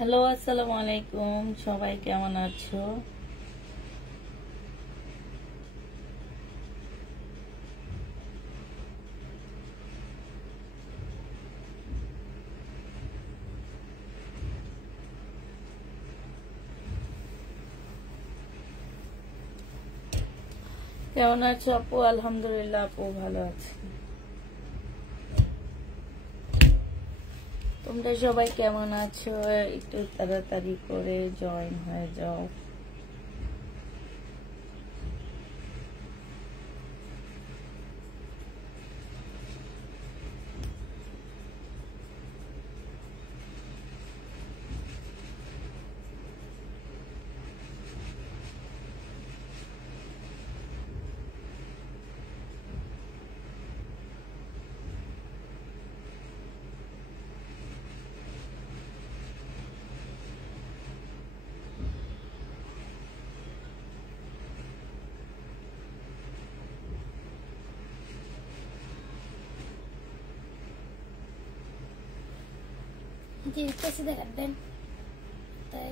Hello, আসসালামু আলাইকুম। সবাই কেমন আছো? কেমন আছো আপু? আলহামদুলিল্লাহ আপু ভালো আছি। তোমরা সবাই কেমন আছো? একটু তাড়াতাড়ি করে জয়েন হয়ে যাও। जी कैसे देखें তাই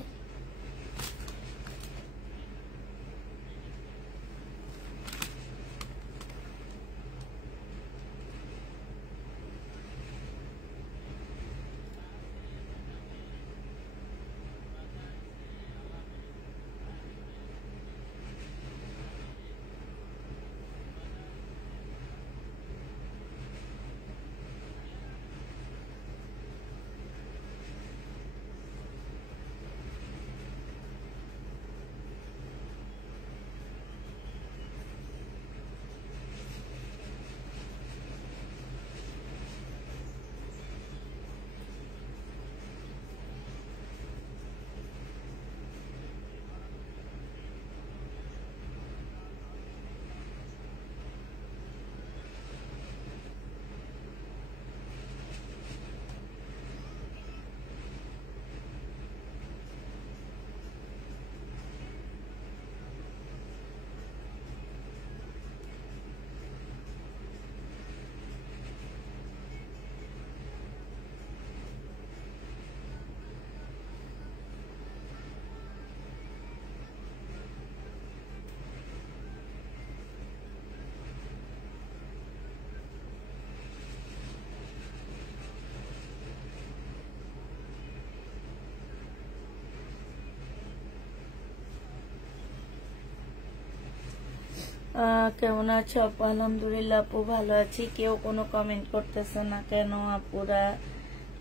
কেমন আছো আপু? আলহামদুলিল্লাহ আপু ভালো আছি। কেউ কোনো কমেন্ট করতেছে না কেন আপুরা?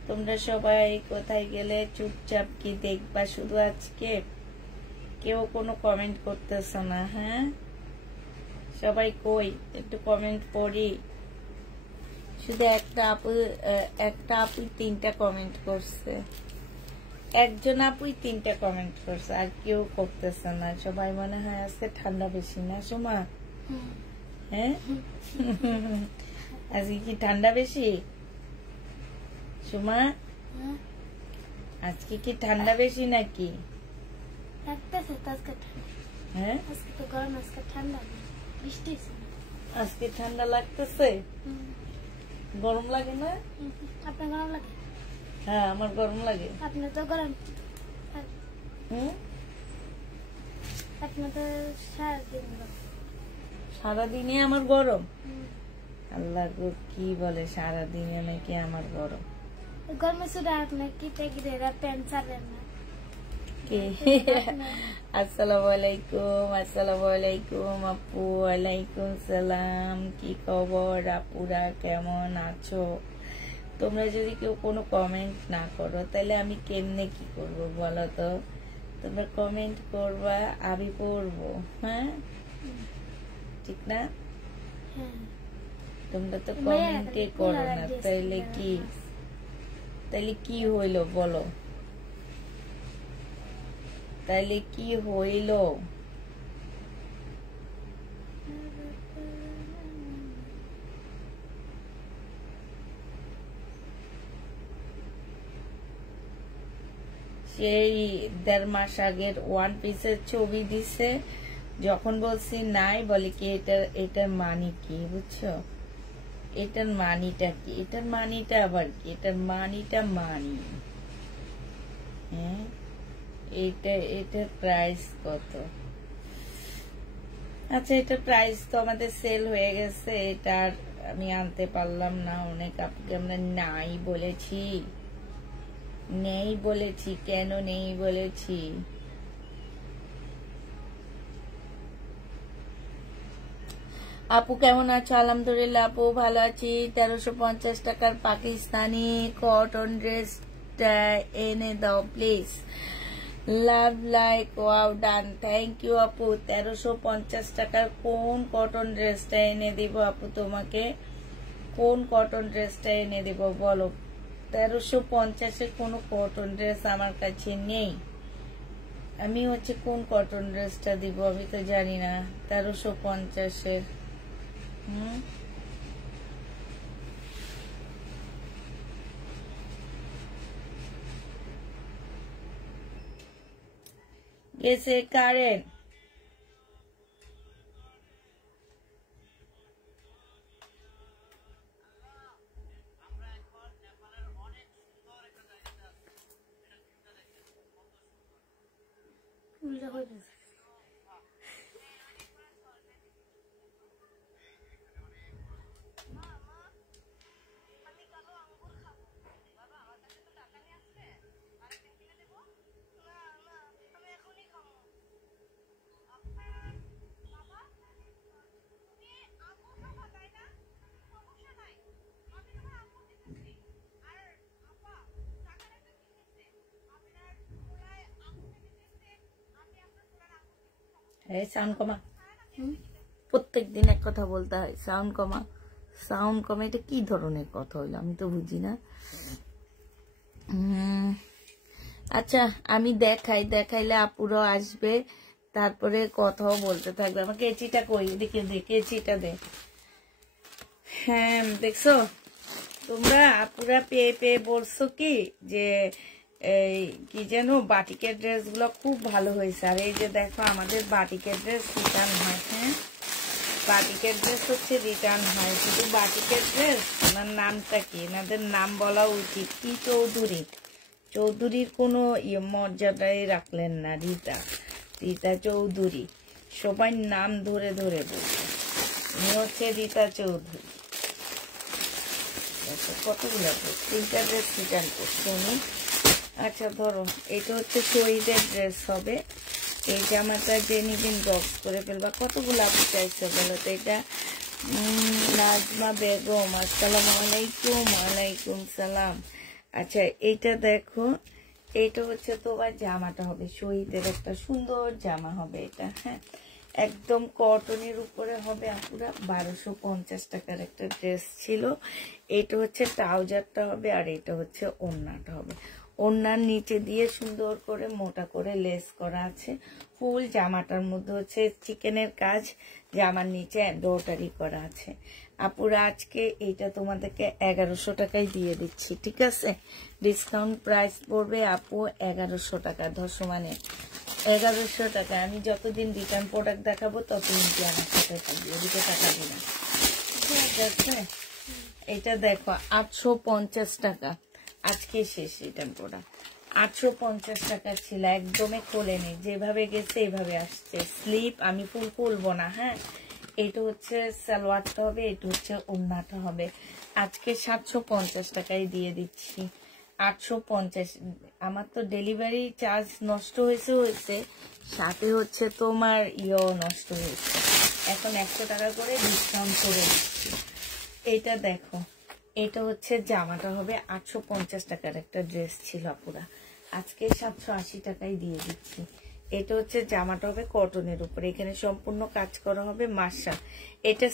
তোমরা সবাই কোথায় গেলে? চুপচাপ কি দেখবা শুধু আজকে? কেউ কোনো কমেন্ট করতেছে না। হ্যাঁ, সবাই কই একটু কমেন্ট পড়ি। শুধু একটা আপুই 3টা কমেন্ট করছে। একজন আপুই 3টা কমেন্ট করছে, আর কেউ করতেছে না। সবাই মনে হয় আজকে ঠান্ডা বেশি না সুমা? হ্যাঁ, আজকে কি ঠান্ডা বেশি সুমা? আজকে কি ঠান্ডা বেশি নাকি? হ্যাঁ, আজকে তো গরম, আজকে ঠান্ডা, বৃষ্টি আজকে ঠান্ডা লাগতেছে। গরম লাগে না? আপনার গরম লাগে? হ্যাঁ, আমার গরম লাগে। আপনার তো গরম, আপনার তো সারাদিন গরম। সারাদিনে আমার গরম? আল্লাহ গো, কি বলে সারাদিনে নাকি আমার গরম? গরমে শুধু আপনার কি প্যান্ট ছাড়বেন না? আসসালামু আলাইকুম। আসসালামু আলাইকুম আপু। ওয়ালাইকুম সালাম। কি খবর আপুরা, কেমন আছো? তোমরা যদি কেউ কোনো কমেন্ট না করো তাহলে আমি কেমনে কি করবো বলো তো? তোমরা কমেন্ট করবা, আমি পড়বো। হ্যাঁ, ঠিক না? তোমরা তো কমেন্টে করো না, তাইলে কি হইলো বলো? তাইলে কি হইল? সেই 1.5 মাস আগের ওয়ান পিসের ছবি দিছে, যখন বলছি নাই বলে কি এটার মানি কি বুঝছো? এটার মানিটা কি? এটার মানিটা আবার কি? এটার মানিটা মানি, হ্যাঁ এটার প্রাইস কত? আচ্ছা, এটার প্রাইস তো আমাদের সেল হয়ে গেছে, এটা আর আমি আনতে পারলাম না। অনেক আপুকে আমরা নাই বলেছি, নেই বলেছি। কেন নেই বলেছি? আপু কেমন আছো? আলহামদুলিল্লাহ আপু ভালো আছি। 1350 টাকার পাকিস্তানি কটন ড্রেসটা এনে দাও please. Love like wow done, thank you আপু। 1350 টাকার কোন কটন ড্রেসটা এনে দিব আপু তোমাকে? কোন কটন ড্রেসটা এনে দিব বলো? 1350-এর কোনো কটন ড্রেস আমার কাছে নেই। আমি হচ্ছে কোন কটন ড্রেসটা দিব আমি তো জানি না 1350-এর। গেছে কারেন্ট। এই সাউন্ড কমা, প্রত্যেক দিন এক কথা বলতে হয়, সাউন্ড কমা, সাউন্ড কমা। এটা কি ধরনের কথা হইলো আমি তো বুঝি না। আচ্ছা আমি দেখাইলে আপুরও আসবে, তারপরে কথাও বলতে থাকবে। আমাকে কেচিটা কই, এদিকে দে, কেচিটা দে। হ্যাঁ দেখছো তোমরা আপুরা পেয়ে বলছো কি যে এই কি যেন বাটিকের ড্রেস গুলো খুব ভালো হয়েছে। আর এই যে দেখো আমাদের বাটিকের ড্রেস রিটার্ন হয়। হ্যাঁ বাটিকের ড্রেস হচ্ছে রিটার্ন হয়। শুধু বাটিকের ড্রেস, ওনার নামটা কি? এনাদের নাম বলা উচিত কি? চৌধুরীর কোনো মর্যাদাই রাখলেন না। রীতা চৌধুরী, সবাই নাম ধরে ধরে বলছে। উনি হচ্ছে রীতা চৌধুরী। কতগুলো তিনটা ড্রেস রিটার্ন করছে উনি। আচ্ছা ধরো এটা হচ্ছে শহীদের ড্রেস হবে। এই জামাটা যে নিবেন বক্স করে ফেলবা। কতগুলো আপু চাইছে বলো তো? এটা নাজমা বেগম, আসসালামু আলাইকুম। ওয়ালাইকুম সালাম। আচ্ছা এইটা দেখো, এইটা হচ্ছে তোমার জামাটা হবে শহীদের, একটা সুন্দর জামা হবে এটা। হ্যাঁ একদম কটনের উপরে হবে আপুরা। 1250 টাকার একটা ড্রেস ছিল। এটা হচ্ছে ট্রাউজারটা হবে, আর এটা হচ্ছে ওড়নাটা হবে। ওড়নার নিচে দিয়ে সুন্দর করে মোটা করে লেস করা আছে। ফুল জামাটার মধ্যে হচ্ছে চিকেনের কাজ, জামার নিচে এমব্রয়ডারি করা আছে। আপুরা আজকে এইটা তোমাদেরকে 1100 টাকায় দিয়ে দিচ্ছি, ঠিক আছে? ডিসকাউন্ট প্রাইস পড়বে আপু 1100 টাকা। মানে 1100 টাকা। আমি যতদিন রিটার্ন প্রোডাক্ট দেখাবো ততদিন কি আমার সাথে থাকবে, ওদিকে টাকা দিই না, ঠিক আছে? এটা দেখো 850 টাকা, আজকে শেষ রিটার্ন প্রোডাক্ট। 850 টাকা ছিল, একদমই খোলেনি, যেভাবে গেছে এইভাবে আসছে। স্লিপ আমি ফুল খুলবো না। হ্যাঁ এটা হচ্ছে সালোয়ারটা হবে, এটা হচ্ছে ওড়নাটা হবে। আজকে 750 টাকায় দিয়ে দিচ্ছি। 850। আমার তো ডেলিভারি চার্জ নষ্ট হয়েছে, সাথে হচ্ছে তোমার নষ্ট হয়েছে। এখন 100 টাকা করে ডিসকাউন্ট করে দিচ্ছি। এটা দেখো, এটা হচ্ছে জামাটা হবে। 850 টাকার একটা ড্রেস ছিল পুরা, আজকে 780 টাকায় দিয়ে দিচ্ছি। এটা হচ্ছে জামাটা হবে কটনের উপরে, এখানে সম্পূর্ণ কাজ করা হবে মার্শাল। এটা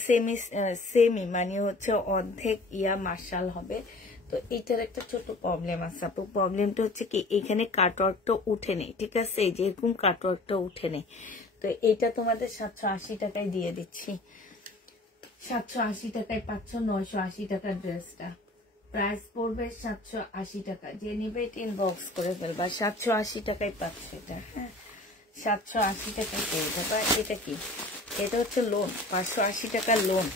সেমি মানে হচ্ছে অর্ধেক মার্শাল হবে। তো এটার একটা ছোট প্রবলেম আছে আপু, প্রবলেমটা হচ্ছে কি এখানে কাটওয়ার্কটা উঠে নেই, ঠিক আছে, এই যে এরকম কাটওয়ার্কটা উঠে নেই। তো এটা তোমাদের 780 টাকায় দিয়ে দিচ্ছি, 780 টাকায় পাচ্ছ 980 টাকার ড্রেসটা। প্রাইস পড়বে 780 টাকা, যে নিবে ইনবক্স করে ফেলবা। 780 টাকায় পাচ্ছ এটা, হ্যাঁ 780 টাকায় পেয়ে যাবা। এটা কি, এটা হচ্ছে লোন, 580 টাকার লোন,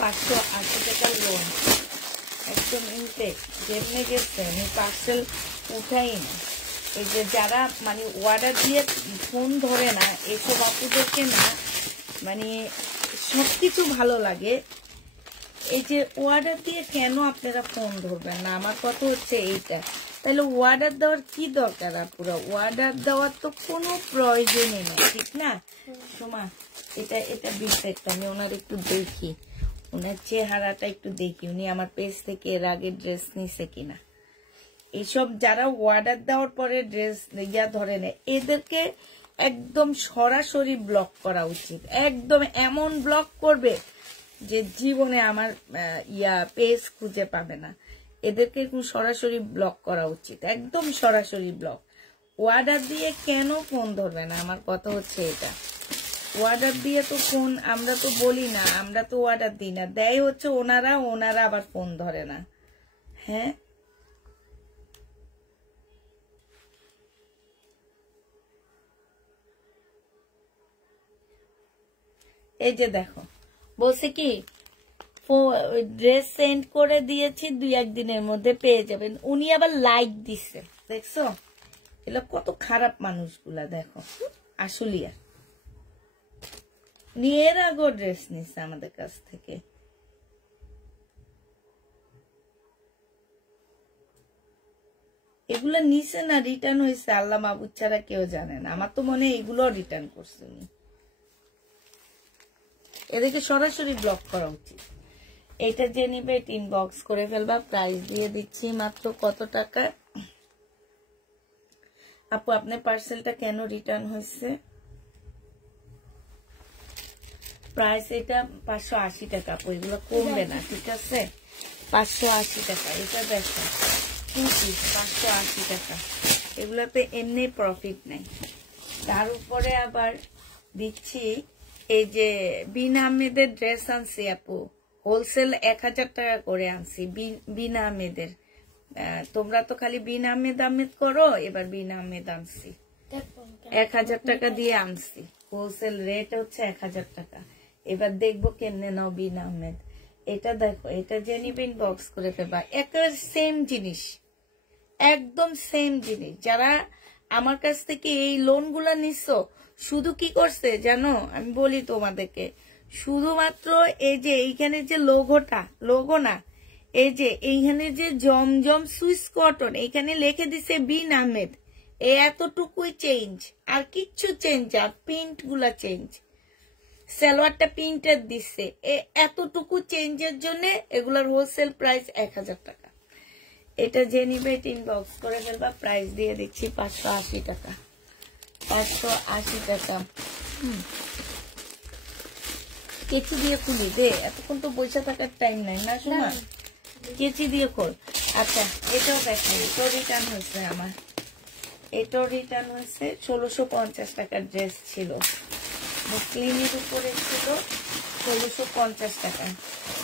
580 টাকার লোন, একদম ইনটেক। যেমনি গেছে আমি পার্সেল উঠাই না। এই যে যারা মানে অর্ডার দিয়ে ফোন ধরে না, এসব আপুদেরকে না মানে সবকিছু ভালো লাগে। এই যে অর্ডার দিয়ে কেন আপনারা ফোন ধরবেন না, আমার কথা হচ্ছে এইটা। তাহলে অর্ডার দেওয়ার কি দরকার আপুরা, অর্ডার দেওয়ার তো কোনো প্রয়োজনই নেই, ঠিক না সোমা? এটা বিফেক্ট, আমি ওনার একটু দেখি, ওনার চেহারাটা একটু দেখি, উনি আমার পেজ থেকে এর আগে ড্রেস নিছে কিনা। এইসব যারা অর্ডার দেওয়ার পরে ড্রেস ধরে নেয়, এদেরকে একদম সরাসরি ব্লক করা উচিত। একদম এমন ব্লক করবে যে জীবনে আমার পেজ খুঁজে পাবে না। এদেরকে সরাসরি ব্লক করা উচিত, একদম সরাসরি ব্লক। অর্ডার দিয়ে কেন ফোন ধরবে না, আমার কথা হচ্ছে এটা। অর্ডার দিয়ে তো ফোন আমরা তো বলি না, আমরা তো অর্ডার দিই না, দেয় হচ্ছে ওনারা আবার ফোন ধরে না। হ্যাঁ এই যে দেখো বলছে কি ড্রেস সেন্ড করে দিয়েছি, 2-1 দিনের মধ্যে পেয়ে যাবেন। উনি আবার লাইক দিচ্ছে, দেখছো? এগুলো কত খারাপ মানুষগুলা, দেখো আসলিয়া নিয়ে এর আগে ড্রেস নিচ্ছে আমাদের কাছ থেকে। এগুলো নিছে না রিটার্ন হয়েছে আল্লাহ মাহবুব ছাড়া কেউ জানে না। আমার তো মনে হয় এগুলো রিটার্ন করছে উনি। এদেরকে সরাসরি ব্লক করা উচিত। এটা যে নিবে ইনবক্স করে ফেলবা। প্রাইস দিয়ে দিচ্ছি মাত্র কত টাকা আপু? আপনার পার্সেলটা কেন রিটার্ন হয়েছে? প্রাইস এটা 580 টাকা আপু, এগুলো কমবে না, ঠিক আছে? 580 টাকা। এটা দেখো 580 টাকা, এগুলাতে এমনি প্রফিট নাই। তার উপরে আবার দিচ্ছি এই যে বিন আহমেদের ড্রেস আনছি আপু, হোলসেল 1000 টাকা করে আনছি বিন আহমেদের। তোমরা তো খালি বিন আহমেদ করো, এবার বিন আহমেদ আনছি 1000 টাকা দিয়ে আনছি, হোলসেল রেট হচ্ছে 1000 টাকা। এবার দেখবো কেমনে নাও বিন আহমেদ। এটা দেখো, এটা যে নিবে ইনবক্স করে ফেলবা। একের সেম জিনিস, একদম সেম জিনিস। যারা আমার কাছ থেকে এই লোনগুলা নিছো, শুধু কি করছে জানো, আমি বলি তোমাদেরকে, শুধুমাত্র এই যে এইখানে যে লোগো না, এই যে এইখানে যে জমজম সুইস কটন, এইখানে লিখে দিছে বিন আহমেদ, এতটুকুই চেঞ্জ, আর কিচ্ছু চেঞ্জ, আর প্রিন্ট গুলা চেঞ্জ, সালোয়ারটা প্রিন্টেড দিচ্ছে, এতটুকু চেঞ্জের জন্য এগুলার হোলসেল প্রাইস 1000 টাকা। এটা যে নিবে ইনবক্স করে ফেলবা। প্রাইস দিয়ে দিচ্ছি 580 টাকা, 580 টাকা। কেচি দিয়ে খুলি দে, এতক্ষণ তো বসে থাকার টাইম নাই না শোনা, কেচি দিয়ে খোল। আচ্ছা এটাও দেখাই, এটাও রিটার্ন হয়েছে আমার, এটাও রিটার্ন হয়েছে। 1650 টাকার ড্রেস ছিল, মুসলিমের উপরে ছিল 1650 টাকা,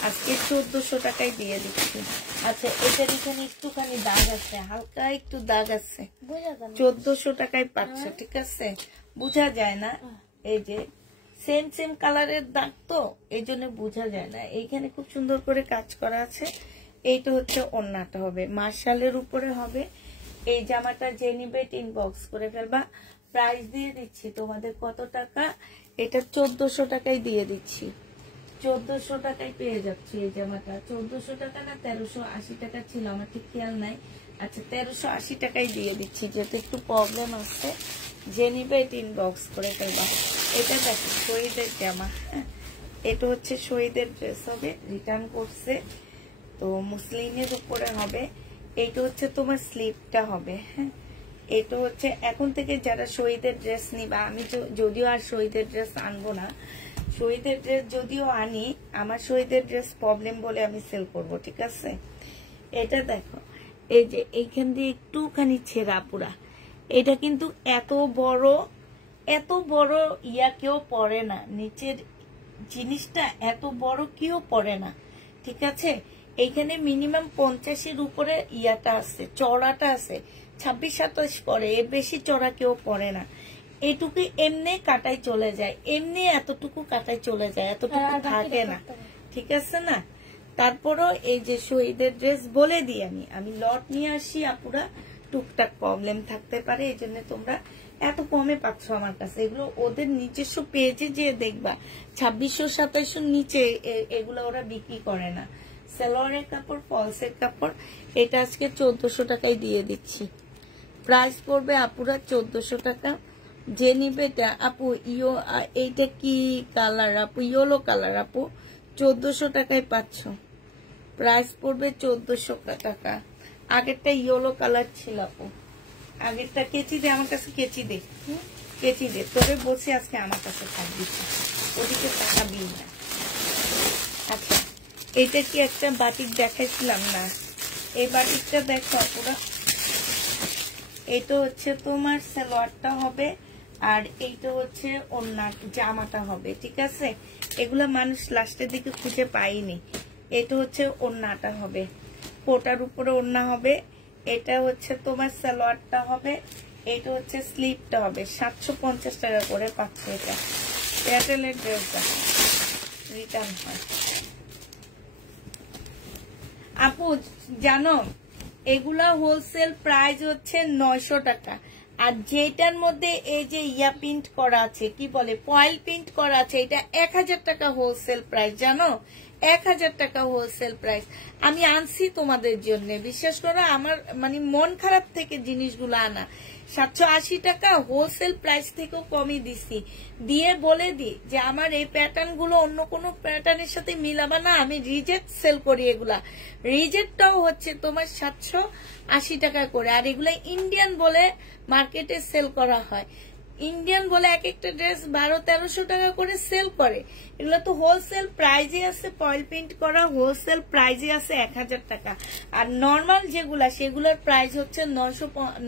আজকে 1400 টাকায় দিয়ে দিচ্ছি। আচ্ছা এটার এখানে একটুখানি দাগ আছে, হালকা একটু দাগ আছে, 1400 টাকায় পাচ্ছে, ঠিক আছে? বোঝা যায় না, এই যে সেম সেম কালারের দাগ তো এই জন্য বোঝা যায় না। এইখানে খুব সুন্দর করে কাজ করা আছে। এইটা হচ্ছে ওড়নাটা হবে, মার্শালের উপরে হবে। এই জামাটা যে নিবে ইনবক্স করে ফেলবা। প্রাইস দিয়ে দিচ্ছি তোমাদের কত টাকা, এটা 1400 টাকায় দিয়ে দিচ্ছি, 1400 টাকায় পেয়ে যাচ্ছি এই জামাটা। 1400 টাকা না 1380 টাকা ছিল, আমার ঠিক খেয়াল নাই। আচ্ছা 1380 টাকায় দিয়ে দিচ্ছি, যেহেতু একটু প্রবলেম আছে। যে নিবে ইনবক্স করে ফেলবা। এটা দেখো শহীদের জামা, হ্যাঁ এটা হচ্ছে শহীদের ড্রেস হবে, রিটার্ন করছে তো মুসলিমের উপরে হবে। এইটা হচ্ছে তোমার স্লিপটা হবে, হ্যাঁ এটা হচ্ছে এখন থেকে যারা শহীদের ড্রেস নিবা, আমি যদিও আর শহীদের ড্রেস আনবো না, শহীদের ড্রেস যদিও আনি, আমার শহীদের ড্রেস প্রবলেম বলে আমি সেল করব, ঠিক আছে। এটা দেখো, এই যে এইখান দিয়ে একটুখানি ছেঁড়া পুরা, এটা কিন্তু এত বড় ইয়া কেউ পরে না, নিচের জিনিসটা এত বড় কেউ পরে না, ঠিক আছে। এইখানে মিনিমাম 50-এর উপরে ইয়াটা আছে, চড়াটা আছে, 26-27 পরে, এর বেশি চড়া কেউ পরে না। এইটুকু এমনি কাটাই চলে যায়, এমনি এতটুকু কাটাই চলে যায়, এতটুকু থাকে না, ঠিক আছে না। তারপরও এই যে শহীদের ড্রেস বলে দিই আমি লট নিয়ে আসি আপুরা, টুকটাক প্রবলেম থাকতে পারে, এই জন্য তোমরা এত কমে পাচ্ছ আমার কাছে। এগুলো ওদের নিজস্ব পেজে যে দেখবা 2600-2700 নিচে এগুলো ওরা বিক্রি করে না। সালোয়ারের কাপড়, ফলসের কাপড়, এটা আজকে 1400 টাকায় দিয়ে দিচ্ছি। প্রাইস পড়বে আপুরা 1400 টাকা। যে নিবে এটা আপু এইটা কি কালার আপু? ইয়েলো কালার আপু, 1400 টাকায় পাচ্ছ। প্রাইস পড়বে 1400 টাকা। আগেরটা ইয়েলো কালার ছিল আপু, আগেরটা কেচি দে, আমার কাছে কেচি দে, কেচি দে, তোরে বসে আজকে আমার কাছে থাকবি, ওদিকে তাকাবি না। আচ্ছা, এইটা কি একটা বাটিক দেখাইছিলাম না? এই বাটিকটা দেখো আপুরা, এটা হচ্ছে তোমার সালোয়ারটা হবে, আর এইটা হচ্ছে ওড়না জামাটা হবে, ঠিক আছে। এগুলা মানুষ লাস্টের দিকে খুঁজে পাইনি। এটা হচ্ছে ওড়নাটা হবে, কোটার উপরে ওড়না হবে, এটা হচ্ছে তোমার সালোয়ারটা হবে, এটা হচ্ছে স্লিপটা হবে। 750 টাকা করে পাচ্ছে এটা। এয়ারটেলের ড্রেসটা রিটার্ন হয় আপু, জানো এগুলা হোলসেল প্রাইস হচ্ছে 900 টাকা। আর যেটার মধ্যে এই যে ইয়া প্রিন্ট করা আছে, কি বলে, ফয়েল প্রিন্ট করা আছে, এটা 1000 টাকা হোলসেল প্রাইস, জানো, 1000 টাকা হোলসেল প্রাইস। আমি আনছি তোমাদের জন্য, বিশ্বাস করো, আমার মানে মন খারাপ থেকে জিনিসগুলো আনা। 780 টাকা হোলসেল প্রাইস থেকেও কমই দিছি, দিয়ে বলে দি যে আমার এই প্যাটার্ন গুলো অন্য কোনো প্যাটার্নের সাথে মিলাবা না, আমি রিজেক্ট সেল করি। এগুলা রিজেক্টটাও হচ্ছে তোমার 780 টাকা করে। আর এগুলা ইন্ডিয়ান বলে মার্কেটে সেল করা হয়, ইন্ডিয়ান বলে এক একটা ড্রেস 1200-1300 টাকা করে সেল করে। এগুলো তো হোলসেল প্রাইজে আছে, ফয়েল প্রিন্ট করা, হোলসেল প্রাইজে আছে 1000 টাকা। আর নর্মাল যেগুলা সেগুলোর প্রাইস হচ্ছে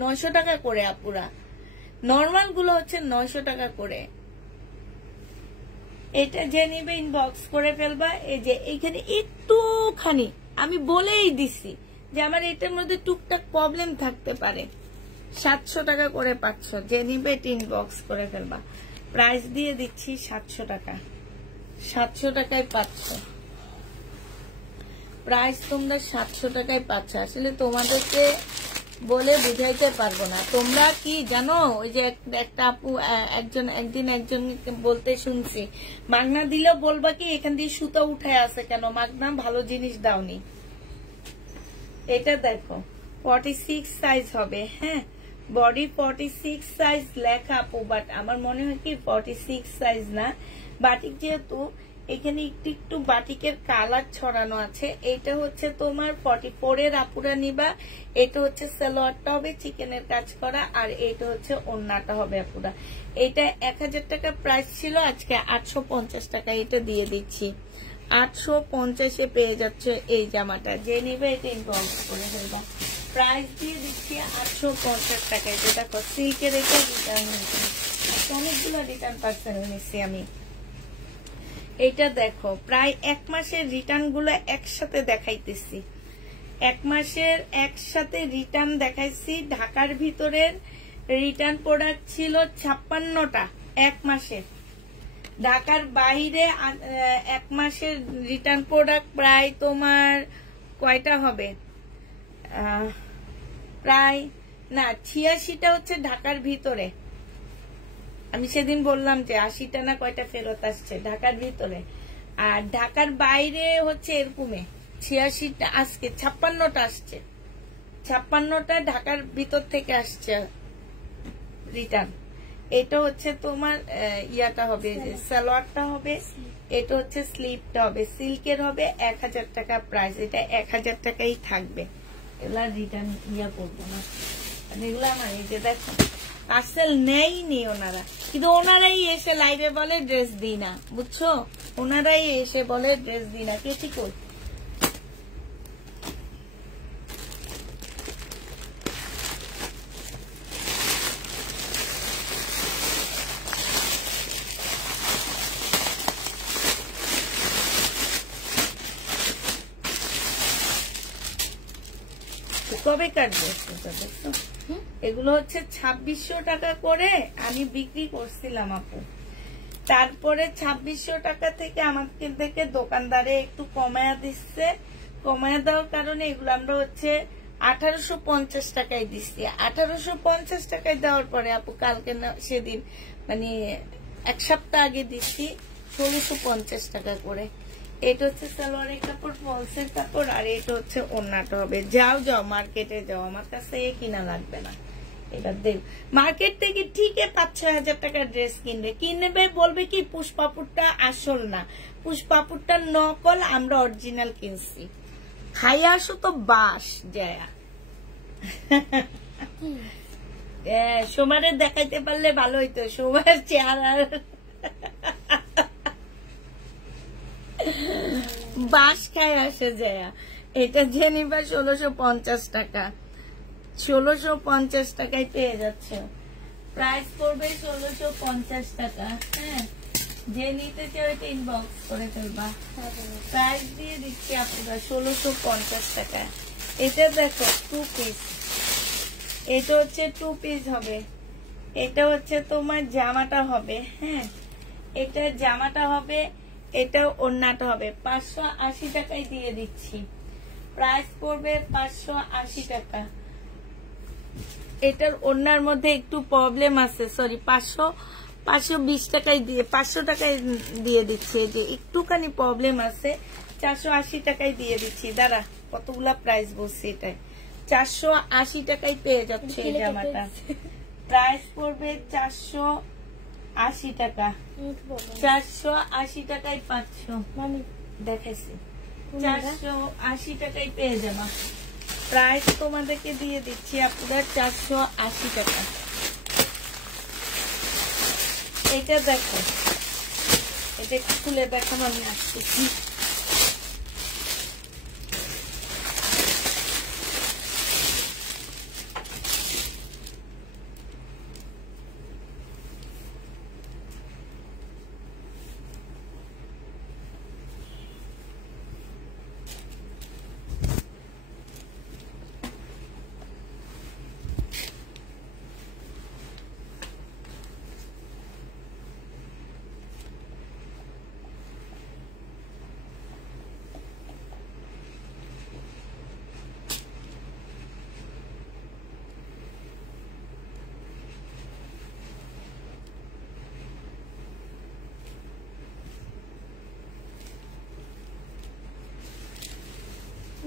900 টাকা করে আপুরা, নর্মাল গুলো হচ্ছে 900 টাকা করে। এটা যে নিবে ইনবক্স করে ফেলবা। এই যে এইখানে একটুখানি আমি বলেই দিছি যে আমার এটার মধ্যে টুকটাক প্রবলেম থাকতে পারে। 700 টাকা করে পাচ্ছ, যে নিবে ইনবক্স করে ফেলবা। প্রাইস দিয়ে দিচ্ছি 700 টাকা, 700 টাকায় পাচ্ছ। প্রাইস তোমরা 700 টাকায় পাচ্ছ। আসলে তোমাদেরকে বলে বুঝাইতে পারবো না। তোমরা কি জানো, ওই যে একটা আপু একদিন একজনকে বলতে শুনছি, মাগনা দিলেও বলবা কি এখান দিয়ে সুতা উঠায় আছে কেন, মাগনা ভালো জিনিস দাওনি। এটা দেখো 46 সাইজ হবে, হ্যাঁ, বডি 46 সাইজ লেখা আপু, বাট আমার মনে হয় কি 46 সাইজ না। বাটিক যেহেতু এখানে একটু একটু বাটিকের কালার ছড়ানো আছে। এটা হচ্ছে তোমার 44 এর আপুরা নিবা। এটা হচ্ছে সালোয়ারটা হবে চিকেনের কাজ করা, আর এটা হচ্ছে ওড়নাটা হবে আপুরা। এটা 1000 টাকা প্রাইস ছিল, আজকে 850 টাকা এটা দিয়ে দিচ্ছি। 850 এ পেয়ে যাচ্ছে এই জামাটা, যে নিবে এটা ইনবক্স করে ফেলবা। প্রাইস দিয়ে দিচ্ছি 850 টাকায়। যেটা সিল্কের এটা রিটার্ন হয়েছে, অনেকগুলো রিটার্ন পার্সেল নিচ্ছি আমি। এটা দেখো প্রায় 1 মাসের রিটার্ন গুলো একসাথে দেখাইতেছি, 1 মাসের একসাথে রিটার্ন দেখাইছি। ঢাকার ভিতরের রিটার্ন প্রোডাক্ট ছিল 56টা 1 মাসে। ঢাকার বাইরে 1 মাসের রিটার্ন প্রোডাক্ট প্রায় তোমার কয়টা হবে, প্রায় না 86টা হচ্ছে ঢাকার ভিতরে। আমি সেদিন বললাম যে 80টা না কয়টা ফেরত আসছে ঢাকার ভিতরে, আর ঢাকার বাইরে হচ্ছে এরকমে 86টা, আজকে 56টা আসছে। 56টা ঢাকার ভিতর থেকে আসছে রিটার্ন। এটা হচ্ছে তোমার ইয়াটা হবে, সালোয়ারটা হবে, এটা হচ্ছে স্লিপটা হবে, সিল্কের হবে। 1000 টাকা প্রাইস, এটা 1000 টাকাই থাকবে। এগুলা রিটার্ন ইয়া করবো না, এগুলো আমার এই যে দেখো পার্সেল নেয়নি ওনারা, কিন্তু ওনারাই এসে লাইভে বলে ড্রেস দিই না, বুঝছো? ওনারাই এসে বলে ড্রেস দিই না। কে ঠিক কর কবে কাটবে? এগুলো হচ্ছে 2600 টাকা করে আমি বিক্রি করছিলাম আপু, তারপরে 2600 টাকা থেকে আমাকে থেকে দোকানদারে একটু কমায়া দিচ্ছে। কমায়া দেওয়ার কারণে এগুলো আমরা হচ্ছে 1850 টাকায় দিচ্ছি। 1850 টাকায় দেওয়ার পরে আপু কালকে সেদিন মানে এক সপ্তাহ আগে দিচ্ছি 1650 টাকা করে। এটা হচ্ছে সালোয়ারের কাপড়, ফলসের কাপড়, আর এটা হচ্ছে ওড়নাটা হবে। যাও যাও মার্কেটে যাও, আমার কাছে কিনা লাগবে না। এটা দেব মার্কেট থেকে ঠিক 5-6 হাজার টাকার ড্রেস কিনবে, বলবে কি পুষ্পাপুরটা আসল না, পুষ্পাপুরটা নকল, আমরা অরিজিনাল কিনছি। খাই আসো তো বাস যায় সোমারে দেখাইতে পারলে ভালো হইতো, সোমার চেহারা বাস খায় আসে যায়। এটা জেনিবা 1650 টাকা, 1650 টাকায় পেয়ে যাচ্ছে। প্রাইস পড়বে 1650 টাকা। হ্যাঁ, যে নিতে চাও এটা ইনবক্স করে ফেলবা, প্রাইস দিয়ে দিচ্ছি আপনারা 1650 টাকা। এটা দেখো 2 পিস, এটা হচ্ছে 2 পিস হবে। এটা হচ্ছে তোমার জামাটা হবে। হ্যাঁ, এটা জামাটা হবে, এটা ওড়নাটা হবে। 580 টাকায় দিয়ে দিচ্ছি, প্রাইস পড়বে 580 টাকা। এটার ওড়নার মধ্যে একটু প্রবলেম আছে, সরি 520 টাকায় দিয়ে 500 টাকায় দিয়ে দিচ্ছি। এই যে একটুখানি প্রবলেম আছে, 480 টাকায় দিয়ে দিচ্ছি। দাঁড়া কতগুলা প্রাইস বলছি, এটাই 480 টাকায় পেয়ে যাচ্ছে এই জামাটা। প্রাইস পড়বে 480 টাকা, 480 টাকায় 500 দেখাইছি, 480 টাকায় পেয়ে যাবা। প্রাইস তোমাদেরকে দিয়ে দিচ্ছি আপনাদের 480 টাকা। এটা দেখো, এটা একটু খুলে দেখানো আমি আসতেছি।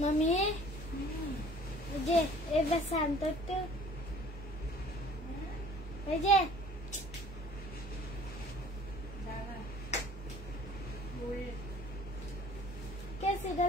Mami, oye, es besando tú. Oye. ¿Qué se le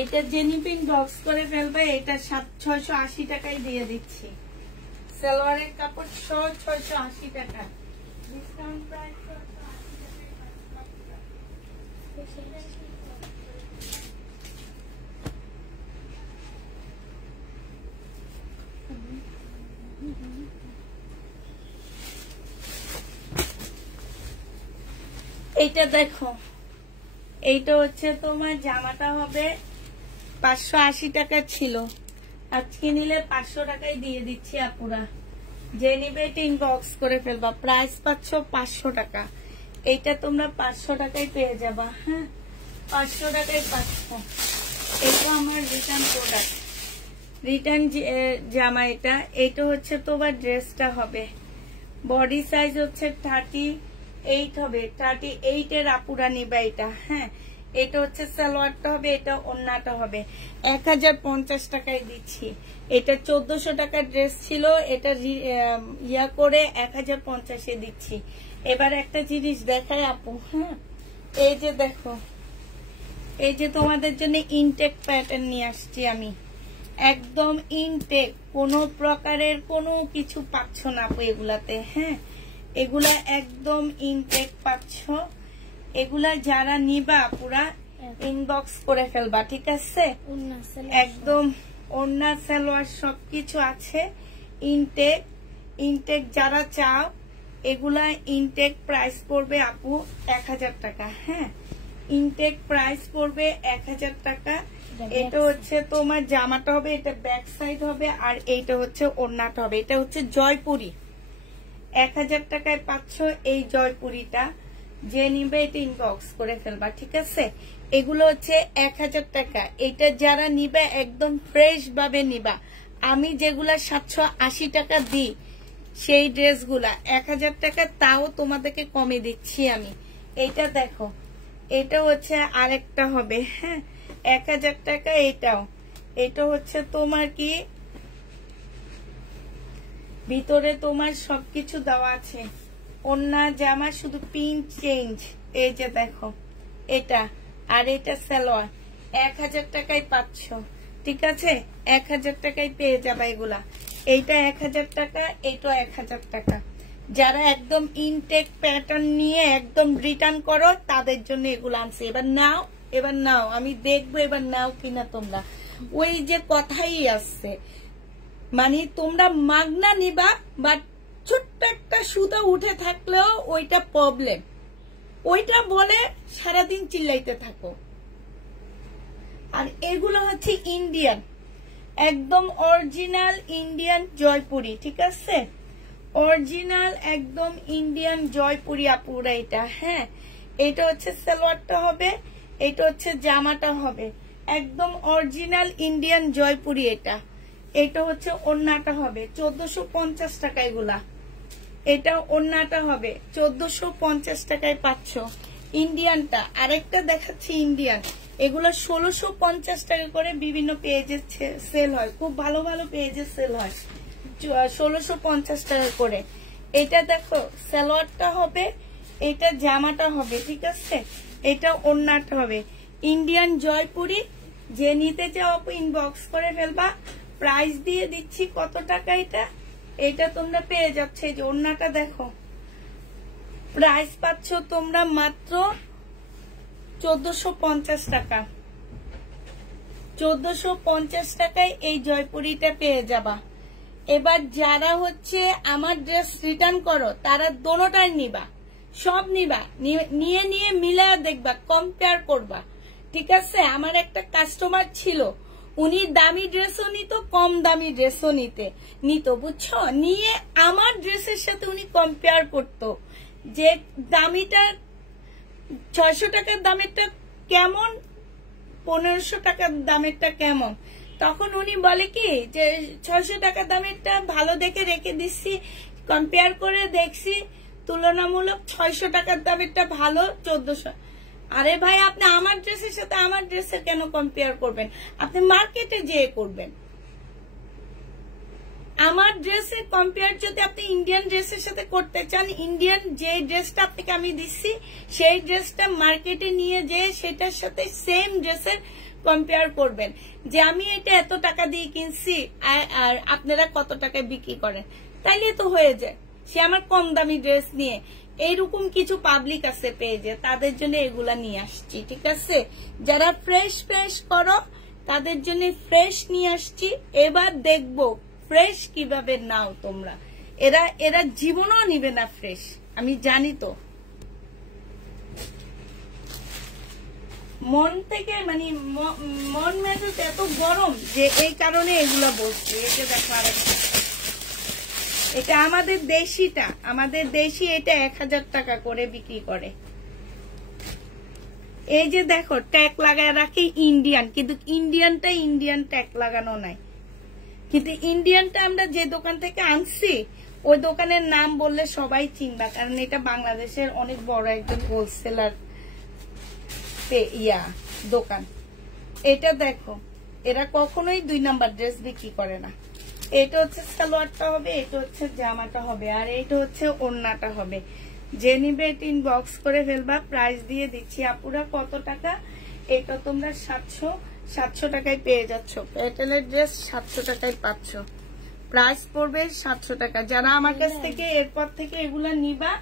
এটা জেনিপিন বক্স করে ফেলবে। এটা 680 টাকায় দিয়ে দিচ্ছি। সালোয়ারের কাপড় 680 টাকা, ডিসকাউন্ট প্রাইস 680 টাকা। এইটা দেখো, এইটা হচ্ছে তোমার জামাটা হবে 580 টাকা ছিল, আজকে নিলে 500 টাকায় দিয়ে দিচ্ছি আপুরা। যে নিবে এটা ইনবক্স করে ফেলবা। প্রাইস পাচ্ছ 500 টাকা। এইটা তোমরা 500 টাকায় পেয়ে যাবা। হ্যাঁ, 500 টাকায় পাচ্ছ। এটা আমার রিটার্ন প্রোডাক্ট, রিটার্ন জামা। এটা হচ্ছে তোমার ড্রেসটা হবে, বডি সাইজ হচ্ছে 38 হবে। 38 এর আপুরা নিবা এটা। হ্যাঁ, এটা হচ্ছে সালোয়ারটা হবে, এটা ওড়নাটা হবে। 1050 টাকায় দিচ্ছি। এটা 1400 টাকার ড্রেস ছিল, এটা ইয়া করে 1050-এ দিচ্ছি। এবার একটা জিনিস দেখায় আপু, হ্যাঁ এই যে দেখো, এই যে তোমাদের জন্য ইনটেক প্যাটার্ন নিয়ে আসছি আমি, একদম ইনটেক, কোনো প্রকারের কোনো কিছু পাচ্ছ না আপু এগুলাতে। হ্যাঁ এগুলা একদম ইনটেক পাচ্ছ। এগুলা যারা নিবা পুরা ইনবক্স করে ফেলবা, ঠিক আছে? একদম ওড়না সালোয়ার সবকিছু আছে ইনটেক। ইনটেক যারা চাও এগুলা ইনটেক প্রাইস পড়বে আপু 1000 টাকা। হ্যাঁ ইনটেক প্রাইস পড়বে 1000 টাকা। এটা হচ্ছে তোমার জামাটা হবে, এটা ব্যাক সাইড হবে, আর এইটা হচ্ছে ওড়নাটা হবে। এটা হচ্ছে জয়পুরি, 1000 টাকায় পাচ্ছ এই জয়পুরিটা। যে নিবে এটা ইনবক্স করে ফেলবা, ঠিক আছে? এগুলো হচ্ছে 1000 টাকা। এটা যারা নিবে একদম ফ্রেশ ভাবে নিবা। আমি যেগুলা 780 টাকা দিই সেই ড্রেসগুলা 1000 টাকা, তাও তোমাদেরকে কমে দিচ্ছি আমি। এইটা দেখো, এটা হচ্ছে আরেকটা হবে, হ্যাঁ 1000 টাকা। এটাও, এটা হচ্ছে তোমার কি ভিতরে তোমার সবকিছু দেওয়া আছে, ওড়না জামা শুধু পিন চেঞ্জ। এই যে দেখো এটা, আর এটা সালোয়ার 1000 টাকায় পাচ্ছ, ঠিক আছে? 1000 টাকায় পেয়ে যাবা এগুলা। এইটা 1000 টাকা, এইটা 1000 টাকা। যারা একদম ইনটেক প্যাটার্ন নিয়ে একদম রিটার্ন করো তাদের জন্য এগুলো আনছি। এবার নাও, এবার নাও, আমি দেখবো এবার নাও কিনা তোমরা। ওই যে কথাই আসছে, মানে তোমরা মাগনা নিবা, বাট ছোট্ট একটা সুতা উঠে থাকলেও ওইটা প্রবলেম, ওইটা বলে সারাদিন চিল্লাইতে থাকো। আর এগুলো হচ্ছে ইন্ডিয়ান, একদম অরিজিনাল ইন্ডিয়ান জয়পুরি, ঠিক আছে? অরিজিনাল একদম ইন্ডিয়ান জয়পুরি আপুরা এটা। হ্যাঁ এটা হচ্ছে সালোয়ারটা হবে, এটা হচ্ছে জামাটা হবে, একদম অরিজিনাল ইন্ডিয়ান জয়পুরি এটা। এটা হচ্ছে ওড়নাটা হবে 1450 টাকা এগুলা। এটা ওড়নাটা হবে 1450 টাকায় পাচ্ছ ইন্ডিয়ানটা। আরেকটা দেখাচ্ছি ইন্ডিয়ান, এগুলো 1650 টাকা করে বিভিন্ন পেজে সেল হয়, খুব ভালো ভালো পেজে সেল হয় 1650 টাকা করে। এটা দেখো সালোয়ারটা হবে, এটা জামাটা হবে, ঠিক আছে? এটা ওড়নাটা হবে ইন্ডিয়ান জয়পুরি। যে নিতে চাও ইনবক্স করে ফেলবা। প্রাইস দিয়ে দিচ্ছি কত টাকা এটা, এটা তোমরা পেয়ে যাচ্ছে। এই যে ওড়নাটা দেখো, প্রাইস পাচ্ছ তোমরা মাত্র 1450 টাকা। 1450 টাকায় এই জয়পুরিটা পেয়ে যাবা। এবার যারা হচ্ছে আমার ড্রেস রিটার্ন করো তারা দোনোটাই নিবা, সব নিবা, নিয়ে নিয়ে মিলায়া দেখবা, কম্পেয়ার করবা, ঠিক আছে? আমার একটা কাস্টমার ছিল, উনি দামি ড্রেসও নিত, কম দামি ড্রেসও নিত, বুঝছো? নিয়ে আমার ড্রেসের সাথে উনি কম্পেয়ার করতো যে দামিটা 600 টাকার দামেরটা কেমন, 1500 টাকার দামেরটা কেমন। তখন উনি বলে কি যে 600 টাকার দামেরটা ভালো দেখে রেখে দিচ্ছি, কম্পেয়ার করে দেখছি তুলনামূলক 600 টাকার দামেরটা ভালো 1400। আরে ভাই, আপনি আমার ড্রেসের সাথে আমার ড্রেসের কেন কম্পেয়ার করবেন? আপনি মার্কেটে যেয়ে করবেন। আমার ড্রেসের কম্পেয়ার যদি আপনি ইন্ডিয়ান ড্রেসের সাথে করতে চান, ইন্ডিয়ান যে ড্রেসটা আপনাকে আমি দিচ্ছি সেই ড্রেসটা মার্কেটে নিয়ে যেয়ে সেটার সাথে সেম ড্রেসের কম্পেয়ার করবেন, যে আমি এটা এত টাকা দিয়ে কিনছি আর আপনারা কত টাকায় বিক্রি করেন, তাইলে তো হয়ে যায়। সে আমার কম দামি ড্রেস নিয়ে, এইরকম কিছু পাবলিক আছে পেজে, তাদের জন্য এগুলা নিয়ে আসছি, ঠিক আছে? যারা ফ্রেশ ফ্রেশ করো তাদের জন্য ফ্রেশ নিয়ে আসছি। এবার দেখবো ফ্রেশ কিভাবে নাও তোমরা। এরা জীবনও নিবে না ফ্রেশ, আমি জানি তো। মন থেকে মানে মন মেজাজ এত গরম যে এই কারণে এগুলা বলছি। এই যে দেখো আরেকটা, এটা আমাদের দেশিটা, আমাদের দেশি, এটা 1000 টাকা করে বিক্রি করে। এই যে দেখো ট্যাগ লাগায় রাখে ইন্ডিয়ান, কিন্তু ইন্ডিয়ানটা ইন্ডিয়ান ট্যাগ লাগানো নাই। কিন্তু ইন্ডিয়ানটা আমরা যে দোকান থেকে আনছি ওই দোকানের নাম বললে সবাই চিনবা, কারণ এটা বাংলাদেশের অনেক বড় একজন হোলসেলার দোকান। এটা দেখো, এরা কখনোই 2 নাম্বার ড্রেস বিক্রি করে না। এটা হচ্ছে সালোয়ারটা হবে, এটা হচ্ছে জামাটা হবে, আর এটা হচ্ছে ওড়নাটা হবে। যে নিবে এটা ইনবক্স করে ফেলবা। প্রাইস দিয়ে দিচ্ছি আপুরা কত টাকা, এটা তোমরা 700 টাকায় পেয়ে যাচ্ছ। প্যাটেলের ড্রেস 700 টাকায় পাচ্ছ। প্রাইস পড়বে 700 টাকা। যারা আমার কাছ থেকে এরপর থেকে এগুলা নিবা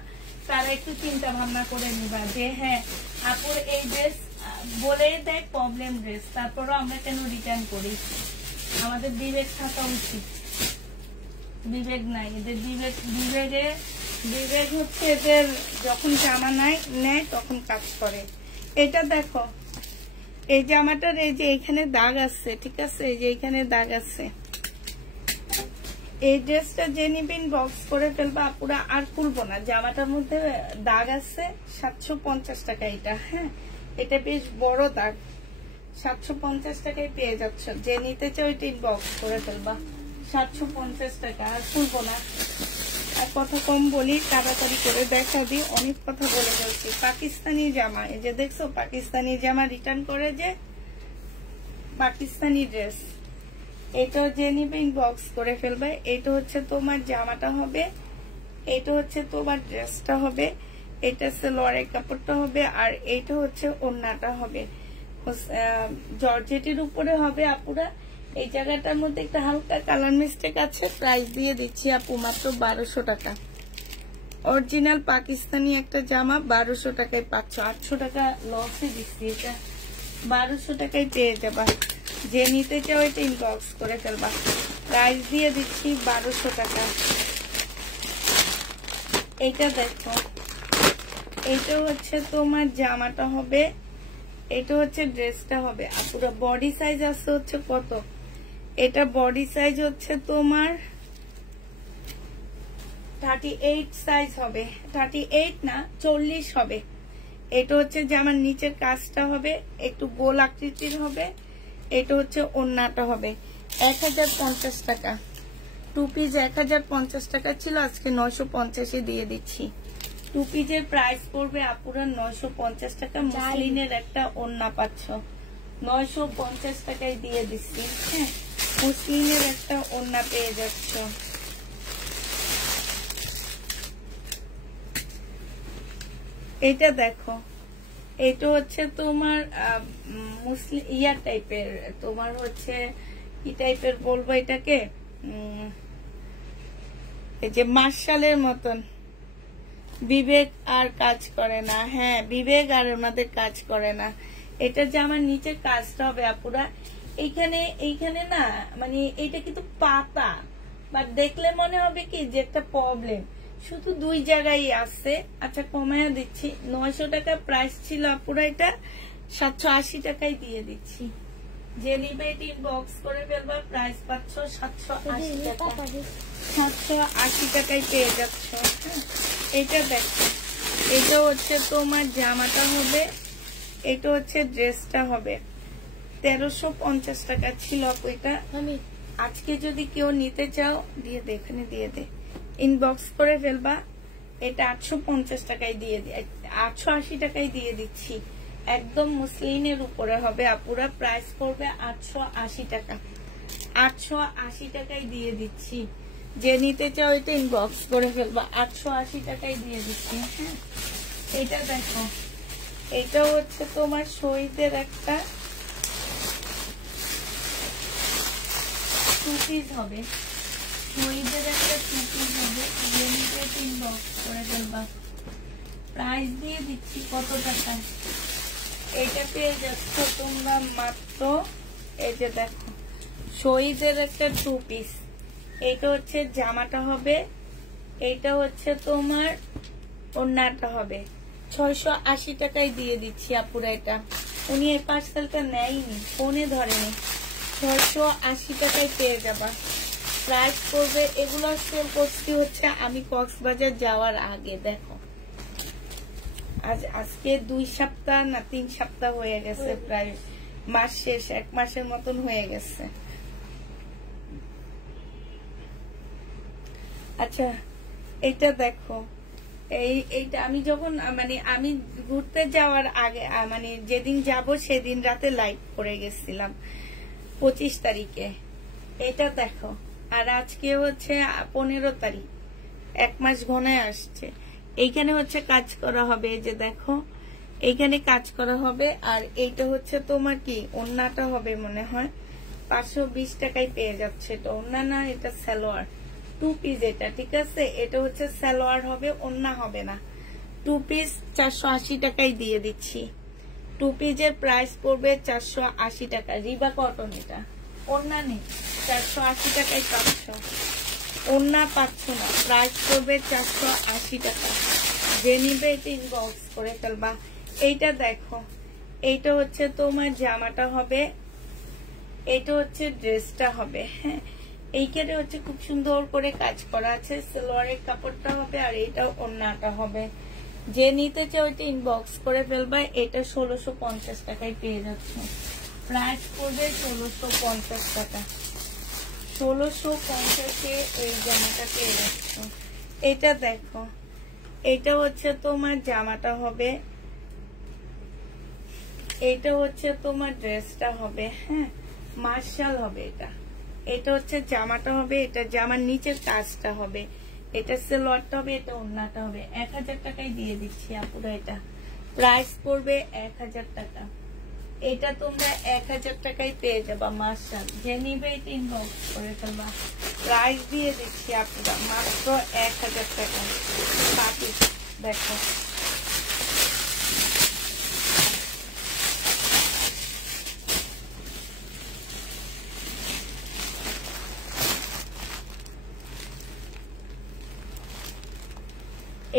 তারা একটু চিন্তা ভাবনা করে নিবা যে হ্যাঁ আপুর এই ড্রেস বলে দেয় প্রবলেম ড্রেস, তারপরও আমরা কেন রিটার্ন করি। আমাদের বিবেক থাকা উচিত। বিবেক নাই এদের, বিবেক হচ্ছে এদের যখন জামা নেয় তখন কাজ করে। এটা দেখো, এই জামাটার এই যে এখানে দাগ আছে, ঠিক আছে, এই যে এখানে দাগ আছে। এই ড্রেসটা যে নিবেন বক্স করে ফেলবা আপুরা, আর খুলবো না। জামাটার মধ্যে দাগ আছে, 750 টাকা এটা। হ্যাঁ, এটা বেশ বড় দাগ, 750 টাকায় পেয়ে যাচ্ছ। যে নিতে চাও এটা ইনবক্স করে ফেলবা, 750 টাকা। আর খুলবো না, আর কথা কম বলি, তাড়াতাড়ি করে দেখা দিই, অনেক কথা বলে ফেলছি। পাকিস্তানি জামা, এই যে দেখছো পাকিস্তানি জামা রিটার্ন করে, যে পাকিস্তানি ড্রেস। এটা যে নিবে ইনবক্স করে ফেলবে। এটা হচ্ছে তোমার জামাটা হবে, এটা হচ্ছে তোমার ড্রেসটা হবে, এটা সালোয়ারের কাপড়টা হবে, আর এটা হচ্ছে ওড়নাটা হবে। জর্জেটের উপরে হবে আপুরা। এই জায়গাটার মধ্যে একটা হালকা কালার মিস্টেক আছে। প্রাইস দিয়ে দিচ্ছি আপু মাত্র 1200 টাকা। অরিজিনাল পাকিস্তানি একটা জামা 1200 টাকায় পাচ্ছ। 800 টাকা লসে দিচ্ছি, এটা 1200 টাকায় পেয়ে যাবা। যে নিতে চাও এটা ইনবক্স করে ফেলবা। প্রাইস দিয়ে দিচ্ছি 1200 টাকা। এটা দেখো, এটা হচ্ছে তোমার জামাটা হবে, এটা হচ্ছে ড্রেসটা হবে। আপুরা বডি সাইজ আছে হচ্ছে কত, এটা বডি সাইজ হচ্ছে তোমার 38 সাইজ হবে, 38 না 40 হবে। এটা হচ্ছে জামার নিচের কাজটা হবে, একটু গোল আকৃতির হবে। এটা হচ্ছে ওড়নাটা হবে। 1050 টাকা। 2 পিস 1050 টাকা ছিল, আজকে 950 দিয়ে দিচ্ছি। 2 পিসের প্রাইস পড়বে আপুরা 950 টাকা। মসলিনের একটা ওড়না পাচ্ছ, 950 টাকায় দিয়ে দিচ্ছি। হ্যাঁ, মসলিনের একটা ওড়না পেয়ে যাচ্ছ। এটা দেখো, এটা হচ্ছে তোমার মুসলিম টাইপের, তোমার হচ্ছে কি টাইপের বলবো এটাকে, এই যে মার্শালের মতন। বিবেক আর কাজ করে না। হ্যাঁ, বিবেক আর আমাদের কাজ করে না। এটা যে আমার নিচের কাজটা হবে আপুরা, এইখানে না, মানে এটা কিন্তু পাতা, বাট দেখলে মনে হবে কি যে একটা প্রবলেম, শুধু 2 জায়গায় আছে। আচ্ছা কমায়া দিচ্ছি, 900 টাকা প্রাইস ছিল আপুরা, এটা 780 টাকায় দিয়ে দিচ্ছি। যে নিবে এটি ইনবক্স করে ফেলবা। প্রাইস পাচ্ছ 780 টাকা, 780 টাকায় পেয়ে যাচ্ছ। এটা দেখো, এটা হচ্ছে তোমার জামাটা হবে, এটা হচ্ছে ড্রেসটা হবে। 1350 টাকা ছিল আপু এটা। আজকে যদি কেউ নিতে চাও দিয়ে দে, এখানে দিয়ে দে, ইনবক্স করে ফেলবা। এটা 850 টাকায় দিয়ে 880 টাকায় দিয়ে দিচ্ছি। একদম মুসলিনের উপরে হবে আপুরা। প্রাইস পড়বে 880 টাকা। 880 টাকায় দিয়ে দিচ্ছি। যে নিতে চাও এটা ইনবক্স করে ফেলবা। 880 টাকায় দিয়ে দিচ্ছি। হ্যাঁ, এটা দেখো, এটা হচ্ছে তোমার শহীদের একটা 2 পিস হবে, শহীদের একটা 2 পিস হবে। যে নিতে ইনবক্স করে ফেলবা। প্রাইস দিয়ে দিচ্ছি কত টাকা, এটা পেয়ে যাচ্ছ তোমরা মাত্র, এই যে দেখো শহীদের একটা 2 পিস। এটা হচ্ছে জামাটা হবে, এটা হচ্ছে তোমার ওড়নাটা হবে। 680 টাকায় দিয়ে দিচ্ছি আপুরা। এটা উনি এই পার্সেলটা নেয়নি, ফোনে ধরেনি। 680 টাকায় পেয়ে যাবা। প্রাইস করবে, এগুলো সেল করছি হচ্ছে আমি কক্সবাজার যাওয়ার আগে। দেখো আজকে 2 সপ্তাহ না 3 সপ্তাহ হয়ে গেছে, প্রায় মাস শেষ, 1 মাসের মতন হয়ে গেছে। আচ্ছা এটা দেখো, এইটা আমি যখন মানে আমি ঘুরতে যাওয়ার আগে মানে যেদিন যাব সেদিন রাতে লাইভ করে গেছিলাম 25 তারিখে। এটা দেখো, আর আজকে হচ্ছে 15 তারিখ, 1 মাস ঘনায় আসছে। এইখানে হচ্ছে কাজ করা হবে, এই যে দেখো এইখানে কাজ করা হবে। আর এইটা হচ্ছে তোমার কি ওড়নাটা হবে মনে হয় 520 টাকায় পেয়ে যাচ্ছে। এটা ওড়না না, এটা সালোয়ার, 2 পিস এটা, ঠিক আছে। এটা হচ্ছে সালোয়ার হবে, ওড়না হবে না। 2 পিস 480 টাকায় দিয়ে দিচ্ছি। 2 পিসের প্রাইস পড়বে 480 টাকা। রিবা কটন, এটা ওড়না নেই, 480 টাকায় পাচ্ছ। ওড়না পাচ্ছ না, প্রাইস পড়বে 480 টাকা। যে নিবে এটা ইনবক্স করে ফেলবা। এইটা দেখো, এইটা হচ্ছে তোমার জামাটা হবে, এটা হচ্ছে ড্রেসটা হবে। হ্যাঁ, এইখানে হচ্ছে খুব সুন্দর করে কাজ করা আছে। সালোয়ারের কাপড়টা হবে আর এইটা ওড়নাটা হবে। যে নিতে চাও ওইটা ইনবক্স করে ফেলবা। এটা 1650 টাকায় পেয়ে যাচ্ছে। প্রাইস পড়বে 1650 টাকা। 1650-এ এই জামাটা পেয়ে যাচ্ছ। এটা দেখো, এটা হচ্ছে তোমার জামাটা হবে, এটা হচ্ছে তোমার ড্রেসটা হবে। হ্যাঁ, মার্শাল হবে এটা। এটা হচ্ছে জামাটা হবে, এটা জামার নিচের কাজটা হবে, এটা সালোয়ারটা হবে, এটা ওড়নাটা হবে। 1000 টাকায় দিয়ে দিচ্ছি আপুরা। এটা প্রাইস পড়বে 1000 টাকা। এটা তোমরা 1000 টাকায় পেয়ে যাবা। মার্শাল, যে নিবে এটা ইনবক্স করে ফেলবা। প্রাইস দিয়ে দিচ্ছি আপুরা মাত্র 1000 টাকা। বাকি দেখো,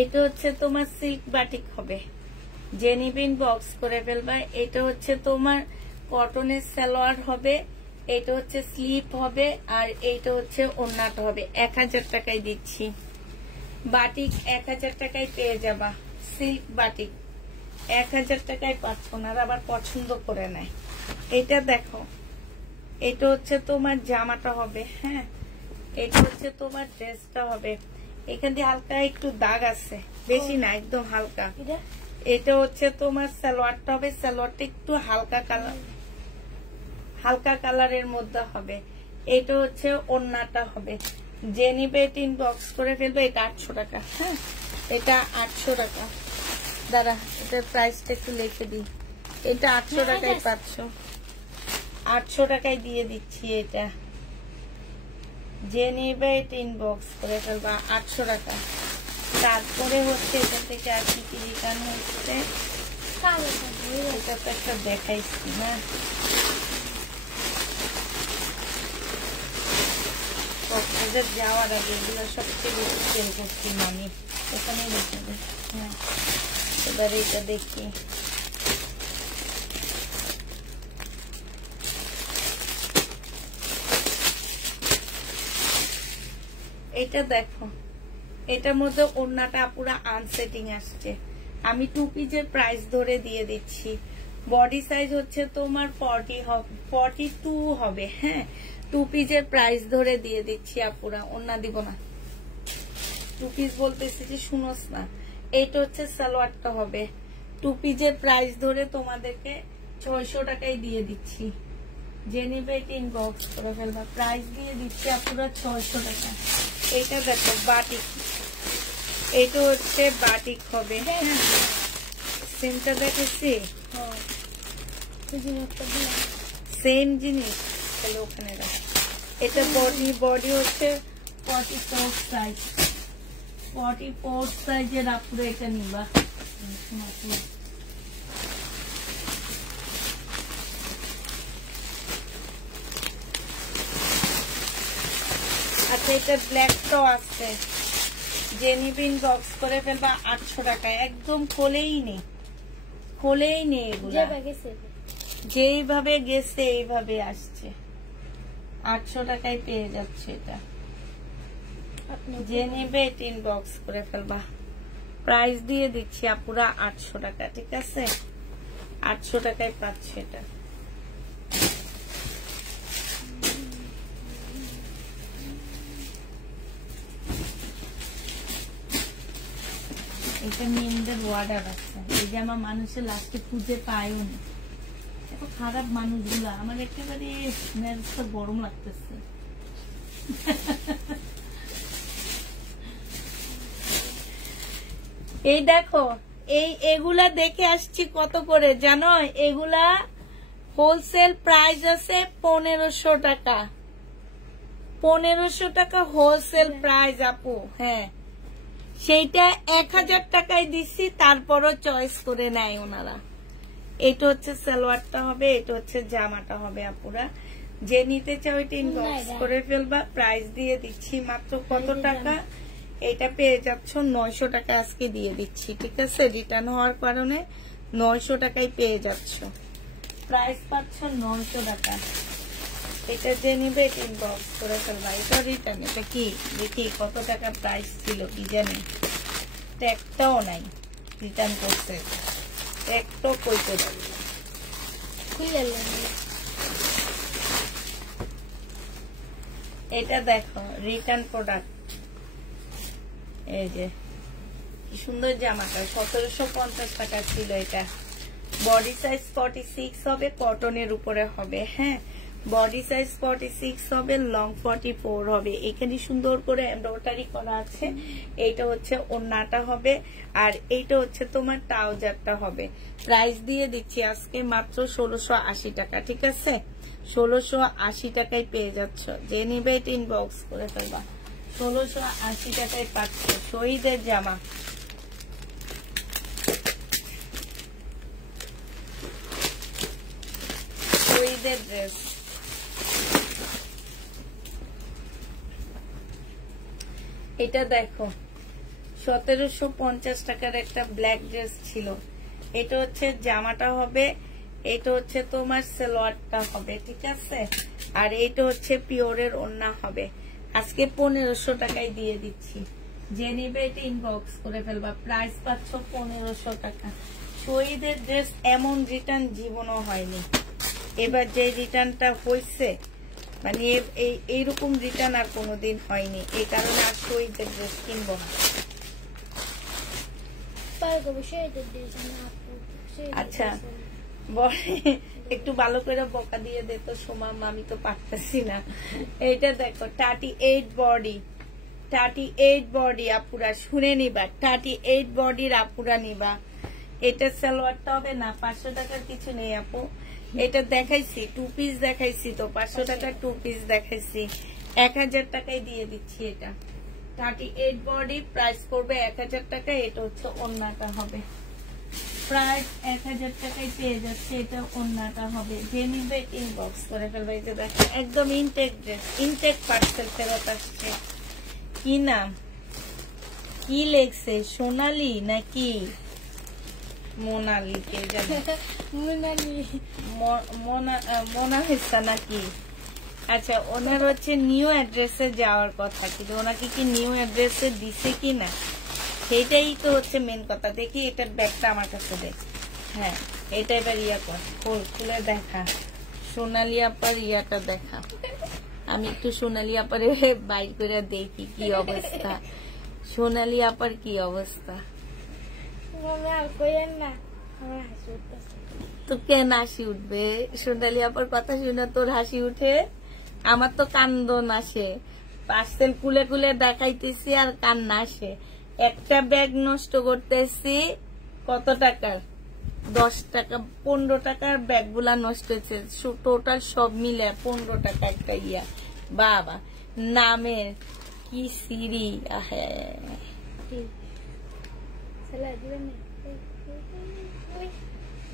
এটা হচ্ছে তোমার সিল্ক বাটিক হবে। যে নিবে ইনবক্স করে ফেলবা। এটা হচ্ছে তোমার কটনের সালোয়ার হবে, এটা হচ্ছে স্লিপ হবে, আর এইটা হচ্ছে ওড়নাটা হবে। 1000 টাকায় দিচ্ছি। বাটিক 1000 টাকায় পেয়ে যাবা। সিল্ক বাটিক 1000 টাকায় পাচ্ছ না, আবার পছন্দ করে নেয়। এটা দেখো, এটা হচ্ছে তোমার জামাটা হবে। হ্যাঁ, এটা হচ্ছে তোমার ড্রেসটা হবে। এখান দিয়ে হালকা একটু দাগ আছে, বেশি না, একদম হালকা। এটা হচ্ছে তোমার সালোয়ারটা হবে, সালোয়ারটা একটু হালকা কালারের মধ্যে হবে। এটা হচ্ছে ওড়নাটা হবে। যে নিবে এটা ইনবক্স করে ফেলবে। এটা 800 টাকা। হ্যাঁ, এটা 800 টাকা। দাঁড়া, এটার প্রাইসটা একটু লিখে দিই। এটা 800 টাকায় পাচ্ছ। 800 টাকায় দিয়ে দিচ্ছি এটা। যে নিবে এটা ইনবক্স করে ফেলবা। 800 টাকা। তারপরে হচ্ছে এটা থেকে আর কি কি রিটার্ন হচ্ছে, এটা তো একটা দেখাইছি না। কক্সবাজার যাওয়ার আগে এগুলো সবচেয়ে বেশি সেল করছি আমি, ওখানেই রেখে দিই। হ্যাঁ, এবার এটা দেখি। এটা দেখো, এটার মধ্যে ওড়নাটা পুরো আনসেটিং আসছে। আমি 2 পিসের প্রাইস ধরে দিয়ে দিচ্ছি। বডি সাইজ হচ্ছে তোমার 42 হবে। হ্যাঁ, 2 পিসের প্রাইস ধরে দিয়ে দিচ্ছি আপুরা। ওড়না দিব না, 2 পিস বলতেছি যে শুনোস না। এইটা হচ্ছে সালোয়ারটা হবে। 2 পিসের প্রাইস ধরে তোমাদেরকে 600 টাকায় দিয়ে দিচ্ছি। যে নিবে এটা ইনবক্স করে ফেলবা। প্রাইস দিয়ে দিচ্ছি আপুরা 600 টাকা। এটা দেখো বাটিক, এটা হচ্ছে বাটিক হবে। হ্যাঁ, সেমটা দেখেছি, সেম জিনিস, তাহলে ওখানে রাখ। এটা বডি হচ্ছে 44 সাইজ, 44 সাইজের আপুরা এটা নিবা। আচ্ছা, এটা ব্ল্যাকটাও আছে। যে নিবে ইনবক্স করে ফেলবা। 800 টাকায় একদম খোলেই নেই, খোলেই নেই। এগুলো যেইভাবে গেছে এইভাবে আসছে। 800 টাকায় পেয়ে যাচ্ছে এটা। যে নিবে এটা ইনবক্স করে ফেলবা। প্রাইস দিয়ে দিচ্ছি আপুরা 800 টাকা। ঠিক আছে, 800 টাকায় পাচ্ছে এটা। এটা মেনদের ওয়ার্ডার আছে, এই যে আমার মানুষের লাস্টে খুঁজে পায়ও না। এত খারাপ মানুষগুলা, আমার একেবারে মেজাজটা গরম লাগতেছে। এই দেখো, এগুলা দেখে আসছি কত করে জানো? এগুলা হোলসেল প্রাইস আছে 1500 টাকা। 1500 টাকা হোলসেল প্রাইস আপু। হ্যাঁ, সেইটা 1000 টাকায় দিচ্ছি, তারপরও চয়েস করে নেয় ওনারা। এটা হচ্ছে সালোয়ারটা হবে, এটা হচ্ছে জামাটা হবে। আপুরা যে নিতে চাও এটা ইনবক্স করে ফেলবা। প্রাইস দিয়ে দিচ্ছি মাত্র কত টাকা? এটা পেয়ে যাচ্ছ 900 টাকা আজকে দিয়ে দিচ্ছি, ঠিক আছে? রিটার্ন হওয়ার কারণে 900 টাকায় পেয়ে যাচ্ছ, প্রাইস পাচ্ছ 900 টাকা। এটা যে নিবে এটা ইনবক্স করে ফেলবা। এটা রিটার্ন, এটা কি দেখি কত টাকা প্রাইস ছিল কি জানি, ট্যাগটাও নাই, রিটার্ন করছে, ট্যাগটাও কইতে পারি। এটা দেখো রিটার্ন প্রোডাক্ট, এই যে কি সুন্দর জামাটা, 1750 টাকা ছিল। এটা বডি সাইজ 46 হবে, কটনের উপরে হবে। হ্যাঁ, বডি সাইজ 46 হবে, লং 44 হবে। এখানে সুন্দর করে এমব্রয়ডারি করা আছে। এইটা হচ্ছে ওড়নাটা হবে, আর এইটা হচ্ছে তোমার ট্রাউজারটা হবে। প্রাইস দিয়ে দিচ্ছি আজকে মাত্র 1680 টাকা, ঠিক আছে? 1680 টাকায় পেয়ে যাচ্ছ। যে নিবে এটা ইনবক্স করে ফেলবা। 1680 টাকায় পাচ্ছ শহীদের জামা। শহীদের ড্রেস, এটা দেখো 1750 টাকার একটা ব্ল্যাক ড্রেস ছিল। এটা হচ্ছে জামাটা হবে, এটা হচ্ছে তোমার সালোয়ারটা হবে, ঠিক আছে? আর এটা হচ্ছে পিওরের ওড়না হবে। আজকে 1500 টাকায় দিয়ে দিচ্ছি। যে নিবে এটা ইনবক্স করে ফেলবা। প্রাইস পাচ্ছ 1500 টাকা। শহীদের ড্রেস এমন রিটার্ন জীবনও হয়নি। এবার যে রিটার্নটা হয়েছে, মানে এইরকম রিটার্ন আর কোনোদিন হয়নি। এই কারণে আর শহীদের ড্রেস কিনবো না। আচ্ছা, একটু ভালো করে বকা দিয়ে দে তো সোমাম, আমি তো পারতেছি না। এইটা দেখো 38 বডি, 38 বডি আপুরা শুনে নিবা, 38 বডির আপুরা নিবা। এটা সালোয়ারটা হবে না, 500 টাকার কিছু নেই আপু। এটা দেখাইছি 2 পিস দেখাইছি তো, 500 টাকার 2 পিস দেখাইছি, 1000 টাকায় দিয়ে দিচ্ছি। এটা 38 বডি, প্রাইস করবে 1000 টাকা। এটা হচ্ছে ওড়নাটা হবে, প্রাইস 1000 টাকায় পেয়ে যাচ্ছে। এটা ওড়নাটা হবে। যে নিবে ইনবক্স করে ফেলবে। এই যে দেখো একদম ইনটেক ড্রেস, ইনটেক পার্সেল ফেরত আসছে। কি নাম, কি লেখছে? সোনালি নাকি মোনালি, কে জানে? মোনালিসা নাকি? আচ্ছা, ওনার হচ্ছে নিউ অ্যাড্রেসে যাওয়ার কথা, কিন্তু ওনাকে কি নিউ অ্যাড্রেসে দিছে কিনা সেটাই তো হচ্ছে মেন কথা। দেখি এটার ব্যাগটা আমার কাছে দেখ। হ্যাঁ, এটা এবার ইয়া কর, খুলে দেখা, সোনালি আপার ইয়াটা দেখা। আমি একটু সোনালি আপারে বাইর করে দেখি কি অবস্থা, সোনালি আপার কি অবস্থা। তো কেন হাসি উঠবে? সোনালি আপার কথা শুনে তোর হাসি উঠে? আমার তো কান্দন আসে। পার্সেল খুলে খুলে দেখাইতেছি আর কান্না আসে। একটা ব্যাগ নষ্ট করতেছি কত টাকার? 10 টাকা 15 টাকার ব্যাগ গুলা নষ্ট হয়েছে। টোটাল সব মিলে 15 টাকা একটা ইয়া। বাবা নামের কি সিরি।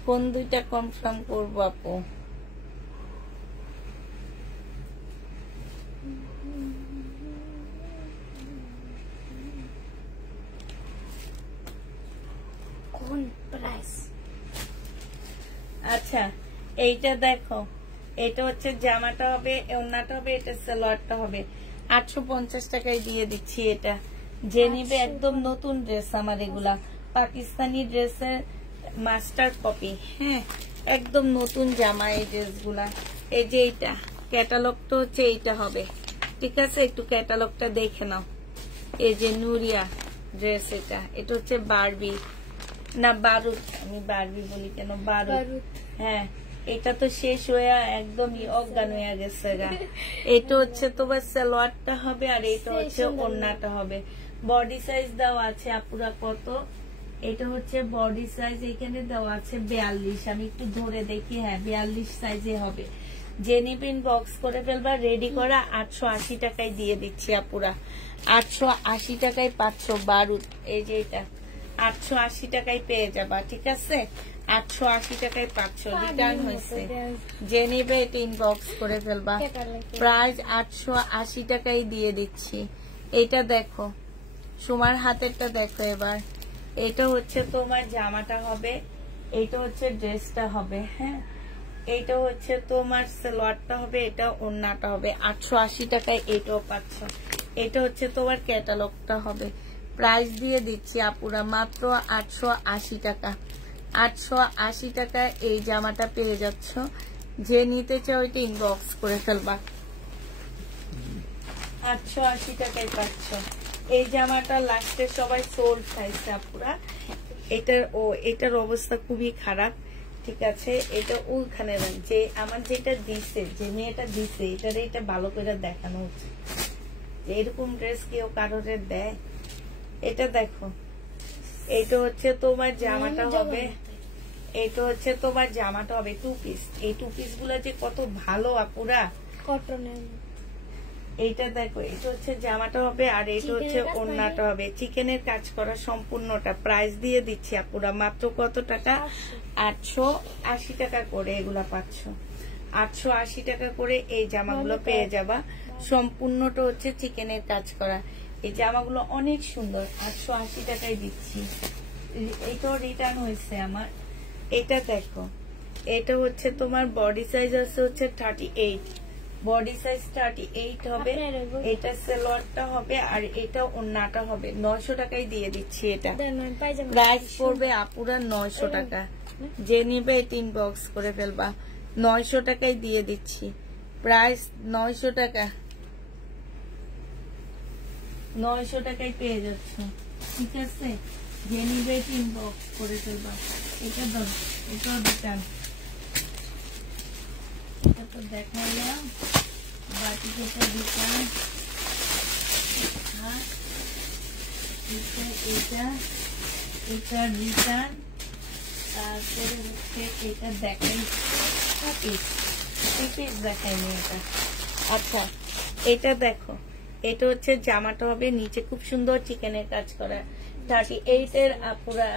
কোন দুইটা কনফার্ম করবো আপু? আচ্ছা, এইটা দেখো, এটা হচ্ছে জামাটা হবে, ওড়নাটা হবে, এটা সালোয়ারটা হবে। 850 টাকায় দিয়ে দিচ্ছি এটা। যে নিবে একদম নতুন ড্রেস আমার এগুলা, পাকিস্তানি ড্রেসের মাস্টার কপি। হ্যাঁ, একদম নতুন জামা এই ড্রেসগুলা। এই যে এইটা ক্যাটালগটা হচ্ছে এইটা হবে, ঠিক আছে? একটু ক্যাটালগটা দেখে নাও। এই যে নুরিয়া ড্রেস। এটা হচ্ছে বারবি না বারুদ, আমি বারবি বলি কেন, বারুদ। হ্যাঁ, এটা তো শেষ হয়ে একদমই অজ্ঞান হয়ে গেছে গা। এটা হচ্ছে তোমার সালোয়ারটা হবে আর এটা হচ্ছে ওড়নাটা হবে। বডি সাইজ দেওয়া আছে আপুরা কত, এটা হচ্ছে বডি সাইজ এখানে দেওয়া আছে 42। আমি একটু ধরে দেখি, হ্যাঁ 42 সাইজে হবে। যে নিবেন বক্স করে ফেলবা, রেডি করা 880 টাকায় দিয়ে দিচ্ছি আপুরা। 880 টাকায় পাচ্ছ বারুদ। এই যে এটা 880 টাকায় পেয়ে যাবা, ঠিক আছে? 880 টাকায় পাচ্ছ, রিটার্ন হয়েছে। যে নিবে এটা ইনবক্স করে ফেলবা। প্রাইস 880 টাকায় দিয়ে দিচ্ছি। এটা দেখো, সুমার হাতেরটা দেখো এবার। এটা হচ্ছে তোমার জামাটা হবে, এটা হচ্ছে ড্রেসটা হবে। হ্যাঁ, এটা হচ্ছে তোমার সালোয়ারটা হবে, এটা ওড়নাটা হবে। 880 টাকায় এটাও পাচ্ছ। এটা হচ্ছে তোমার ক্যাটালগটা হবে। প্রাইস দিয়ে দিচ্ছি আপুরা মাত্র 880 টাকা। 880 টাকায় এই জামাটা পেয়ে যাচ্ছ। যে নিতে চাও ওইটা ইনবক্স করে ফেলবা। 880 টাকায় পাচ্ছ এই জামাটা। লাস্টে সবাই সোল্ড খাইছে আপুরা। এটার অবস্থা খুবই খারাপ, ঠিক আছে? এটা ওইখানে যে আমার যেটা দিছে, যে মেয়েটা দিছে, এটা ভালো করে দেখানো উচিত। এরকম ড্রেস কেউ কারোরে দেয়? এটা দেখো, এটা হচ্ছে তোমার জামাটা হবে, এটা হচ্ছে তোমার জামাটা হবে 2 পিস। এই 2 পিস গুলা যে কত ভালো আপুরা, কটনের। এইটা দেখো, এটা হচ্ছে জামাটা হবে আর এটা হচ্ছে ওড়নাটা হবে। চিকেনের কাজ করা সম্পূর্ণটা। প্রাইস দিয়ে দিচ্ছি আপুরা মাত্র কত টাকা? 880 টাকা করে এগুলা পাচ্ছ। 880 টাকা করে এই জামাগুলো পেয়ে যাবা। সম্পূর্ণটা হচ্ছে চিকেনের কাজ করা। এই জামাগুলো অনেক সুন্দর, 880 টাকায় দিচ্ছি। এটাও রিটার্ন হয়েছে আমার। এটা দেখো, এটা হচ্ছে তোমার বডি সাইজ আছে হচ্ছে 38, বডি সাইজ 38 হবে। এটা সালোয়ারটা হবে আর এটা ওড়নাটা হবে। 900 টাকায় দিয়ে দিচ্ছি। এটা প্রাইস পড়বে আপুরা 900 টাকা। যে নিবে এটা ইনবক্স করে ফেলবা। 900 টাকায় দিয়ে দিচ্ছি। প্রাইস 900 টাকা। 900 টাকায় পেয়ে যাচ্ছ, ঠিক আছে? যে নিবে এটা ইনবক্স করে ফেলবা। এটা দাও, এটাও রিটার্ন। এটা তো দেখালাম, বাকি যেটা রিটার্ন। হ্যাঁ, এটা রিটার্ন। তারপরে হচ্ছে এটা দেখাই, দেখাইনি এটা। আচ্ছা, এটা দেখো, এটা হচ্ছে জামাটা হবে, নিচে খুব সুন্দর চিকেনের কাজ করা। 38 এর আপুরা,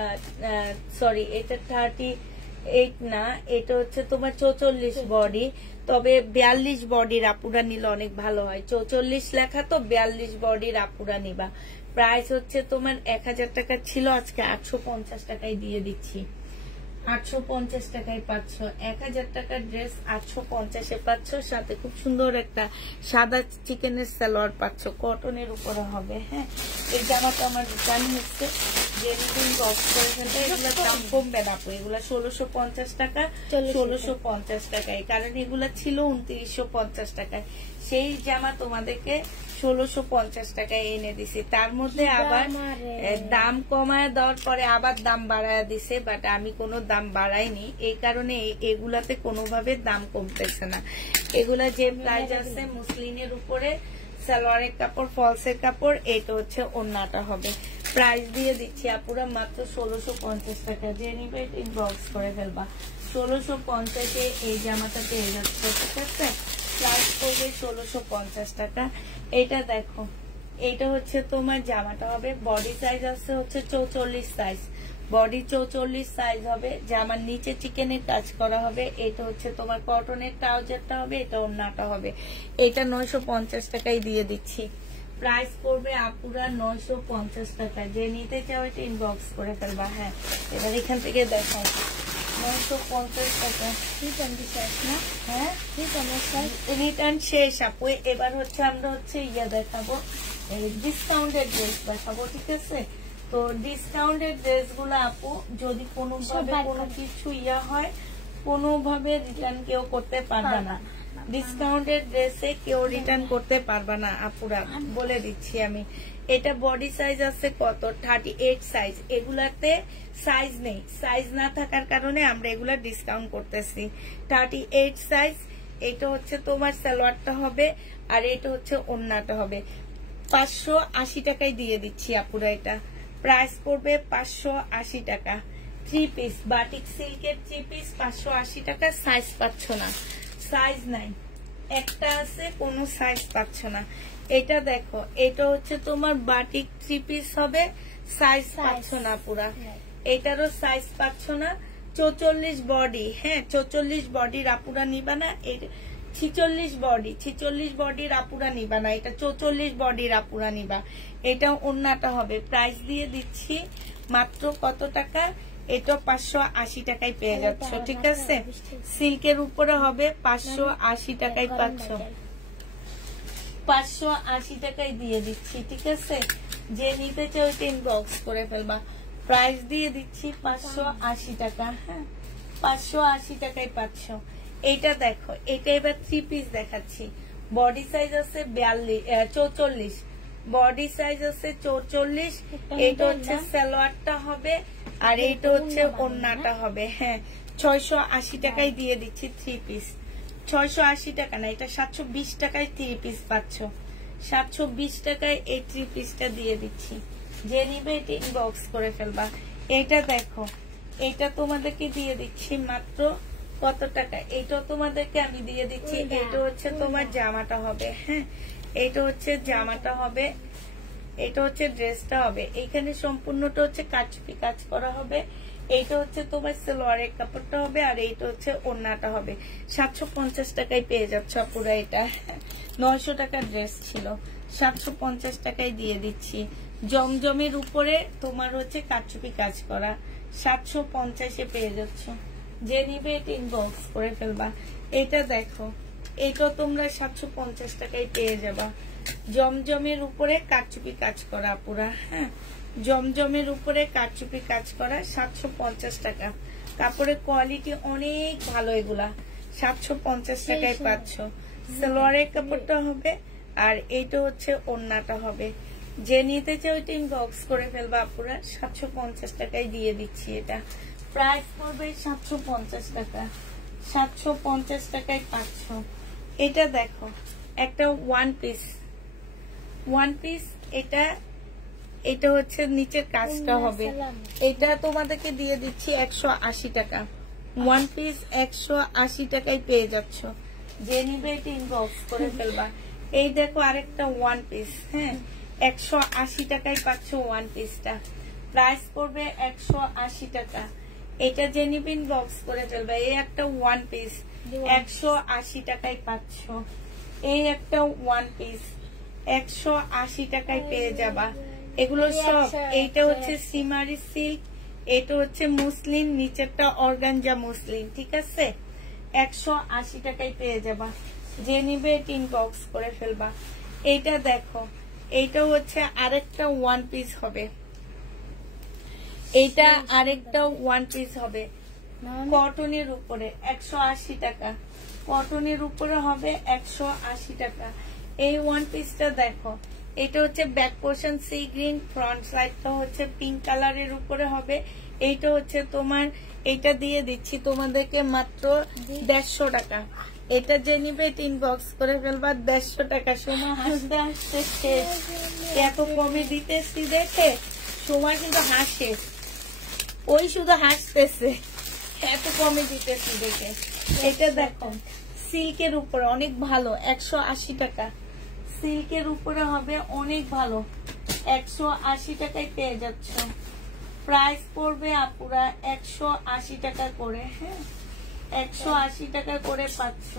সরি এটা 38 না, এটা হচ্ছে তোমার 44 বডি। তবে 42 বডির আপুরা নিলে অনেক ভালো হয়। 44 লেখা তো 42 বডির আপুরা নিবা। প্রাইস হচ্ছে তোমার 1000 টাকা ছিল, আজকে 850 টাকায় দিয়ে দিচ্ছি। 850 টাকায় পাচ্ছ। 1000 টাকার ড্রেস 850-এ পাচ্ছ। সাথে খুব সুন্দর একটা সাদা চিকেনের সালোয়ার পাচ্ছ, কটনের উপরে হবে। হ্যাঁ, এই জামাটা আমার রিটার্ন হচ্ছে। যে রিটার্ন বক্স করে ফেলবে, এগুলোর দাম কমবে না আপু। এগুলা 1650 টাকা, 1650 টাকায়। কারণ এগুলা ছিল 2950 টাকায়। সেই জামা তোমাদেরকে 1650 টাকায় এনে দিছি। তার মধ্যে আবার দাম কমায় দেওয়ার পরে আবার দাম বাড়ায় দিছে, বাট আমি কোনো দাম বাড়াইনি। এই কারণে এগুলাতে কোনোভাবে দাম কমতেছে না। এগুলা যে প্রাইস আছে মুসলিনের উপরে, সালোয়ারের কাপড়, ফলসের কাপড়, এটা হচ্ছে ওড়নাটা হবে। প্রাইস দিয়ে দিচ্ছি আপুরা মাত্র 1650 টাকা। যে নিবে ইনবক্স করে ফেলবা। 1650-এ এই জামাটা পেয়ে যাচ্ছে, ঠিক আছে? প্রাইস পড়বে 1650 টাকা। এটা দেখো, এটা হচ্ছে তোমার জামাটা হবে, বডি সাইজ আছে হচ্ছে 44 সাইজ। বডি 44 সাইজ হবে। জামার নিচে চিকেনের কাজ করা হবে। এটা হচ্ছে তোমার কটনের ট্রাউজারটা হবে, এটা ওড়নাটা হবে। এটা 950 টাকায় দিয়ে দিচ্ছি। প্রাইস পড়বে আপুরা 950 টাকা। যে নিতে চাও এটা ইনবক্স করে ফেলবা। হ্যাঁ, এবার এখান থেকে দেখো, 950 টাকা। না, হ্যাঁ রিটার্ন শেষ আপু। এবার হচ্ছে আমরা হচ্ছে দেখাবো, ডিসকাউন্টেড ড্রেস দেখাবো, ঠিক আছে? তো ডিসকাউন্টেড ড্রেস গুলো আপু যদি কোনোভাবে কোনো কিছু হয়, কোনোভাবে রিটার্ন কেউ করতে পারবে না। ডিসকাউন্টের ড্রেসে কেউ রিটার্ন করতে পারবে না আপুরা, বলে দিচ্ছি আমি। এটা বডি সাইজ আছে কত 38 সাইজ, এগুলাতে সাইজ নেই, সাইজ না থাকার কারণে আমরা এগুলা ডিসকাউন্ট করতেছি। 38 সাইজ, এটা হচ্ছে তোমার সালোয়ারটা হবে আর এটা হচ্ছে ওড়নাটা হবে। 580 টাকায় দিয়ে দিচ্ছি আপুরা, এটা প্রাইস পড়বে 580 টাকা। 3 পিস বাটিক সিল্কের 3 পিস 580 টাকা। সাইজ পাচ্ছ না, সাইজ নাই, একটা আছে কোনো সাইজ পাচ্ছ না। এটা দেখো, এটা হচ্ছে তোমার বাটিক 3 পিস হবে, সাইজ পাচ্ছ না পুরা, এটারও সাইজ পাচ্ছ না। 44 বডি, হ্যাঁ 44 বডির আপুরা নিবা না, 46 বডির আপুরা নিবা না, এটা 44 বডির আপুরা নিবা। এটা ওড়নাটা হবে, প্রাইস দিয়ে দিচ্ছি মাত্র কত টাকা, এটা 580 টাকায় পেয়ে যাচ্ছ, ঠিক আছে। সিল্কের উপরে হবে 580 টাকায় পাচ্ছ, 580 টাকায় দিয়ে দিচ্ছি, ঠিক আছে। যে নিতে চাও ওইটা ইনবক্স করে ফেলবা। প্রাইস দিয়ে দিচ্ছি 580 টাকা, হ্যাঁ 580 টাকায় পাচ্ছ। এইটা দেখো, এটা এবার 3 পিস দেখাচ্ছি। বডি সাইজ আছে 44, বডি সাইজ আছে 44। এটা হচ্ছে সালোয়ারটা হবে আর এইটা হচ্ছে ওড়নাটা হবে, হ্যাঁ 680 টাকায় দিয়ে দিচ্ছি 3 পিস। 680 টাকা না, এটা 720 টাকায় 3 পিস পাচ্ছ, 720 টাকায় এই 3 পিসটা দিয়ে দিচ্ছি। যে নিবে এটা ইনবক্স করে ফেলবা। এটা দেখো, এটা তোমাদেরকে দিয়ে দিচ্ছি মাত্র কত টাকা, এটা তোমাদেরকে আমি দিয়ে দিচ্ছি। এটা হচ্ছে তোমার জামাটা হবে, হ্যাঁ এটা হচ্ছে জামাটা হবে, এটা হচ্ছে ড্রেসটা হবে। এখানে সম্পূর্ণটা হচ্ছে কাচপি কাজ করা হবে। এইটা হচ্ছে তোমার সালোয়ারের কাপড়টা হবে আর এইটা হচ্ছে ওড়নাটা হবে। 750 টাকায় পেয়ে যাচ্ছ পুরো, এটা 900 টাকার ড্রেস ছিল, 750 টাকায় দিয়ে দিচ্ছি। জমজমের উপরে তোমার হচ্ছে কাচপি কাজ করা, 750-এ পেয়ে যাচ্ছ। যে নিবে এটা ইনবক্স করে ফেলবা। এটা দেখো, এটা তোমরা 750 টাকায় পেয়ে যাবা। জমজমের উপরে কারচুপি কাজ করা পুরা, হ্যাঁ জমজমের উপরে কারচুপি কাজ করা, 750 টাকা। কাপড়ের কোয়ালিটি অনেক ভালো, এগুলা 750 টাকায় পাচ্ছ। সালোয়ারের কাপড়টা হবে আর এইটা হচ্ছে ওড়নাটা হবে। যে নিতে চাও ওইটা ইনবক্স করে ফেলবা আপুরা, 750 টাকায় দিয়ে দিচ্ছি। এটা প্রাইস পড়বে 750 টাকা, 750 টাকায় পাচ্ছ। এটা দেখো, একটা ওয়ান পিস, এটা হচ্ছে নিচের কাজটা হবে। এটা তোমাদেরকে দিয়ে দিচ্ছি 180 টাকা। ওয়ান পিস 180 টাকায় পেয়ে যাচ্ছ। যে নিবে এটা ইনবক্স করে ফেলবা। এই দেখো আরেকটা ওয়ান পিস, হ্যাঁ 180 টাকায় পাচ্ছ ওয়ান পিসটা। প্রাইস পড়বে 180 টাকা। এটা যে নিবে ইনবক্স করে ফেলবা। এই একটা ওয়ান পিস 180 টাকায় পাচ্ছ। এই একটা ওয়ান পিস 180 টাকায় পেয়ে যাবা। এগুলো সব, এইটা হচ্ছে সিমারি সিল্ক, এটা হচ্ছে মুসলিম, নিচেরটা অর্গানজা মুসলিম, ঠিক আছে। 180 টাকায় পেয়ে যাবা। যে নিবে ইনবক্স করে ফেলবা। এইটা দেখো, এইটা হচ্ছে আরেকটা ওয়ান পিস হবে, এইটা আরেকটা ওয়ান পিস হবে কটনের উপরে 180 টাকা। কটনের উপরে হবে 180 টাকা। এই ওয়ান পিসটা দেখো, এটা হচ্ছে back portion sea green, front সাইডটা হচ্ছে পিঙ্ক কালারের উপরে হবে। এইটা হচ্ছে তোমার, এটা দিয়ে দিচ্ছি তোমাদেরকে মাত্র 150 টাকা। এটা যে নিবে ইনবক্স করে ফেলবা। 150 টাকা। সময় হাসতে হাসতে শেষ, এত কমে দিতেছি দেখে সময় কিন্তু হাসে, ওই শুধু হাসতেছে, এত কমে দিতেছি দেখে। এটা দেখো, সিল্কের উপরে অনেক ভালো, 180 টাকা। সিল্কের উপরে হবে অনেক ভালো, 180 টাকায় পেয়ে যাচ্ছ। প্রাইস পড়বে আপুরা 180 টাকা করে, হ্যাঁ 180 টাকা করে পাচ্ছ।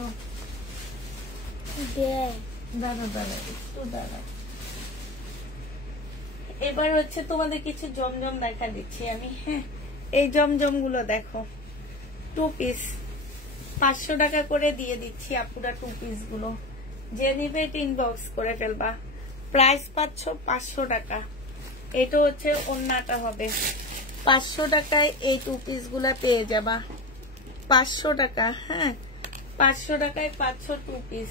এবার হচ্ছে তোমাদের কিছু জমজম দেখা দিচ্ছি আমি, হ্যাঁ এই জমজম গুলো দেখো, 2 পিস 500 টাকা করে দিয়ে দিচ্ছি আপুরা 2 পিস গুলো। যে নিবে এটা ইনবক্স করে ফেলবা। প্রাইস পাচ্ছ 500 টাকা। এটা হচ্ছে ওড়নাটা হবে, 500 টাকায় এই 2 পিস গুলা পেয়ে যাবা। 500 টাকা, হ্যাঁ 500 টাকায় 500 টু পিস,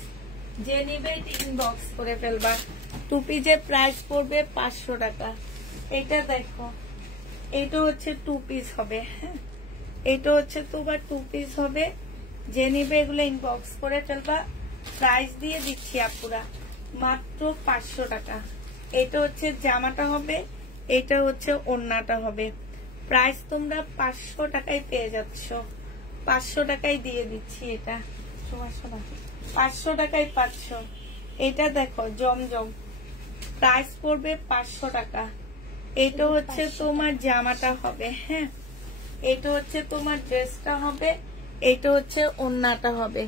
যে নিবে ইনবক্স করে ফেলবা। টু পিসের প্রাইস পড়বে 500 টাকা। এটা দেখো, এটা হচ্ছে টু পিস হবে। হ্যাঁ, এটা হচ্ছে তোমার টু পিস হবে, যে নিবে এগুলো ইনবক্স করে ফেলবা। প্রাইস দিয়ে দিচ্ছি আপুরা মাত্র 500 টাকা। এটা হচ্ছে জামাটা হবে, এটা হচ্ছে ওড়নাটা হবে। প্রাইস তোমরা 500 টাকায় পেয়ে যাচ্ছ, 500 টাকায় দিয়ে দিচ্ছি। এটা 500 টাকায় পাচ্ছ। এটা দেখো জমজম, প্রাইস পড়বে 500 টাকা। এটা হচ্ছে তোমার জামাটা হবে। হ্যাঁ, এটা হচ্ছে তোমার ড্রেসটা হবে, এটা হচ্ছে ওড়নাটা হবে।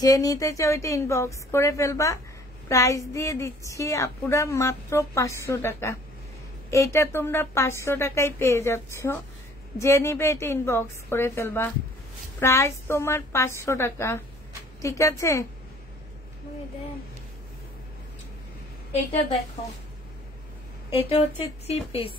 যে নিতে চাও এটা ইনবক্স করে ফেলবা। প্রাইস দিয়ে দিচ্ছি আপুরা মাত্র 500 টাকা। এটা তোমরা 500 টাকায় পেয়ে যাচ্ছ, যে নিবে এটা ইনবক্স করে ফেলবা। প্রাইস তোমার 500 টাকা, ঠিক আছে? এটা দেখো, এটা হচ্ছে থ্রি পিস।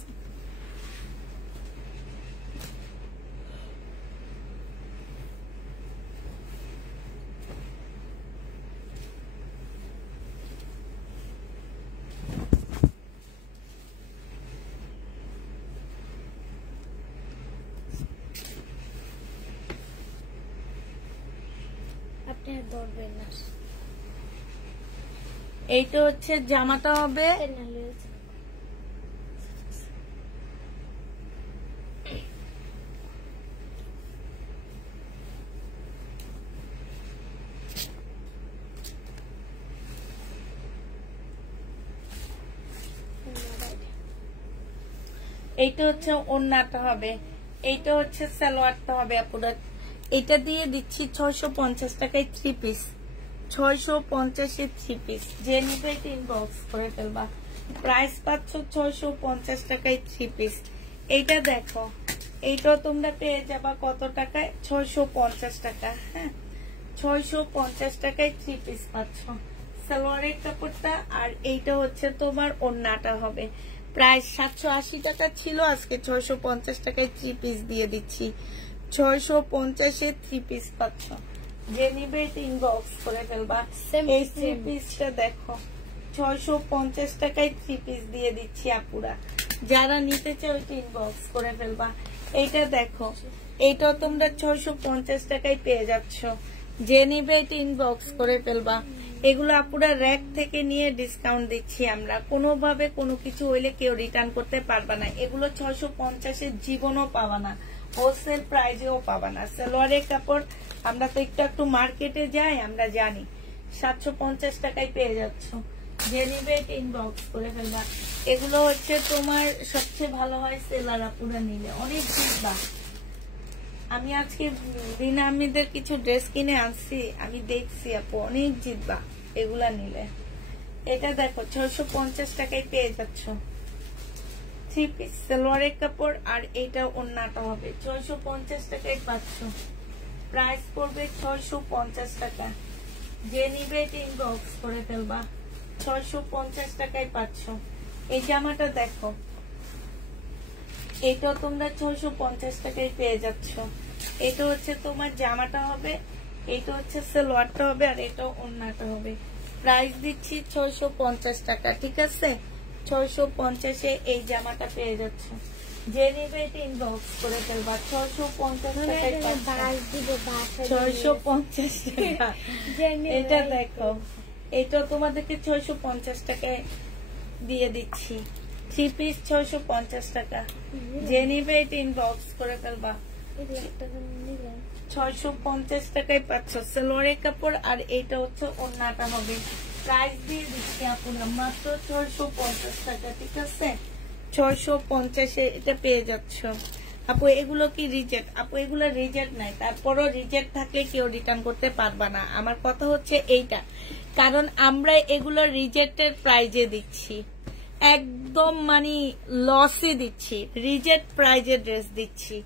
আপনি ধরবেন না, এইটা হচ্ছে জামাটা হবে। এইটা হচ্ছে ওড়নাটা হবে, এইটা হচ্ছে সালোয়ারটা হবে আপুরা। এটা দিয়ে দিচ্ছি 650 টাকায় থ্রি পিস, 650 থ্রি পিস। যে নিবে এটা ইনবক্স করে ফেলবা। প্রাইস পাচ্ছ 650 টাকায় থ্রি পিস। এইটা দেখো, এইটাও তোমরা পেয়ে যাবা কত টাকায়? 650 টাকা। হ্যাঁ, 650 টাকায় থ্রি পিস পাচ্ছ। সালোয়ারের কাপড়টা আর এইটা হচ্ছে তোমার ওড়নাটা হবে। প্রাইস 780 টাকা ছিল, আজকে 650 টাকায় থ্রি পিস দিয়ে দিচ্ছি। 650 থ্রি পিস পাচ্ছ, যে নিবে এটা ইনবক্স করে ফেলবা। এই থ্রি পিসটা দেখো, 650 টাকায় থ্রি পিস দিয়ে দিচ্ছি আপুরা। যারা নিতে চাও এটা ইনবক্স করে ফেলবা। এইটা দেখো, এইটাও তোমরা 650 টাকায় পেয়ে যাচ্ছ, যে নিবে এটা ইনবক্স করে ফেলবা। এগুলো আপুরা র‍্যাক থেকে নিয়ে ডিসকাউন্ট দিচ্ছি আমরা। কোনোভাবে কোনো কিছু হইলে কেউ রিটার্ন করতে পারবা না। এগুলো 650 জীবনও পাবা না, হোলসেল প্রাইজেও পাবা না। সালোয়ারের কাপড় আমরা তো একটু মার্কেটে যাই, আমরা জানি 750 টাকায় পেয়ে যাচ্ছ, যে নিবে ইনবক্স করে ফেলবা। এগুলো হচ্ছে তোমার সবচেয়ে ভালো হয় সেলার আপুরা নিলে, অনেক জিতবা। আমি আজকে রিনা আমিদের কিছু ড্রেস কিনে আনছি, আমি দেখছি আপু অনেক জিতবা এগুলা নিলে। এটা দেখো 650 টাকায় পেয়ে যাচ্ছ থ্রি পিস, সালোয়ারের কাপড় আর এইটা ওড়নাটা হবে। 650 টাকায় পাচ্ছ, প্রাইস পড়বে 650 টাকা। যে নিবে এটা ইনবক্স করে ফেলবা। 650 টাকায় পাচ্ছ। এই জামাটা দেখো, এটাও তোমরা 650 টাকায় পেয়ে যাচ্ছ। এটা হচ্ছে তোমার জামাটা হবে, এটা হচ্ছে সালোয়ারটা হবে আর এটা ওড়নাটা হবে। প্রাইস দিচ্ছি 650 টাকা, ঠিক আছে? 650 এই জামাটা পেয়ে যাচ্ছ, যে নিবে এটা ইনবক্স করে ফেলবা। 650 টাকায় 650 টাকা। এটা দেখো, এটা তোমাদেরকে 650 টাকায় দিয়ে দিচ্ছি। থ্রি পিস 650 টাকা, যে নিবে এটা ইনবক্স করে ফেলবা। 650 টাকায় পাচ্ছ সালোয়ারের কাপড় আর এইটা হচ্ছে ওড়নাটা হবে। প্রাইস দিয়ে দিচ্ছি আপনারা মাত্র 650 টাকা, ঠিক আছে? 650 এটা পেয়ে যাচ্ছ আপু। এগুলো কি রিজেক্ট? আপু এগুলো রিজেক্ট নাই, তারপরও রিজেক্ট থাকলে কেউ রিটার্ন করতে পারবা না। আমার কথা হচ্ছে এইটা, কারণ আমরা এগুলো রিজেক্টের প্রাইজে দিচ্ছি, একদম মানে লসে দিচ্ছি, রিজেক্ট প্রাইজে ড্রেস দিচ্ছি।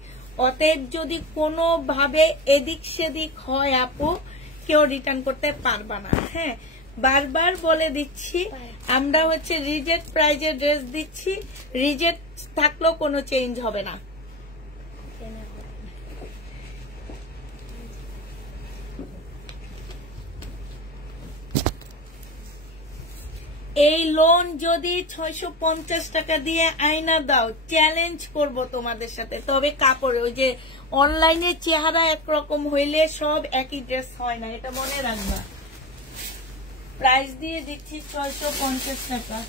অতএব যদি কোনোভাবে এদিক সেদিক হয় আপু, কেউ রিটার্ন করতে পারবা না। হ্যাঁ, বারবার বলে দিচ্ছি, আমরা হচ্ছে রিজেক্ট প্রাইজে ড্রেস দিচ্ছি, রিজেক্ট থাকলেও কোনো চেঞ্জ হবে না। এই লোন যদি 650 টাকা দিয়ে আয়না দাও, চ্যালেঞ্জ করব তোমাদের সাথে। তবে কাপড় ওই যে অনলাইনে চেহারা একরকম হইলে সব একই ড্রেস হয় না, এটা মনে রাখবা। প্রাইস দিয়ে দিচ্ছি 650 টাকা।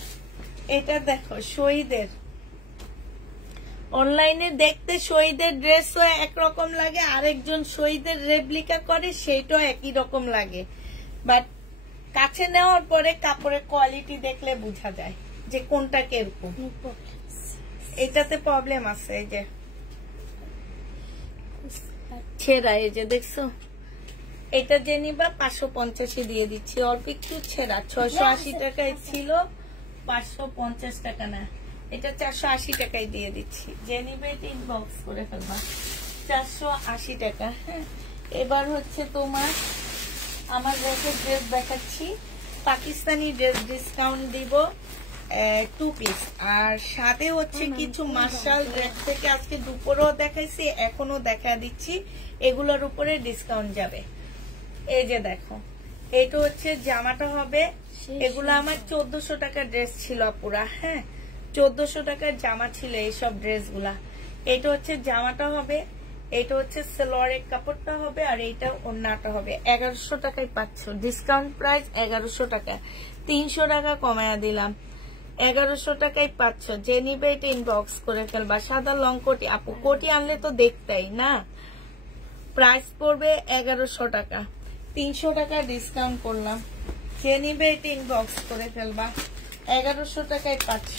এটা দেখো শহীদের, অনলাইনে দেখতে শহীদের ড্রেসও একরকম লাগে, আরেকজন শহীদের রেপ্লিকা করে সেইটাও একই রকম লাগে, বাট কাছে নেওয়ার পরে কাপড়ের কোয়ালিটি দেখলে বোঝা যায় যে কোনটা কিরকম। এটাতে প্রবলেম আছে, এই যে ছেঁড়া, এই যে দেখছো। এটা যে নিবা 550 দিয়ে দিচ্ছি, অল্প একটু ছেঁড়া। 680 টাকায় ছিল, 550 টাকা না, এটা 480 টাকায় দিয়ে দিচ্ছি। যে নিবে এটা ইনবক্স করে ফেলবা, 480 টাকা। হ্যাঁ, এবার হচ্ছে তোমার আমার ড্রেসের ড্রেস দেখাচ্ছি। পাকিস্তানি ড্রেস ডিসকাউন্ট দিব 2 পিস, আর সাথে হচ্ছে কিছু মার্শাল ড্রেস থেকে আজকে দুপুরেও দেখাইছি, এখনো দেখা দিচ্ছি, এগুলোর উপরে ডিসকাউন্ট যাবে। এই যে দেখো, এটা হচ্ছে জামাটা হবে, এগুলো আমার 1400 টাকার ড্রেস ছিল পুরা। হ্যাঁ, 1400 টাকার জামা ছিল এইসব ড্রেসগুলা। এটা হচ্ছে জামাটা হবে, এটা হচ্ছে সালোয়ারের কাপড়টা হবে, আর এইটা ওড়নাটা হবে। 1100 টাকায় পাচ্ছ, ডিসকাউন্ট প্রাইস 1100 টাকা, 300 টাকা কমায়া দিলাম। 1100 টাকায় পাচ্ছ, যে নিবে এটা ইনবক্স করে ফেলবা। সাদা লং কোটি, আপু কোটি আনলে তো দেখতেই না। প্রাইস পড়বে 1100 টাকা, 300 টাকা ডিসকাউন্ট করলাম। যে নিবে এটা ইনবক্স করে ফেলবা, 1100 টাকায় পাচ্ছ।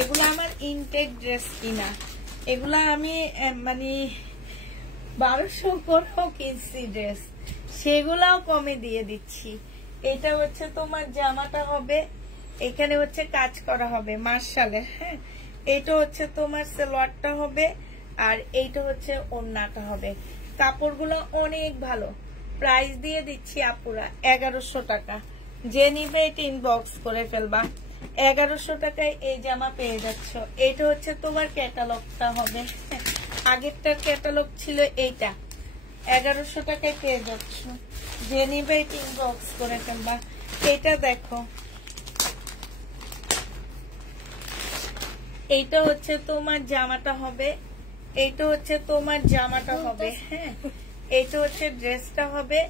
এগুলো আমার ইনটেক ড্রেস কিনা, এগুলা আমি মানে 1200 করেও কিনছি ড্রেস, সেগুলাও কমে দিয়ে দিচ্ছি। এটা হচ্ছে তোমার জামাটা হবে, এখানে হচ্ছে কাজ করা হবে মার্শালের। হ্যাঁ, এটা হচ্ছে তোমার সালোয়ারটা হবে, আর এইটা হচ্ছে ওড়নাটা হবে। কাপড়গুলো অনেক ভালো। প্রাইস দিয়ে দিচ্ছি আপুরা 1100 টাকা। যে নিবে এটা ইনবক্স করে ফেলবা। 1100 টাকায় এই জামা পেয়ে যাচ্ছ। এটা হচ্ছে তোমার ক্যাটালগটা হবে, আগেরটার ক্যাটালগ ছিল এইটা। 1100 টাকায় পেয়ে যাচ্ছ, যে নিবে এটা ইনবক্স করে ফেলবা। এটা দেখো, এইটা হচ্ছে তোমার জামাটা হবে, এইটা হচ্ছে তোমার জামাটা হবে। হ্যাঁ, এইটা হচ্ছে ড্রেসটা হবে।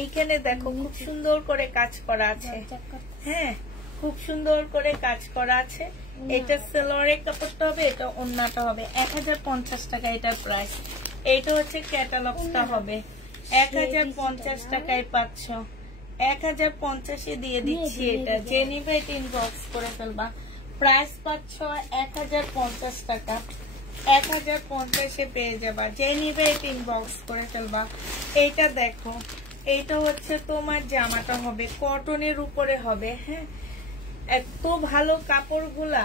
এইখানে দেখো খুব সুন্দর করে কাজ করা আছে। হ্যাঁ, খুব সুন্দর করে কাজ করা আছে। এটা সালোয়ারের কাপড়টা হবে, এটা ওড়নাটা হবে। 1050 টাকা এটার প্রাইস। এইটা হচ্ছে ক্যাটালগটা হবে, 1050 টাকায় পাচ্ছ। 1050 দিয়ে দিচ্ছি এটা। যে নিবে এটা ইনবক্স করে ফেলবা। প্রাইস পাচ্ছ 1050 টাকা, 1050 পেয়ে যাবা। যে নিবে এটা ইনবক্স করে ফেলবা। এইটা দেখো, এইটা হচ্ছে তোমার জামাটা হবে, কটনের উপরে হবে। হ্যাঁ, এত ভালো কাপড়গুলা।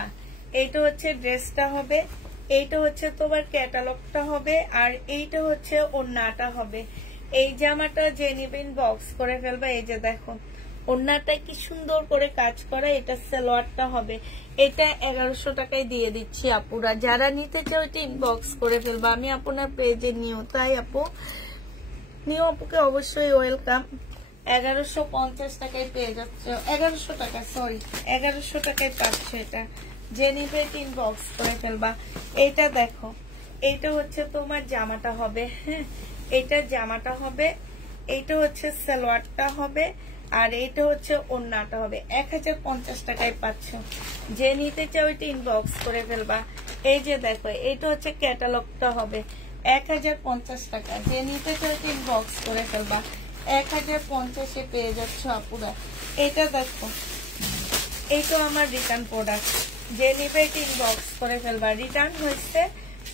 এইটা হচ্ছে ড্রেসটা হবে, এইটা হচ্ছে তোমার ক্যাটালগটা হবে, আর এইটা হচ্ছে ওড়নাটা হবে। এই জামাটা যে নিবে ইনবক্স করে ফেলবা। এই যে দেখো, ওড়নাটা কি সুন্দর করে কাজ করা। এটা সালোয়ারটা হবে, এটা 1100 টাকায় দিয়ে দিচ্ছি আপুরা। যারা নিতে চাও এটা ইনবক্স করে ফেলবা। আমি আপনার পেজে নিও, তাই আপু নিও, আপুকে অবশ্যই ওয়েলকাম। 1150 টাকায় পেয়ে যাচ্ছ, 1100 টাকা, সরি 1100 টাকায় পাচ্ছ এটা। যে নিবে ইনবক্স করে ফেলবা। এইটা দেখো, এইটা হচ্ছে তোমার জামাটা হবে। হ্যাঁ, এটা জামাটা হবে, এইটা হচ্ছে সালোয়ারটা হবে, আর এইটা হচ্ছে ওড়নাটা হবে। 1050 টাকায় পাচ্ছ। যে নিতে চাও এটা ইনবক্স করে ফেলবা। এই যে দেখো, এইটা হচ্ছে ক্যাটালগটা হবে, 1050 টাকা। যে নিতে চাও এটা ইনবক্স করে ফেলবা। 1050 পেয়ে যাচ্ছ আপুরা। এটা দেখো, এইটা আমার রিটার্ন প্রোডাক্ট। যে নিবে এটা ইনবক্স করে ফেলবা। রিটার্ন হয়েছে,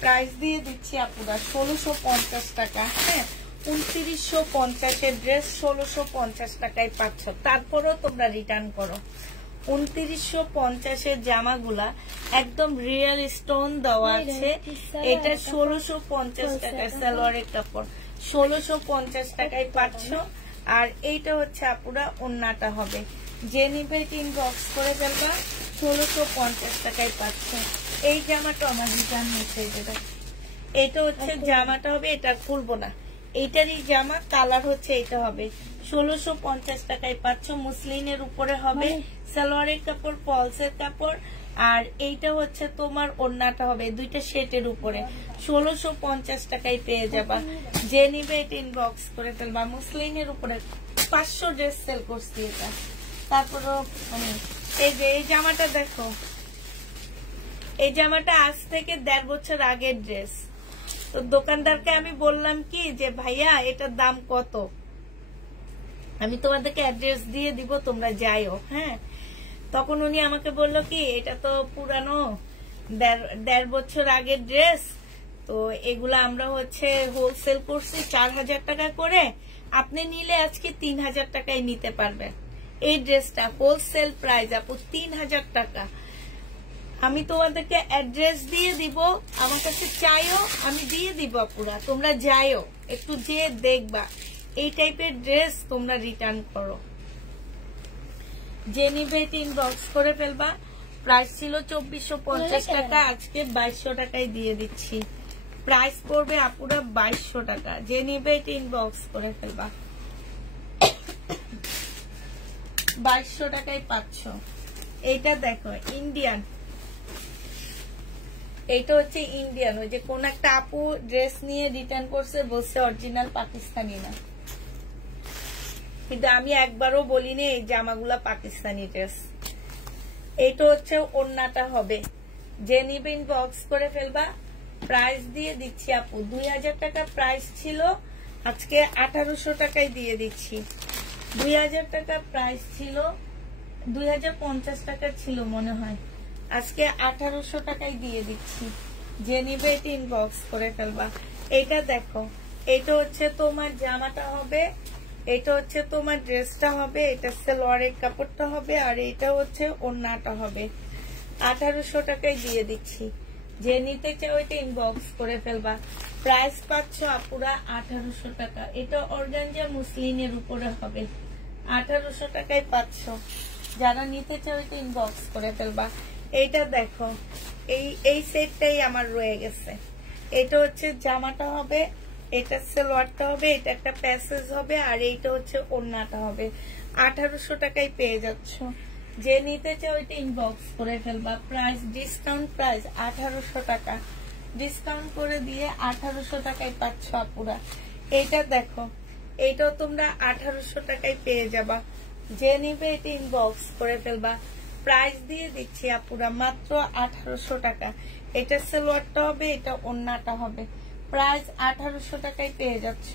প্রাইস দিয়ে দিচ্ছি আপুরা 1650 টাকা। হ্যাঁ, 2950 ড্রেস 1650 টাকায় পাচ্ছ। তারপরেও তোমরা রিটার্ন করো। 2950 জামাগুলা একদম রিয়েল স্টোন দেওয়া আছে। এটা 1650 টাকা সালোয়ারের কাপড়, 1650 টাকায় পাচ্ছ। আর এইটা হচ্ছে আপুরা ওড়নাটা হবে। যে নিবে ইনবক্স করে ফেলবা। 1650 টাকায় পাচ্ছ। এই জামাটা আমার রিটার্ন হচ্ছে। এটা হচ্ছে জামাটা হবে, এটা খুলবো না। এইটারই জামা কালার হচ্ছে এটা হবে 1650 টাকায় পাচ্ছ। মুসলিনের উপরে হবে, সালোয়ারের কাপড়, ফলসের কাপড়, আর এইটা হচ্ছে তোমার ওড়নাটা হবে দুইটা সেটের উপরে 1650 টাকায় পেয়ে যাবা। যে নিবে এটা ইনবক্স করে ফেলবা। মুসলিনের উপরে 500 ড্রেস সেল করছি এটা। তারপরও এই যে এই জামাটা দেখো, এই জামাটা আজ থেকে 1.5 বছর আগের ড্রেস। তো দোকানদারকে আমি বললাম কি যে ভাইয়া এটার দাম কত, আমি তোমাদেরকে অ্যাড্রেস দিয়ে দিব, তোমরা যাইও। হ্যাঁ, তখন উনি আমাকে বলল কি এটা তো পুরানো 1.5 বছর আগের ড্রেস, তো এগুলা আমরা হচ্ছে হোলসেল করছি 4000 টাকা করে, আপনি নিলে আজকে 3000 টাকায় নিতে পারবেন। এই ড্রেসটা হোলসেল প্রাইস আপু 3000 টাকা। আমি তোমাদেরকে অ্যাড্রেস দিয়ে দিব, আমার কাছে চাইও, আমি দিয়ে দিব আপুরা, তোমরা যাইও, একটু যে দেখবা এই টাইপের ড্রেস তোমরা রিটার্ন করো। যে নিবে ইনবক্স করে ফেলবা। প্রাইস ছিল 2450 টাকা, আজকে 2200 টাকায় দিয়ে দিচ্ছি। প্রাইস পড়বে আপুরা 2200 টাকা। যে নিবে ইনবক্স করে ফেলবা। 2200 টাকায় পাচ্ছ। এইটা দেখো ইন্ডিয়ান, এইটা হচ্ছে ইন্ডিয়ান। ওই যে কোন একটা আপু ড্রেস নিয়ে রিটার্ন করছে, বলছে অরিজিনাল পাকিস্তানি না, কিন্তু আমি একবারও বলিনি এই জামাগুলা পাকিস্তানি ড্রেস। এইটা হচ্ছে ওড়নাটা হবে। যে নিবে ইনবক্স করে ফেলবা। প্রাইস দিয়ে দিচ্ছি আপু 2000 টাকা প্রাইস ছিল, আজকে 1800 টাকায় দিয়ে দিচ্ছি। 2000 টাকা প্রাইস ছিল, 2050 টাকা ছিল মনে হয়, আজকে 1800 টাকায় দিয়ে দিচ্ছি। যে নিবে এটা ইনবক্স করে ফেলবা। এটা দেখো, এটা হচ্ছে তোমার জামাটা হবে, এটা হচ্ছে তোমার ড্রেসটা হবে, এটা সালোয়ারের কাপড়টা হবে, আর এটা হচ্ছে ওড়নাটা হবে। 1800 টাকায় দিয়ে দিচ্ছি। যে নিতে চাও এটা ইনবক্স করে ফেলবা। প্রাইস পাচ্ছ আপুরা 1800 টাকা। এটা অর্গানজা মুসলিনের উপরে হবে, 1800 টাকায় পাচ্ছ। যারা নিতে চাও এটা ইনবক্স করে ফেলবা। এইটা দেখো, এই সেটটাই আমার রয়ে গেছে। এটা হচ্ছে জামাটা হবে, এটা সালোয়ারটা হবে, এটা একটা প্যাসেজ হবে, আর এইটা হচ্ছে ওড়নাটা হবে। 1800 টাকায় পেয়ে যাচ্ছ। যে নিতে চাও এটা ইনবক্স করে ফেলবা। প্রাইস ডিসকাউন্ট প্রাইস 1800 টাকা, ডিসকাউন্ট করে দিয়ে 1800 টাকায় পাচ্ছ আপুরা। এইটা দেখো, এইটাও তোমরা 1800 টাকায় পেয়ে যাবা। যে নিবে এটা ইনবক্স করে ফেলবা। প্রাইস দিয়ে দিচ্ছি আপুরা মাত্র 1800 টাকা। এটা সালোয়ারটা হবে, এটা ওড়নাটা হবে। প্রাইস 1800 টাকায় পেয়ে যাচ্ছ।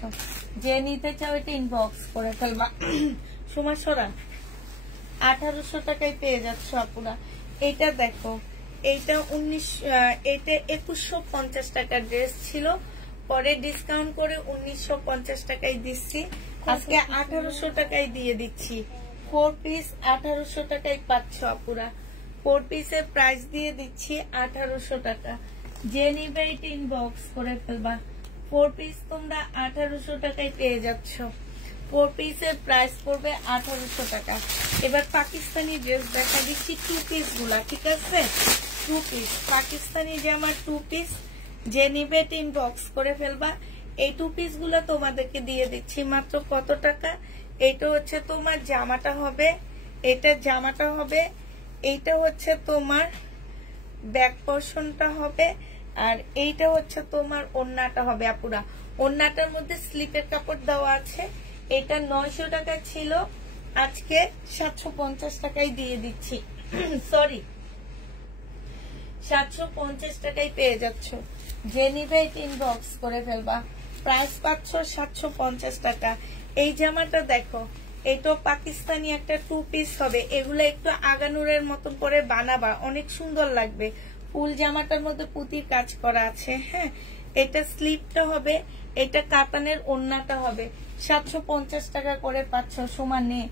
যে নিতে চাও এটা ইনবক্স করে ফেলবা। সুমাসরা 1800 টাকায় পেয়ে যাচ্ছ আপুরা। এটা দেখো, এইটা 2150 টাকার ড্রেস ছিল, পরে ডিসকাউন্ট করে 1950 টাকায় দিচ্ছি, আজকে 1800 টাকায় দিয়ে দিচ্ছি। 4 পিস 1800 টাকায় পাচ্ছ আপুরা। 4 পিসের প্রাইস দিয়ে দিচ্ছি 1800 টাকা। যে নিবে এটা ইনবক্স করে ফেলবা। 4 পিস তোমরা 1800 টাকায় পেয়ে যাচ্ছ। 4 পিসের প্রাইস পড়বে 1800 টাকা। এবার পাকিস্তানি ড্রেস দেখা দিচ্ছি 2 পিস গুলা, ঠিক আছে? 2 পিস পাকিস্তানি জামা 2 পিস। যে নিবে এটা ইনবক্স করে ফেলবা। এই 2 পিস গুলা তোমাদেরকে দিয়ে দিচ্ছি মাত্র কত টাকা? এটা হচ্ছে তোমার জামাটা হবে, এটা জামাটা হবে, এইটা হচ্ছে তোমার ব্যাক পোর্শনটা হবে, আর এইটা হচ্ছে তোমার ওড়নাটা হবে আপুরা। ওড়নাটার মধ্যে স্লিপের কাপড় দেওয়া আছে। এটা 900 টাকা ছিল, আজকে 750 টাকায় দিয়ে দিচ্ছি। সরি, 750 টাকায় পেয়ে যাচ্ছ। যে নিবে এটা ইনবক্স করে ফেলবা। প্রাইস পাচ্ছ 750 টাকা। এই জামাটা দেখো, এটা পাকিস্তানি একটা 2 পিস হবে। এগুলো একটু আগানুরের মতন করে বানাবা, অনেক সুন্দর লাগবে। ফুল জামাটার মধ্যে পুঁতির কাজ করা আছে। হ্যাঁ, এটা স্লিপটা হবে, এটা কাতানের ওড়নাটা হবে। 750 টাকা করে পাচ্ছ সমানে,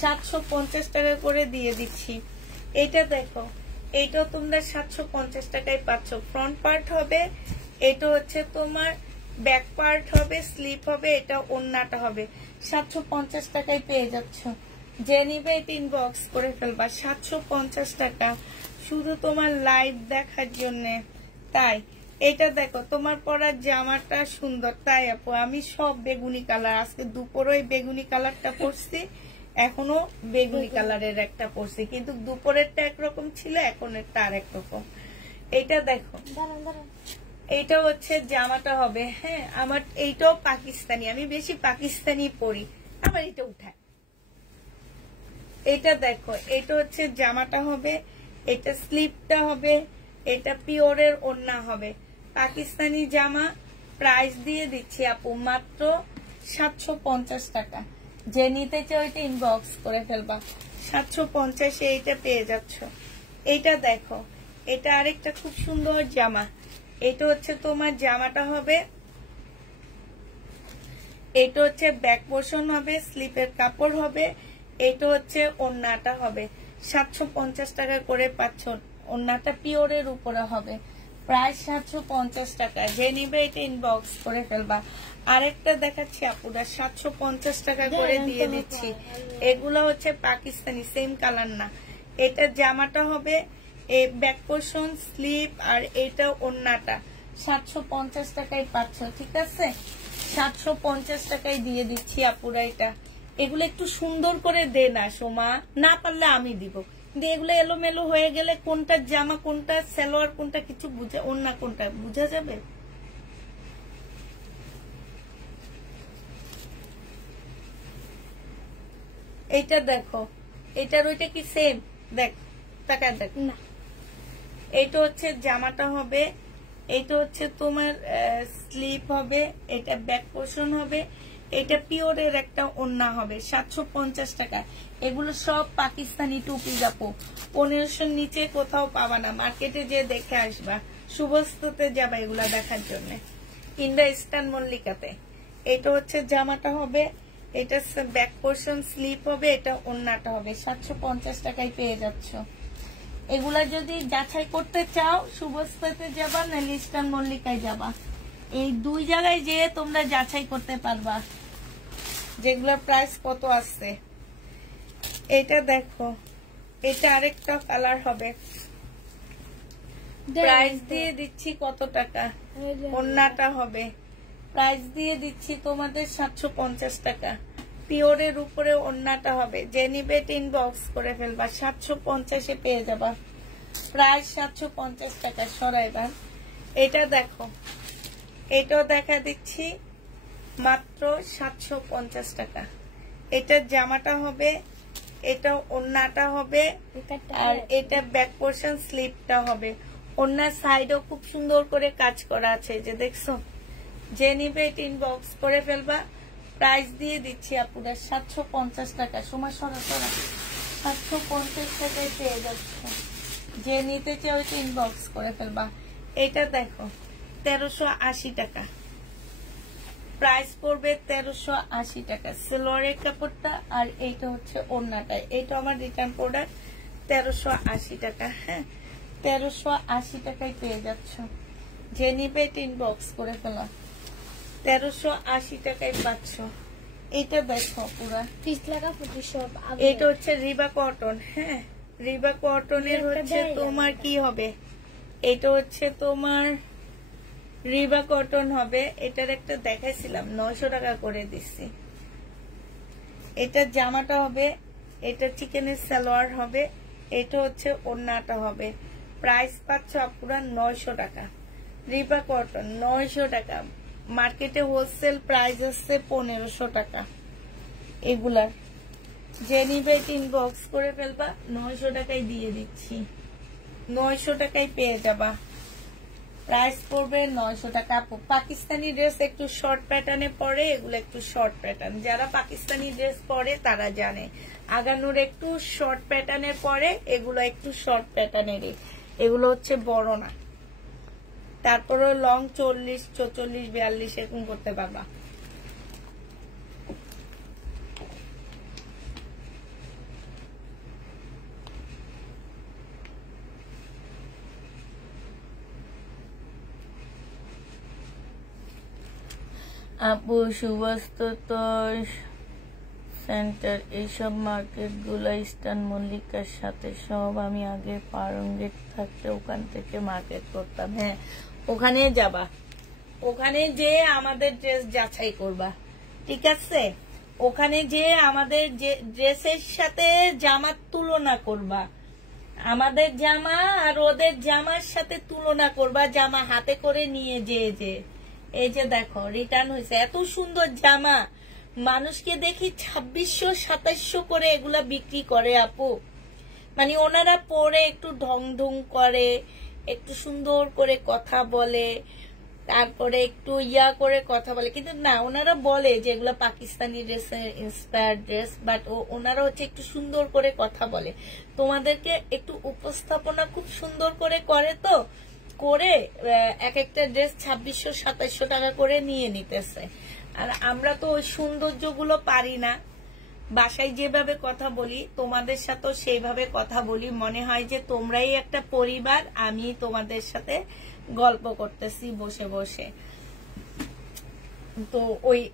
750 টাকা করে দিয়ে দিচ্ছি। এটা দেখো, এইটাও তোমরা 750 টাকায় পাচ্ছ। ফ্রন্ট পার্ট হবে, এটা হচ্ছে তোমার ব্যাক পার্ট হবে, স্লিপ হবে, এটা ওড়নাটা হবে। 750 টাকায় পেয়ে যাচ্ছ। যে নিবে এটা ইনবক্স করে ফেলবা। 750 টাকা শুধু তোমার লাইভ দেখার জন্য। তাই এটা দেখো তোমার পরার জামাটা সুন্দর, তাই আপু আমি সব বেগুনি কালার, আজকে দুপুরে বেগুনি কালারটা পরছি, এখনো বেগুনি কালারের একটা পরছি, কিন্তু দুপুরেরটা একরকম ছিল, এখনেরটা আর একরকম। এটা দেখো, এইটা হচ্ছে জামাটা হবে। হ্যাঁ, আমার এইটাও পাকিস্তানি, আমি বেশি পাকিস্তানি পরি, আমার এটা উঠায়। এটা দেখো, এটা হচ্ছে জামাটা হবে, এটা স্লিপটা হবে, এটা পিওরের ওড়না হবে। পাকিস্তানি জামা প্রাইস দিয়ে দিচ্ছি আপু মাত্র 750 টাকা। যে নিতে চাও এটা ইনবক্স করে ফেলবা, 750 এইটা পেয়ে যাচ্ছ। এইটা দেখো, এটা আরেকটা খুব সুন্দর জামা। এটা হচ্ছে তোমার জামাটা হবে, এটা হচ্ছে ব্যাক পোর্শন হবে, স্লিপের কাপড় হবে, এটা হচ্ছে ওড়নাটা হবে। 750 টাকা করে পাচ্ছ। ওড়নাটা পিওরের উপরে হবে, প্রায় 750 টাকা। যে নিবে এটা ইনবক্স করে ফেলবা। আরেকটা দেখাচ্ছি আপুরা, 750 টাকা করে দিয়ে দিচ্ছি। এগুলো হচ্ছে পাকিস্তানি, সেম কালার না। এটা জামাটা হবে, এই ব্যাক পোর্শন, স্লিপ, আর এটা ওড়নাটা 750 টাকায় পাচ্ছ। ঠিক আছে, 750 টাকায় দিয়ে দিচ্ছি আপুরা এটা। এগুলো একটু সুন্দর করে দে না সোমা, না পারলে আমি দিব। কিন্তু এগুলো এলোমেলো হয়ে গেলে কোনটা জামা কোনটা সালোয়ার কোনটা কিছু বুঝা, ওড়না কোনটা বুঝা যাবে। এইটা দেখো, এটার ওইটা কি সেম? দেখ, তাকায় দেখ না। এইটা হচ্ছে জামাটা হবে, এটা হচ্ছে তোমার স্লিপ হবে, এটা ব্যাক পোর্শন হবে, এটা পিওরের একটা ওড়না হবে। 750 টাকা। এগুলো সব পাকিস্তানি টুপি আপু, 1500 নিচে কোথাও পাবা না। মার্কেটে যে দেখে আসবা, শুভস্তুতে যাবা এগুলা দেখার জন্য, কিংবা ইস্টার্ন মল্লিকাতে। এটা হচ্ছে জামাটা হবে, এটা ব্যাক পোর্শন, স্লিপ হবে, এটা ওড়নাটা হবে। 750 টাকায় পেয়ে যাচ্ছ। এগুলা যদি যাচাই করতে চাও শুভস্তুতে যাবা, না ইস্টার্ন মল্লিকায় যাবা, এই দুই জায়গায় যেয়ে তোমরা যাচাই করতে পারবা যেগুলোর প্রাইস কত আছে। এটা দেখো, এটা আরেকটা কালার হবে, প্রাইস দিয়ে দিচ্ছি কত টাকা। ওড়নাটা হবে, প্রাইস দিয়ে দিচ্ছি তোমাদের 750 টাকা। পিওরের উপরে ওড়নাটা হবে। যে নিবে ইনবক্স করে ফেলবা, 750 পেয়ে যাবা, প্রাইস 750 টাকা। সরাইবা। এটা দেখো, এটাও দেখা দিচ্ছি মাত্র 750 টাকা। এটা জামাটা হবে, এটা ওড়নাটা হবে, আর এটা ব্যাক পোর্শন, স্লিপটা হবে। ওড়নার সাইডও খুব সুন্দর করে কাজ করা আছে, যে দেখছো। যে নিবে ইনবক্স করে ফেলবা, প্রাইস দিয়ে দিচ্ছি আপুরা 750 টাকা। সময় সরাসরি 750 টাকায় পেয়ে যাচ্ছে। যে নিতে চাও ইনবক্স করে ফেলবা। এটা দেখো, 1380 টাকা প্রাইস পড়বে, 1380 টাকা। সালোয়ারের কাপড়টা, আর এইটা হচ্ছে ওড়নাটা। এইটা আমার রিটার্ন প্রোডাক্ট, 1380 টাকা। হ্যাঁ, 1380 টাকায় পেয়ে যাচ্ছ। যে নিবে ইনবক্স করে ফেলা, 1380 টাকায় পাচ্ছ। এটা দেখো পুরা এটা হচ্ছে রিবা কটন। হ্যাঁ, রিবা কটনের হচ্ছে তোমার কি হবে, এটা হচ্ছে তোমার রিবা কটন হবে। এটার একটা দেখাইছিলাম, 900 টাকা করে দিচ্ছি। এটা জামাটা হবে, এটা চিকেনের সালোয়ার হবে, এটা হচ্ছে ওড়নাটা হবে। প্রাইস পাচ্ছ পুরা 900 টাকা। রিবা কটন 900 টাকা। মার্কেটে হোলসেল প্রাইস আছে 1500 টাকা এগুলার। যে নিবে ইনবক্স করে ফেলবা, 900 টাকায় দিয়ে দিচ্ছি। 900 টাকায় পেয়ে যাবা, প্রাইস পড়বে 900 টাকা। পাকিস্তানি ড্রেস একটু শর্ট প্যাটার্নে পরে, এগুলো একটু শর্ট প্যাটার্ন। যারা পাকিস্তানি ড্রেস পরে তারা জানে, আগানুর একটু শর্ট প্যাটার্নের পরে, এগুলো একটু শর্ট প্যাটার্নেরই। এগুলো হচ্ছে বড় না, তারপরে লং 40, 44, 42 এরকম করতে পারবা। আপু সুবস্ত সেন্টার, এইসব মার্কেট গুলো ইস্টার্ন মল্লিকার সাথে সব আমি আগে পারঙ্গেট থাকতে ওখান থেকে মার্কেট করতাম। হ্যাঁ, ওখানে যাবা, ওখানে যে আমাদের ড্রেস যাচাই করবা, ঠিক আছে? ওখানে যে আমাদের যে ড্রেসের সাথে জামার তুলনা করবা, আমাদের জামা আর ওদের জামার সাথে তুলনা করবা, জামা হাতে করে নিয়ে যে এই যে দেখো রিটার্ন হয়েছে, এত সুন্দর জামা মানুষকে দেখি 2600-2700 করে এগুলা বিক্রি করে আপু। মানে ওনারা পরে একটু ঢং ঢং করে, একটু সুন্দর করে কথা বলে, তারপরে একটু ইয়া করে কথা বলে, কিন্তু না ওনারা বলে যে এগুলো পাকিস্তানি ড্রেসের ইন্সপায়ার্ড ড্রেস, বাট ওনারা হচ্ছে একটু সুন্দর করে কথা বলে, তোমাদেরকে একটু উপস্থাপনা খুব সুন্দর করে করে, তো করে এক একটা ড্রেস 2600-2700 টাকা করে নিয়ে নিতেছে। আর আমরা তো ওই সৌন্দর্যগুলো পারি না, বাসায় যেভাবে কথা বলি তোমাদের সাথেও সেইভাবে কথা বলি, মনে হয় যে তোমরাই একটা পরিবার, আমি তোমাদের সাথে গল্প করতেছি বসে বসে, তো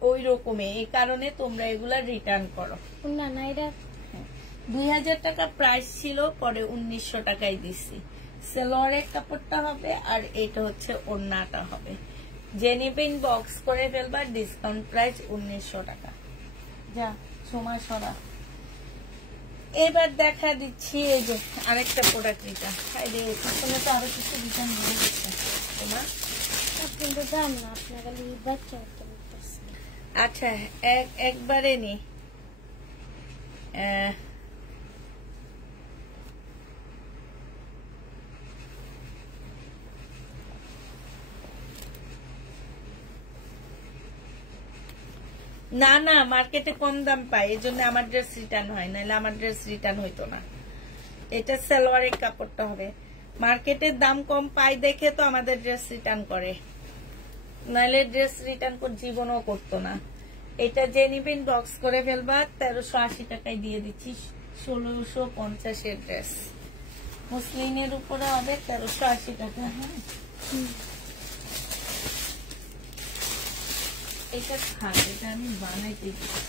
ওই রকমই, এই কারণে তোমরা এগুলা রিটার্ন করো। না না, এটা 2000 টাকা প্রাইস ছিল, পরে 1900 টাকায় দিচ্ছি। সেলোয়ারের কাপড়টা হবে আর এটা হচ্ছে ওড়নাটা হবে। যে নেবে ইনবক্স করে ফেলবা, ডিসকাউন্ট প্রাইস 1900 টাকা। যা সময় সরা। এবার দেখা দিচ্ছি এই যে আরেকটা প্রোডাক্ট, এটা পিছনে তো আরো কিছু রিটার্ন হয়ে গেছে তোমার, আপনি তো জান না, আপনার খালি বাচ্চা হতে বলতেছে। আচ্ছা একবারে নি, না না মার্কেটে কম দাম পায়, এই জন্য আমার ড্রেস রিটার্ন হয়, নাহলে আমার ড্রেস রিটার্ন হইতো না। এটা সালোয়ারের কাপড়টা হবে, মার্কেটের দাম কম পাই দেখে তো আমাদের ড্রেস রিটার্ন করে, নাহলে ড্রেস রিটার্ন জীবনও করতো না। এটা যে নিবেন বক্স করে ফেলবা, 1380 টাকায় দিয়ে দিচ্ছি। 1650 এর ড্রেস, মুসলিনের উপরে হবে 1380 টাকা। হ্যাঁ এটা খান, এটা আমি বানাইতে দিচ্ছি।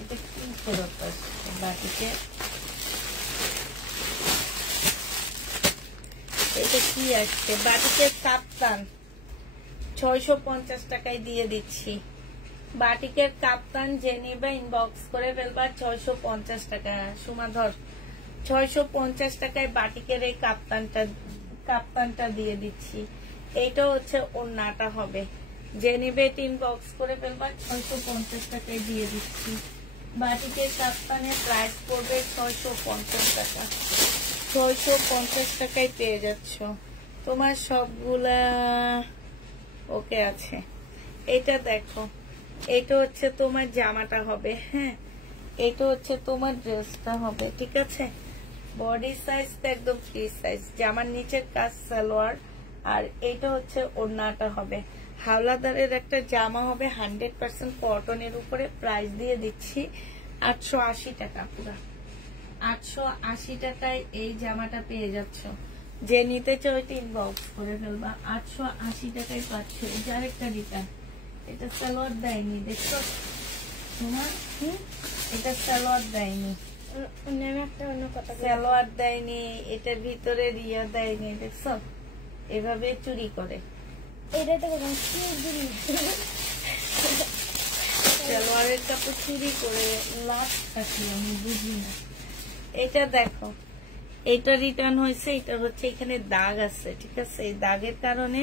এটা কি ফেরত আসছে বাটিতে, এটা কি আসছে বাটিকে কাপ্তান 650 টাকায় দিয়ে দিচ্ছি। বাটিকের কাপ্তান যে নেবে ইনবক্স করে ফেলবা, 650 টাকা। সুমাধর 650 টাকায় বাটিকের এই কাপ্তানটা দিয়ে দিচ্ছি। এইটা হচ্ছে ওড়নাটা হবে, যে নেবে ইনবক্স করে ফেলবা, 650 টাকায় দিয়ে দিচ্ছি। বাটিকের কাপ্তানের প্রাইস পড়বে 650 টাকা। 650 টাকায় পেয়ে যাচ্ছ তোমার সবগুলা। ওকে আছে, এটা দেখো, এটা হচ্ছে তোমার জামাটা হবে। হ্যাঁ এটা হচ্ছে তোমার ড্রেসটা হবে, ঠিক আছে? বডি সাইজটা একদম ফ্রি সাইজ, জামার নিচের কাজ সালোয়ার, আর এটা হচ্ছে ওড়নাটা হবে। হাওলাদারের একটা জামা হবে 100% কটনের উপরে, প্রাইস দিয়ে দিচ্ছি 880 টাকা। পুরা 880 টাকায় এই জামাটা পেয়ে যাচ্ছ। যে নিতে চাও ওইটা ইনবক্স করে ফেলবা, 880 টাকায় পাচ্ছ। এটা আরেকটা রিটার্ন, এটা সালোয়ার দেয়নি, দেখছো তোমার? এটা সালোয়ার দেয়নি, সালোয়ার দেয়নি, এটার ভিতরে রিয়া দেয়নি, দেখছো? এভাবে চুরি করে। সালোয়ারের কাপড় চুরি করে লাভ থাকি, আমি বুঝি না। এটা দেখো, এটা রিটার্ন হয়েছে, এটা হচ্ছে এখানে দাগ আছে, ঠিক আছে? এই দাগের কারণে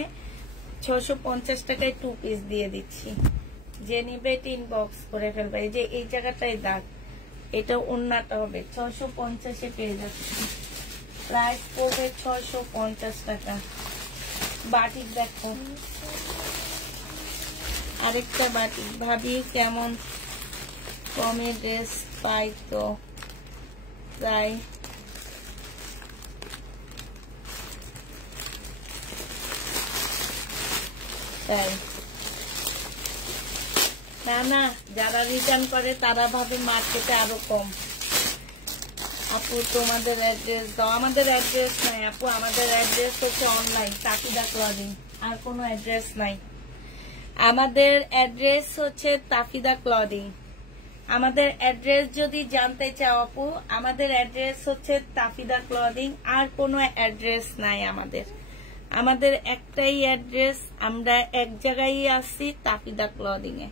650 টাকায় 2 পিস দিয়ে দিচ্ছি। যে নিবে এটা ইনবক্স করে ফেলবে। এই যে এই জায়গাটায় দাগ, এটা ওড়নাটা হবে 650-এ পেয়ে যাচ্ছি। প্রাইস পড়বে 650 টাকা। বাটিক দেখো, আরেকটা বাটিক, ভাবি কেমন কমে ড্রেস পাই, তো তাই না না, যারা রিটার্ন করে তারা ভাবে মার্কেটে আরো কম। আপু তোমাদের অ্যাড্রেস দাও। আমাদের অ্যাড্রেস নাই আপু, আমাদের অ্যাড্রেস হচ্ছে অনলাইন তাফিদা ক্লদিং, আর কোনো অ্যাড্রেস নাই। আমাদের অ্যাড্রেস হচ্ছে তাফিদা ক্লদিং। আমাদের অ্যাড্রেস যদি জানতে চাও আপু, আমাদের অ্যাড্রেস হচ্ছে তাফিদা ক্লদিং, আর কোনো অ্যাড্রেস নাই আমাদের। আমাদের একটাই অ্যাড্রেস, আমরা এক জায়গায় আছি, তাফিদা ক্লদিং এ।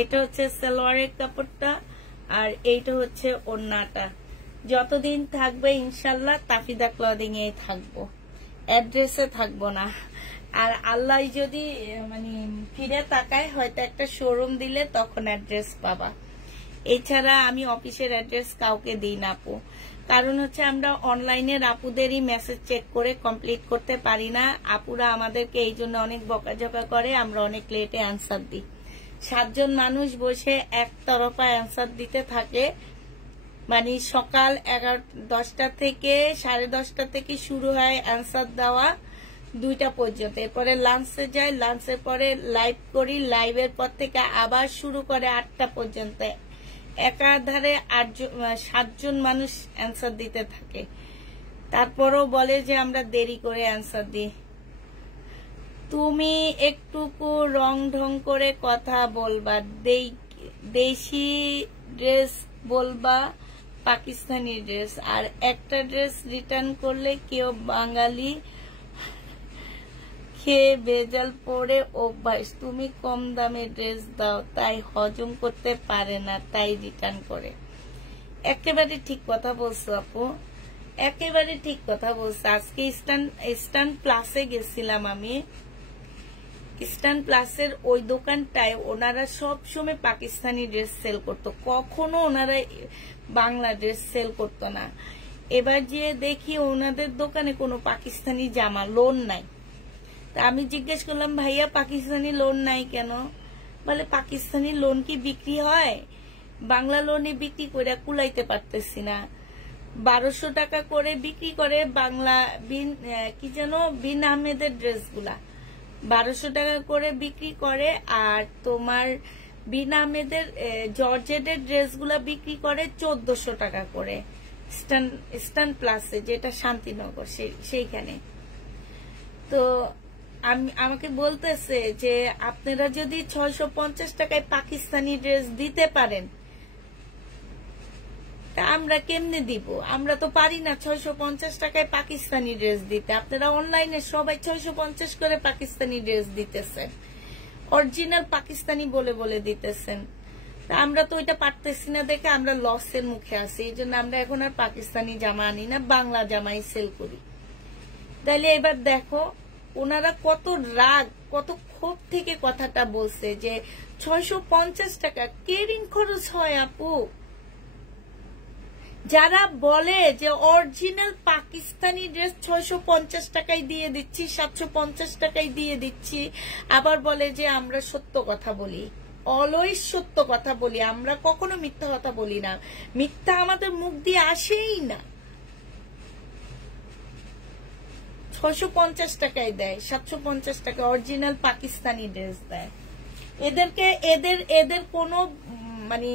এটা হচ্ছে সালোয়ারের কাপড়টা, আর এইটা হচ্ছে ওড়নাটা। যতদিন থাকবে ইনশাল্লাহ তাফিদা ক্লদিং এ থাকবো, অ্যাড্রেসে থাকবো না। আর আল্লাহ যদি মানে ফিরে তাকায়, হয়তো একটা শোরুম দিলে তখন অ্যাড্রেস পাবা। এছাড়া আমি অফিসের অ্যাড্রেস কাউকে দিই না আপু, কারণ হচ্ছে আমরা অনলাইনের আপুদেরই মেসেজ চেক করে কমপ্লিট করতে পারি না। আপুরা আমাদেরকে এই জন্য অনেক বকাঝকা করে, আমরা অনেক লেটে অ্যান্সার দিই। 7 জন মানুষ বসে একতরফা অ্যান্সার দিতে থাকে, মানে সকাল 10টা থেকে 10:30 থেকে শুরু হয় অ্যান্সার দেওয়া 2টা পর্যন্ত। এরপরে লাঞ্চে যাই, লাঞ্চের পরে লাইভ করি, লাইভের পর থেকে আবার শুরু করে 8টা পর্যন্ত। একাধারে 7 জন মানুষ অ্যান্সার দিতে থাকে, তারপরও বলে যে আমরা দেরি করে অ্যান্সার দিই। তুমি একটুকু রং ঢং করে কথা বলবা, দেশি ড্রেস বলবা, পাকিস্তানি ড্রেস। আর একটা ড্রেস রিটার্ন করলে কেউ বাঙালি খেয়ে ভেজাল পরে অভ্যাস, তুমি কম দামে ড্রেস দাও, তাই হজম করতে পারে না, তাই রিটার্ন করে। একেবারে ঠিক কথা বলছো আপু, একেবারে ঠিক কথা বলছো। আজকে ইস্টার্ন প্লাসে গেছিলাম আমি। ইস্টার্ন প্লাসের ওই দোকানটায় ওনারা সবসময় পাকিস্তানি ড্রেস সেল করতো, কখনো ওনারা বাংলা ড্রেস সেল করতো না। এবার যে দেখি ওনাদের দোকানে কোনো পাকিস্তানি জামা লোন নাই। তা আমি জিজ্ঞেস করলাম, ভাইয়া পাকিস্তানি লোন নাই কেন? বলে পাকিস্তানি লোন কি বিক্রি হয়? বাংলা লোনে বিক্রি করে কুলাইতে পারতেছি না। 1200 টাকা করে বিক্রি করে বাংলা কি যেন বিন আহমেদের ড্রেসগুলা 1200 টাকা করে বিক্রি করে, আর তোমার বিন আহমেদের জর্জেটের ড্রেসগুলা বিক্রি করে 1400 টাকা করে ইস্টার্ন প্লাসে, যেটা শান্তিনগর সেইখানে। তো আমাকে বলতেছে যে আপনারা যদি 650 টাকায় পাকিস্তানি ড্রেস দিতে পারেন, তা আমরা কেমনে দিব? আমরা তো পারি না 650 টাকায় পাকিস্তানি ড্রেস দিতে। আপনারা অনলাইনে সবাই 650 করে পাকিস্তানি ড্রেস দিতেছেন, অরিজিনাল পাকিস্তানি বলে বলে দিতেছেন। তা আমরা তো ওইটা পারতেছি না দেখে আমরা লসের মুখে আছি। এই জন্য আমরা এখন আর পাকিস্তানি জামা আনি না, বাংলা জামাই সেল করি। তাইলে এবার দেখো ওনারা কত রাগ, কত ক্ষোভ থেকে কথাটা বলছে যে 650 টাকা কেরিং খরচ হয় আপু। যারা বলে যে অরিজিনাল পাকিস্তানি ড্রেস 650 টাকায় দিয়ে দিচ্ছি, 750 টাকায় দিয়ে দিচ্ছি, আবার বলে যে আমরা সত্য কথা বলি, অলওয়েজ সত্য কথা বলি, আমরা কখনো মিথ্যা কথা বলি না, মিথ্যা আমাদের মুখ দিয়ে আসেই না। 650 টাকায় দেয়, 750 টাকা অরিজিনাল পাকিস্তানি ড্রেস দেয়। এদেরকে এদের কোনো মানে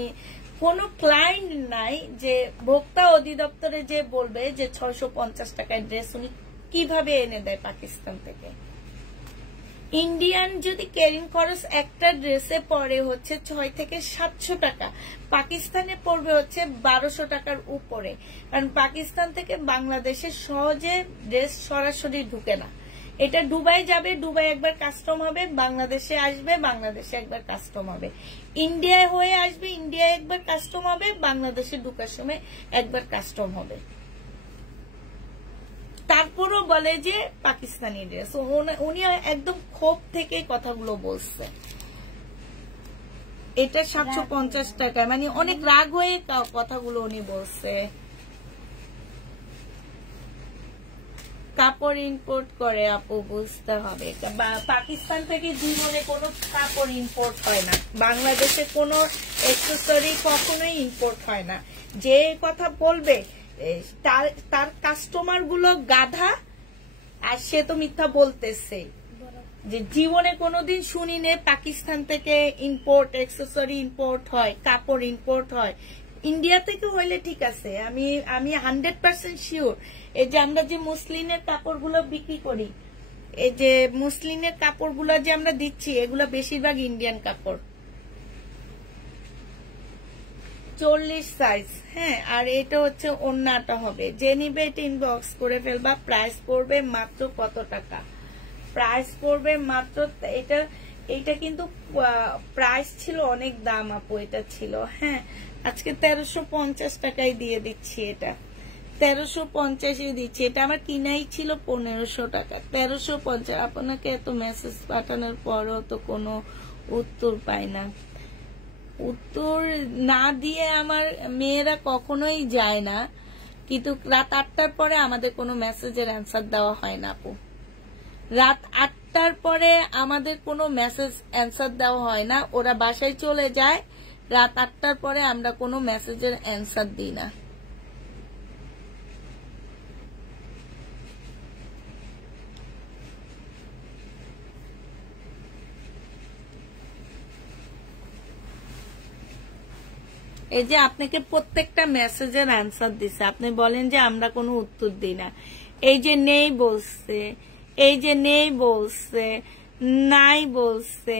কোনো ক্লায়েন্ট নাই যে ভোক্তা অধিদপ্তরে যে বলবে যে 650 টাকায় ড্রেস উনি কিভাবে এনে দেয় পাকিস্তান থেকে। ইন্ডিয়ান যদি ক্যারিং খরচ একটা ড্রেসে পড়ে হচ্ছে 600 থেকে 700 টাকা, পাকিস্তানে পড়বে হচ্ছে 1200 টাকার উপরে। কারণ পাকিস্তান থেকে বাংলাদেশে সহজে ড্রেস সরাসরি ঢুকে না। এটা দুবাই যাবে, দুবাই একবার কাস্টম হবে, বাংলাদেশে আসবে, বাংলাদেশে একবার কাস্টম হবে, ইন্ডিয়ায় হয়ে আসবে, ইন্ডিয়ায় একবার কাস্টম হবে, বাংলাদেশে ঢুকার সময় একবার কাস্টম হবে। তারপরও বলে যে পাকিস্তানি ড্রেস। উনি একদম ক্ষোভ থেকে কথাগুলো বলছে। এটা 750 টাকা, মানে অনেক রাগ হয়ে কথাগুলো উনি বলছে। কাপড় ইম্পোর্ট করে আপু, বুঝতে হবে। পাকিস্তান থেকে জীবনে কোনো কাপড় ইম্পোর্ট হয় না, বাংলাদেশে কোনো অ্যাকসেসরি কখনোই ইম্পোর্ট হয় না। যে কথা বলবে তার কাস্টমার গুলো গাধা, আর সে তো মিথ্যা বলতেছে। যে জীবনে কোনোদিন শুনি নে পাকিস্তান থেকে ইম্পোর্ট অ্যাকসেসরি ইম্পোর্ট হয়, কাপড় ইম্পোর্ট হয়। ইন্ডিয়া থেকে হইলে ঠিক আছে, আমি 100% শিওর। এই যে আমরা যে মুসলিনের কাপড়গুলো বিক্রি করি, এই যে মুসলিনের কাপড়গুলো যে আমরা দিচ্ছি, এগুলো বেশিরভাগ ইন্ডিয়ান কাপড়। 40 সাইজ, হ্যাঁ। আর এটা হচ্ছে ওড়নাটা হবে, যে নিবে এটা ইনবক্স করে ফেলবা। প্রাইস পড়বে মাত্র কত টাকা? প্রাইস পড়বে মাত্র এটা কিন্তু প্রাইস ছিল অনেক দাম আপু, এটা ছিল হ্যাঁ, আজকে 1350 টাকায় দিয়ে দিচ্ছি, এটা 1350 দিচ্ছি। এটা আমার কিনাই ছিল 1500 টাকা, 1350। আপনাকে এত মেসেজ পাঠানোর পরও তো কোনো উত্তর পাই না। উত্তর না দিয়ে আমার মেয়েরা কখনোই যায় না, কিন্তু রাত 8টার পরে আমাদের কোনো মেসেজের অ্যান্সার দেওয়া হয় না আপু। রাত 8টার পরে আমাদের কোনো মেসেজ অ্যান্সার দেওয়া হয় না, ওরা বাসায় চলে যায়। রাত 8টার পরে আমরা কোনো মেসেজের অ্যান্সার দিই না। এই যে আপনাকে প্রত্যেকটা মেসেজের অ্যান্সার দিছে, আপনি বলেন যে আমরা কোনো উত্তর দিই না। এই যে নেই বলছে, এই যে নেই বলছে, নাই বলছে,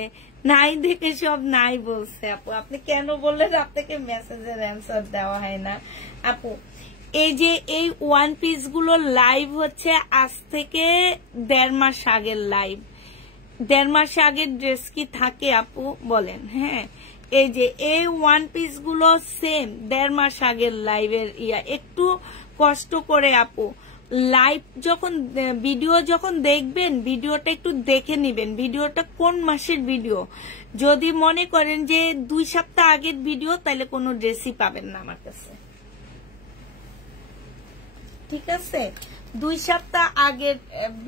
নাই দেখে সব নাই বলছে। আপু আপনি কেন বললেন আপনাকে মেসেজের অ্যান্সার দেওয়া হয় না? আপু এই যে এই ওয়ান পিস গুলো লাইভ হচ্ছে আজ থেকে 1.5 মাস আগের লাইভ। 1.5 মাস আগের ড্রেস কি থাকে আপু বলেন? হ্যাঁ, এই যে এই ওয়ান পিস গুলো সেম 1.5 মাস আগের লাইভের একটু কষ্ট করে আপু লাইভ যখন ভিডিও যখন দেখবেন, ভিডিওটা একটু দেখে নিবেন ভিডিওটা কোন মাসের ভিডিও। যদি মনে করেন যে 2 সপ্তাহ আগের ভিডিও, তাহলে কোনো ড্রেসই পাবেন না আমার কাছে, ঠিক আছে? 2 সপ্তাহ আগের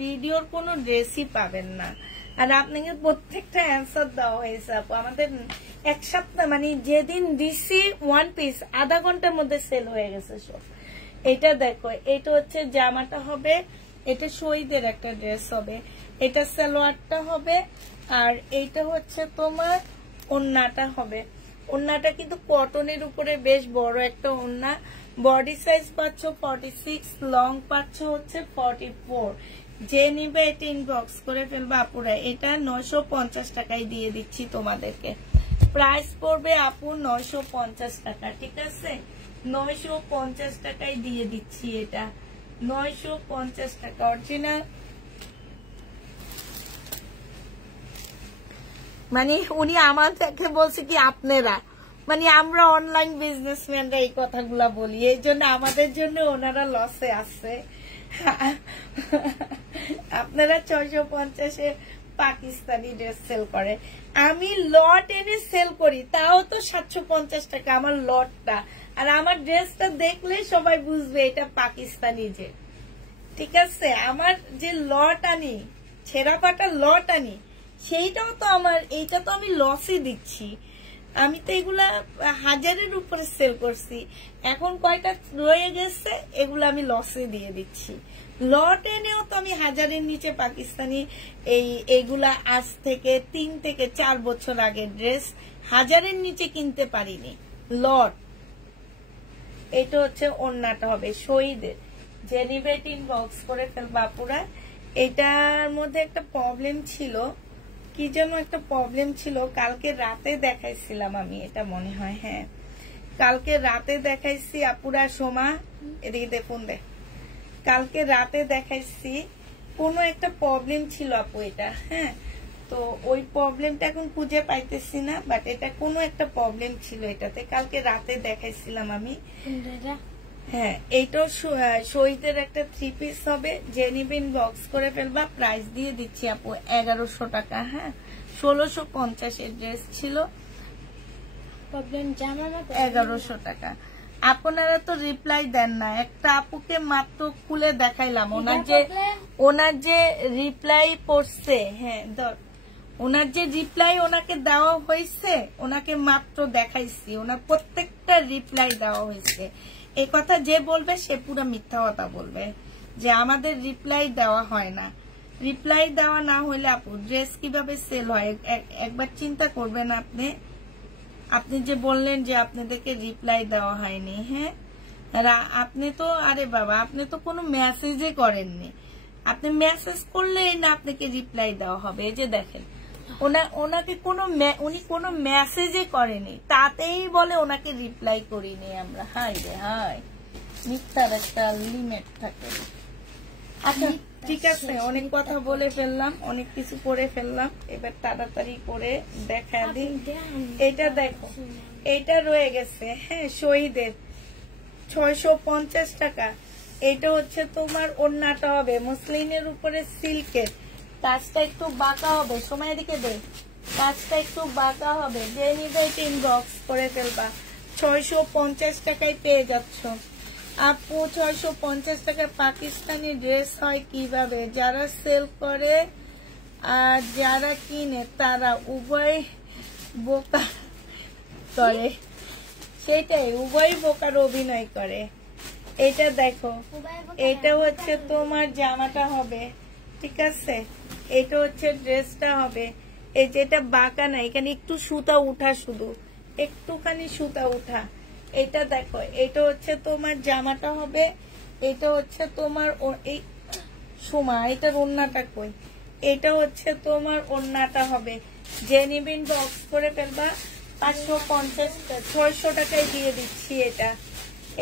ভিডিওর কোনো ড্রেসই পাবেন না। আর আপনাকে প্রত্যেকটা অ্যান্সার দেওয়া হয়েছে আপু। আমাদের 1 সপ্তাহ মানে যেদিন দিছি ওয়ান পিস আধা ঘন্টার মধ্যে সেল হয়ে গেছে সব। এটা দেখো, এটা হচ্ছে জামাটা হবে, এটা শহীদের একটা ড্রেস হবে, এটা সালোয়ারটা হবে, আর এইটা হচ্ছে তোমার ওড়নাটা হবে। ওড়নাটা কিন্তু কটনের উপরে বেশ বড় একটা ওড়না। বডি সাইজ পাচ্ছ 46, লং পাচ্ছ হচ্ছে 44। যে নিবে এটা ইনবক্স করে ফেলবে আপুরা। এটা 950 টাকায় দিয়ে দিচ্ছি তোমাদেরকে। প্রাইস পড়বে আপু 950 টাকা, ঠিক আছে? 950 টাকায় দিয়ে দিচ্ছি এটা, 950 টাকা অরিজিনাল। মানে উনি আমাদেরকে বলছে কি আপনারা, মানে আমরা অনলাইন বিজনেসম্যানরা এই কথাগুলা বলি, এই জন্য আমাদের জন্য ওনারা লসে আছে। আপনারা 650-এ পাকিস্তানি ড্রেস সেল করে, আমি লট এনে সেল করি, তাও তো 750 টাকা আমার লটটা। আর আমার ড্রেসটা দেখলে সবাই বুঝবে এটা পাকিস্তানি, যে ঠিক আছে? আমার যে লট আনি, ছেঁড়া ফাটা লট আনি, সেইটাও তো আমার, এইটা তো আমি লসই দিচ্ছি। আমি তো এগুলা 1000-এর উপরে সেল করছি, এখন কয়টা রয়ে গেছে এগুলো আমি লসে দিয়ে দিচ্ছি। লট এনেও তো আমি 1000-এর নিচে পাকিস্তানি এইগুলা আজ থেকে 3 থেকে 4 বছর আগের ড্রেস 1000-এর নিচে কিনতে পারিনি লট। এটা হচ্ছে ওড়নাটা হবে শহীদের, জেনিবেট ইনবক্স করে ফেলবা আপুরা। এটার মধ্যে একটা প্রবলেম ছিল, কি যেন একটা প্রবলেম ছিল, কালকে রাতে দেখাইছিলাম আমি, এটা মনে হয়, হ্যাঁ কালকে রাতে দেখাইছি আপুরা। সোমা এদিকে দেখুন, কালকে রাতে দেখাইছি, কোনো একটা প্রবলেম ছিল আপু এটা, হ্যাঁ তো ওই প্রবলেমটা এখন খুঁজে পাইতেছি না, বাট এটা কোনো একটা প্রবলেম ছিল এটাতে, কালকে রাতে দেখাইছিলাম আমি। হ্যাঁ এইটাও শহীদের একটা 3 পিস হবে, জেনিবিন বক্স করে ফেলবা। প্রাইস দিয়ে দিচ্ছি আপু 1100 টাকা, হ্যাঁ 1650-এর ড্রেস ছিল, 1100 টাকা। আপনারা তো রিপ্লাই দেন না, একটা আপুকে মাত্র খুলে দেখাইলাম, ওনার যে রিপ্লাই পড়ছে, হ্যাঁ ওনার যে রিপ্লাই ওনাকে দেওয়া হয়েছে, ওনাকে মাত্র দেখাইছি, ওনার প্রত্যেকটা রিপ্লাই দেওয়া হয়েছে। এই কথা যে বলবে সে পুরো মিথ্যা কথা বলবে, যে আমাদের রিপ্লাই দেওয়া হয় না। রিপ্লাই দেওয়া না হলে আপু ড্রেস কিভাবে সেল হয় একবার চিন্তা করবেন আপনি। আপনি যে বললেন যে আপনাদেরকে রিপ্লাই দেওয়া হয়নি, হ্যাঁ আপনি তো, আরে বাবা আপনি তো কোনো মেসেজে করেননি, আপনি মেসেজ করলেই না আপনাকে রিপ্লাই দেওয়া হবে। এই যে দেখেন ওনাকে উনি কোনো মেসেজে করেনি, তাতেই বলে ওনাকে রিপ্লাই করিনি আমরা। হাই রে হাই, মিথ্যার একটা লিমিট থাকে। আচ্ছা ঠিক আছে, অনেক কথা বলে ফেললাম, অনেক কিছু করে ফেললাম, এবার তাড়াতাড়ি করে দেখা দিন। এটা দেখো, এটা রয়ে গেছে, হ্যাঁ, শহীদের 650 টাকা। এটা হচ্ছে তোমার ওড়নাটা হবে মসলিনের উপরে সিল্কের, কাজটা একটু বাঁকা হবে, সময় দিকে দে, কাজটা একটু বাঁকা হবে, যে নিবে ইনবক্স করে ফেলবা। 650 টাকায় পেয়ে যাচ্ছ আপু। 650 টাকায় পাকিস্তানি ড্রেস হয় কিভাবে? যারা সেল করে আর যারা কিনে তারা উভয় বোকা করে, সেটাই, উভয় বোকার অভিনয় করে। এটা দেখো, এটা হচ্ছে তোমার জামাটা হবে, ঠিক আছে, এটা হচ্ছে ড্রেসটা হবে। এই যেটা বাঁকা না, এখানে একটু সুতা উঠা, শুধু একটুখানি সুতা উঠা। এটা দেখো, এটা হচ্ছে তোমার জামাটা হবে, এটা হচ্ছে তোমার এই সোমা, এটার ওড়নাটা কই, এটা হচ্ছে তোমার ওড়নাটা হবে। যে নিবিন বক্স করে ফেলবা। 550 600 টাকায় দিয়ে দিচ্ছি এটা।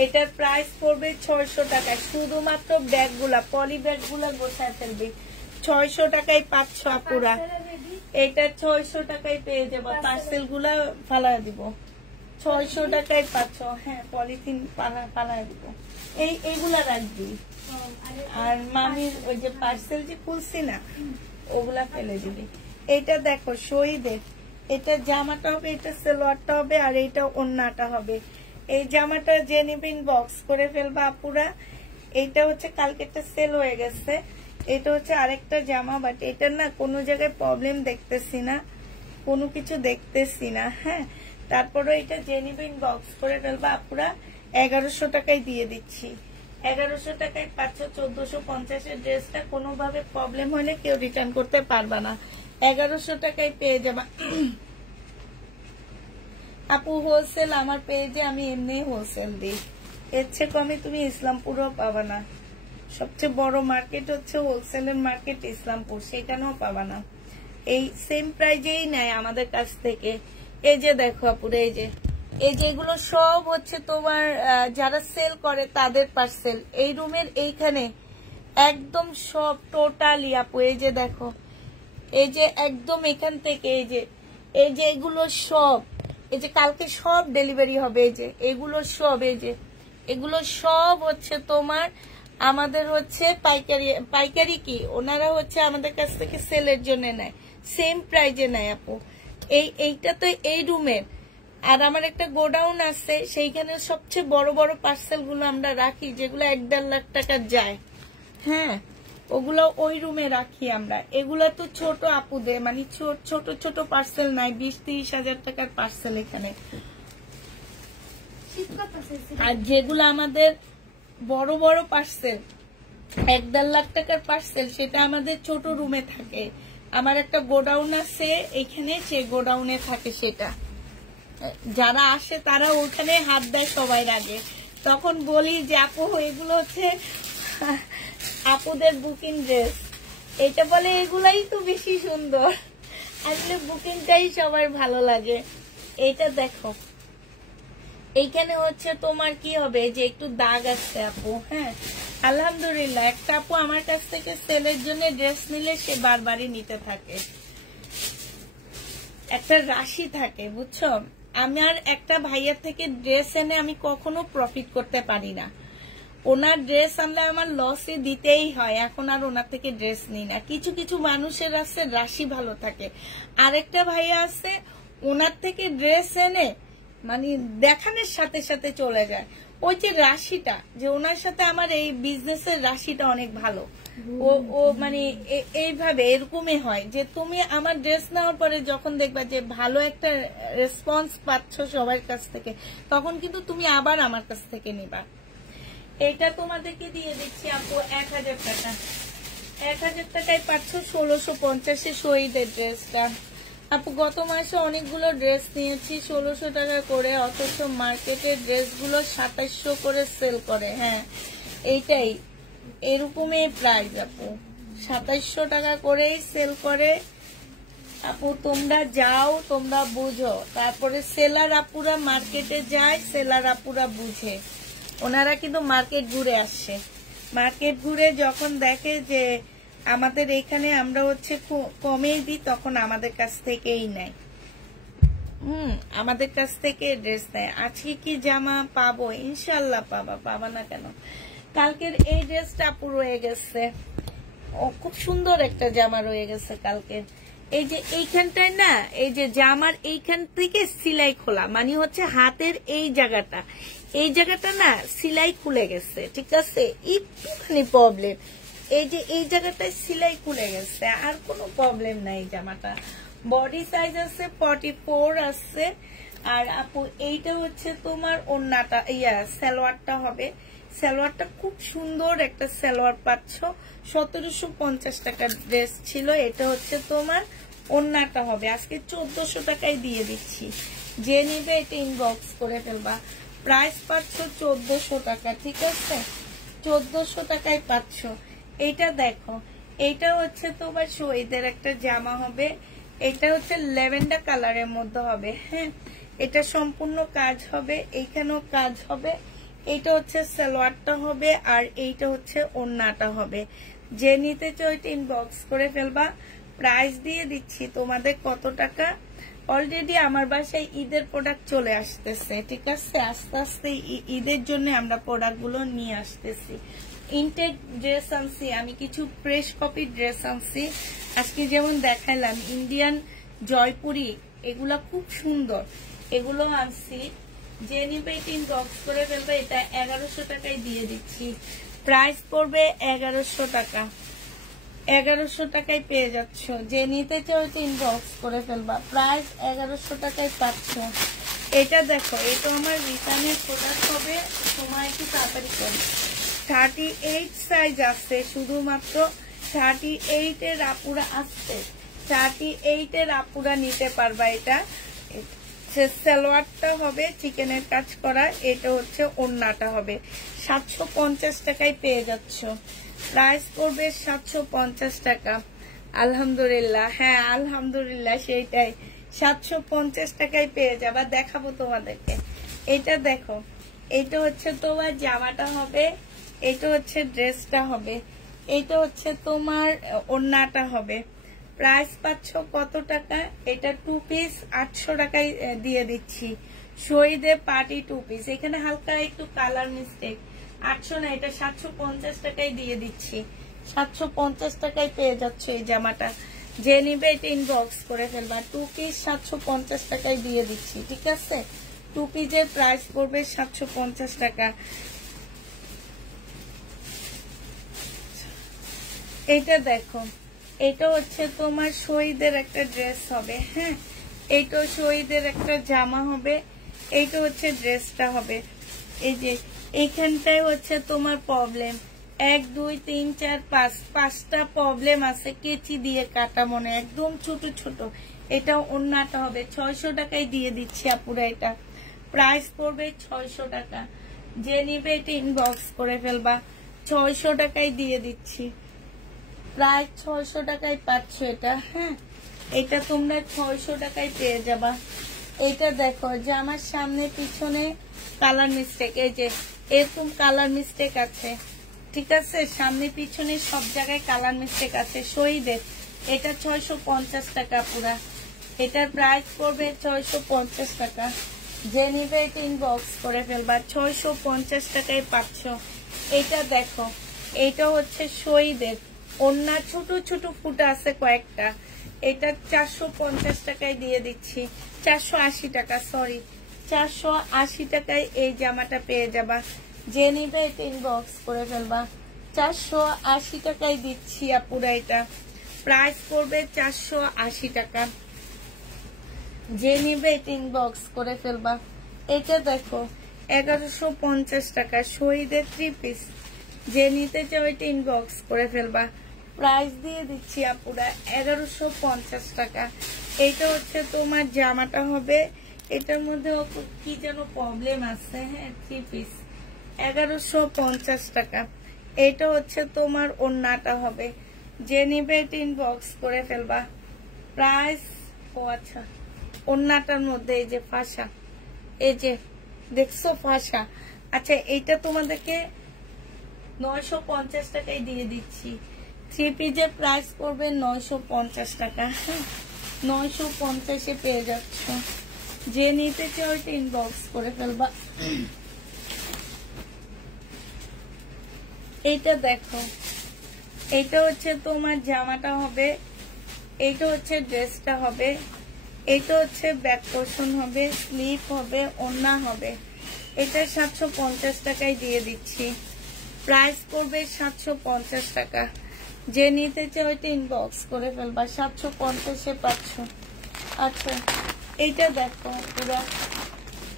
এটার প্রাইস পড়বে 600 টাকায়, শুধুমাত্র ব্যাগগুলা, পলি ব্যাগগুলা গোছায় ফেলবি। 600 টাকায় পাচ্ছ আপুরা, এটা 600 টাকায় পেয়ে যাবো। পার্সেল গুলা ফালা দিব, 600 টাকায় পাচ্ছ। হ্যাঁ, পলিথিন ফালা দিব, এইগুলা রাখবি। আর মামির ওই যে পার্সেল যে খুলছি না, ওগুলা ফেলে দিবি। এটা দেখো শহীদের, এটা জামাটা হবে, এটা সালোয়ারটা হবে, আর এইটা ওড়নাটা হবে। এই জামাটা যে নিবিন বক্স করে ফেলবা আপুরা। এইটা হচ্ছে কালকেটা সেল হয়ে গেছে, এটা হচ্ছে আরেকটা জামা, বাট এটার না কোনো জায়গায় প্রবলেম দেখতেছি না, কোনো কিছু দেখতেছি না। হ্যাঁ, তারপরে এটা যে নিবিন বক্স করে ফেলবা আপুরা। 1100 টাকায় দিয়ে দিচ্ছি। 1100 টাকায় পাচ্ছ 1450-এর ড্রেসটা। কোনোভাবে প্রবলেম হলে কেউ রিটার্ন করতে পারবা না, 1100 টাকায় পেয়ে যাবা আপু। হোলসেল আমার পেজে আমি এমনি হোলসেল দিই, এর চেয়ে কমে তুমি ইসলামপুরও পাবা না। সবচেয়ে বড় মার্কেট হচ্ছে হোলসেলের মার্কেট ইসলামপুর, সেখানেও পাবা না। এই সেম প্রাইজেই নেয় আমাদের কাছ থেকে। এই যে দেখো আপুরে, এই যে এগুলো সব হচ্ছে তোমার যারা সেল করে তাদের পার্সেল। এই রুমের এইখানে একদম সব টোটালি আপু, এই যে দেখো, এই যে একদম এখান থেকে এই যে এগুলো সব, এই যে কালকে সব ডেলিভারি হবে। এই যে এগুলো সব, এই যে এগুলো সব হচ্ছে তোমার আমাদের হচ্ছে পাইকারি কি ওনারা হচ্ছে আমাদের কাছ থেকে সেলের জন্য নেয়, সেম প্রাইজে নেয় আপু। এইটা তো এই রুমের, আর আমার একটা গোডাউন আছে, সেইখানে সবচেয়ে বড় বড় পার্সেল গুলো আমরা রাখি, যেগুলো 1-1.5 লাখ টাকা যায়। হ্যাঁ, ওগুলো ওই রুমে রাখি আমরা। এগুলা তো ছোট আপুদের, মানে ছোট ছোট পার্সেল নাই, 20-30 হাজার টাকার পার্সেল এখানে। আর যেগুলো আমাদের বড় বড় পার্সেল, 1-1.5 লাখ টাকার পার্সেল, সেটা আমাদের ছোট রুমে থাকে। আমার একটা গোডাউন আছে এখানে, সে গোডাউনে থাকে। সেটা যারা আসে তারা ওখানে হাত দেয় সবাই আগে। তখন বলি যে আপু এগুলো হচ্ছে আপুদের বুকিং ড্রেস। এটা বলে এগুলাই তো বেশি সুন্দর, আসলে বুকিংটাই সবার ভালো লাগে। এটা দেখো, এইখানে হচ্ছে তোমার কি হবে, যে একটু দাগ আছে আপু। হ্যাঁ, আলহামদুলিল্লাহ, একটা আপু আমার কাছ থেকে সেলের জন্য ড্রেস নিলে সে বারবারই নিতে থাকে, একটা রাশি থাকে, বুঝছো। আমার একটা ভাইয়ার থেকে ড্রেস এনে আমি কখনো প্রফিট করতে পারি না। ওনার ড্রেস আনলে আমার লসে দিতেই হয়, এখন আর ওনার থেকে ড্রেস নিই না। কিছু কিছু মানুষের আছে রাশি ভালো থাকে। আরেকটা ভাইয়া আছে, ওনার থেকে ড্রেস এনে মানে দেখানোর সাথে সাথে চলে যায়। ওই যে রাশিটা, যে ওনার সাথে আমার এই বিজনেসের রাশিটা অনেক ভালো। ও মানে এইভাবে এরকমই হয় যে তুমি আমার ড্রেস নেওয়ার পরে যখন দেখবা যে ভালো একটা রেসপন্স পাচ্ছ সবার কাছ থেকে, তখন কিন্তু তুমি আবার আমার কাছ থেকে নিবা। এটা তোমাদেরকে দিয়ে দিচ্ছি আপু 1000 টাকা। 1000 টাকায় পাচ্ছ 1650-এ শহীদের ড্রেসটা। আপু গত মাসে অনেকগুলো ড্রেস নিয়েছি 1600 টাকা করে, অথচ মার্কেটের ড্রেসগুলো 2700 করে সেল করে। হ্যাঁ, এইটাই এরকমই প্রাইস আপু, 2700 টাকা করেই সেল করে। আপু তোমরা যাও, তোমরা বুঝো, তারপরে সেলার আপুরা মার্কেটে যায়, সেলার আপুরা বুঝে, ওনারা কিন্তু মার্কেট ঘুরে আসে। মার্কেট ঘুরে যখন দেখে যে আমাদের এখানে আমরা হচ্ছে কমেই দিই, তখন আমাদের কাছ থেকেই নেয়। আমাদের কাছ থেকে ড্রেস নেয়। আজকে কি জামা পাবো? ইনশাল্লাহ পাবা না কেন? কালকের এই ড্রেসটা পুরো হয়ে গেছে, ও খুব সুন্দর একটা জামা রয়ে গেছে কালকের। এই যে এইখানটায় না, এই যে জামার এইখান থেকে সিলাই খোলা, মানে হচ্ছে হাতের এই জায়গাটা না সিলাই খুলে গেছে, ঠিক আছে? একটুখানি প্রবলেম, এই যে এই জায়গাটায় সিলাই খুলে গেছে, আর কোনো প্রবলেম নাই। জামাটা বডি সাইজ আছে 44 আছে। আর আপু এইটা হচ্ছে তোমার ওড়নাটা, সালোয়ারটা হবে। সালোয়ারটা খুব সুন্দর একটা সালোয়ার পাচ্ছ, 1750 টাকার ড্রেস ছিল। এটা হচ্ছে তোমার ওড়নাটা হবে, আজকে 1400 টাকায় দিয়ে দিচ্ছি। যে নিবে এটা ইনবক্স করে ফেলবা। প্রাইস পাচ্ছ 1400 টাকা, ঠিক আছে? 1400 টাকায় পাচ্ছ। এটা দেখো, এটা হচ্ছে তোমার শহীদের একটা জামা হবে। এটা হচ্ছে ল্যাভেন্ডার কালারের মধ্যে হবে। হ্যাঁ, এটা সম্পূর্ণ কাজ হবে, এইখানেও কাজ হবে। এইটা হচ্ছে সালোয়ারটা হবে, আর এইটা হচ্ছে ওড়নাটা হবে। যে নিতে চাও এটা ইনবক্স করে ফেলবা। প্রাইস দিয়ে দিচ্ছি তোমাদের কত টাকা। অলরেডি আমার বাসায় ঈদের প্রোডাক্ট চলে আসতেছে, ঠিক আছে? আস্তে আস্তে ঈদের জন্য আমরা প্রোডাক্ট গুলো নিয়ে আসতেছি। ইনটেক ড্রেস আনছি, আমি কিছু ফ্রেশ কপি ড্রেস আনছি আজকে, যেমন দেখাইলাম ইন্ডিয়ান জয়পুরি, এগুলা খুব সুন্দর, এগুলো আনছি। যে নিবে এটা ইনবক্স করে ফেলবে। এটা 1100 টাকায় দিয়ে দিচ্ছি। প্রাইস পড়বে 1100 টাকা। 1100 টাকায় পেয়ে যাচ্ছ। যে নিতে চাও এটা ইনবক্স করে ফেলবা। প্রাইস 1100 টাকায় পাচ্ছ। এটা দেখো, এটা আমার রিটার্নের প্রোডাক্ট হবে, সময় একটু তাড়াতাড়ি করো। 38 সাইজ আছে, শুধুমাত্র 38 এর আপুরা আসছে, 38 এর আপুরা নিতে পারবা। এটা সালোয়ারটা হবে চিকেনের কাজ করা, এটা হচ্ছে ওড়নাটা হবে। 750 টাকায় পেয়ে যাচ্ছ। প্রাইস পড়বে 750 টাকা। আলহামদুলিল্লাহ, হ্যাঁ আলহামদুলিল্লাহ, সেইটাই 750 টাকায় পেয়ে যাবা। দেখাবো তোমাদেরকে। এটা দেখো, এটা হচ্ছে তোমার জামাটা হবে, এটা হচ্ছে ড্রেসটা হবে, এটা হচ্ছে তোমার ওড়নাটা হবে। প্রাইস পাচ্ছ কত টাকা? এটা 2 পিস 800 টাকায় দিয়ে দিচ্ছি। শহীদে পার্টি 2 পিস, এখানে হালকা একটু কালার মিস্টেক, 800 না, এটা 750 টাকায় দিয়ে দিচ্ছি। 750 টাকায় পেয়ে যাচ্ছ এই জামাটা। যে নিবে এটা ইনবক্স করে ফেলবা। 2 পিস 750 টাকায় দিয়ে দিচ্ছি, ঠিক আছে? 2 পিসের প্রাইস পড়বে 750 টাকা। এটা দেখো, এটা হচ্ছে তোমার শহীদের একটা ড্রেস হবে। হ্যাঁ, এইটা শহীদের একটা জামা হবে, এইটা হচ্ছে ড্রেসটা হবে। এই যে এইখানটায় হচ্ছে তোমার প্রবলেম, 1 2 3 4 5 5টা প্রবলেম আছে, কেচি দিয়ে কাটা মনে, একদম ছোট ছোট। এটা ওড়নাটা হবে। 600 টাকায় দিয়ে দিচ্ছি আপুরা। এটা প্রাইস পড়বে 600 টাকা। যে নিবে এটা ইনবক্স করে ফেলবা। 600 টাকায় দিয়ে দিচ্ছি। প্রায় 600 টাকায় পাচ্ছ এটা। হ্যাঁ, এটা তোমরা 600 টাকায় পেয়ে যাবা। এটা দেখো, যে আমার সামনে পিছনে কালার মিস্টেক, এই যে এরকম কালার মিস্টেক আছে, ঠিক আছে? সামনে পিছনে সব জায়গায় কালার মিস্টেক আছে। শহীদের এটা 650 টাকা পুরা। এটার প্রাইস পড়বে 650 টাকা। যে নিবে এটা ইনবক্স করে ফেলবা। 650 টাকায় পাচ্ছ। এটা দেখো, এটা হচ্ছে শহীদের ওড়না, ছোট ছোট ফুটা আছে কয়েকটা। এটা 450 টাকায় দিয়ে দিচ্ছি। 480 টাকা, সরি 480 টাকায় এই জামাটা পেয়ে যাবা। যে নিবে এটা ইনবক্স করে ফেলবা। 480 টাকায় দিচ্ছি আপুরা। এটা প্রাইস পড়বে 480 টাকা। যে নিবে এটা ইনবক্স করে ফেলবা। এটা দেখো, 1150 টাকা, শহীদের 3 পিস। যে নিতে চাও এটা ইনবক্স করে ফেলবা। প্রাইস দিয়ে দিচ্ছি আপুরা 1150 টাকা। এইটা হচ্ছে তোমার জামাটা হবে, এটার মধ্যে কি যেন প্রবলেম আছে। হ্যাঁ, 3 পিস 1150 টাকা। এইটা হচ্ছে তোমার ওড়নাটা হবে। যে নিবে এটা ইনবক্স করে ফেলবা। প্রাইস, ও আচ্ছা, ওড়নাটার মধ্যে এই যে ফাঁসা, এই যে দেখছো ফাঁসা। আচ্ছা, এইটা তোমাদেরকে 950 টাকায় দিয়ে দিচ্ছি। 3 পিসের প্রাইস পড়বে 950 টাকা। 950 পেয়ে যাচ্ছ। যে নিতে চাও ওইটা ইনবক্স করে ফেলবা। এইটা দেখো, এইটা হচ্ছে তোমার জামাটা হবে, এইটা হচ্ছে ড্রেসটা হবে, এইটা হচ্ছে ব্যাক পোর্শন হবে, স্লিপ হবে, ওড়না হবে। এটা 750 টাকায় দিয়ে দিচ্ছি। প্রাইস পড়বে 750 টাকা। যে নিতে চাও ওইটা ইনবক্স করে ফেলবা। 750 পাচ্ছ। আচ্ছা, এইটা দেখো পুরো,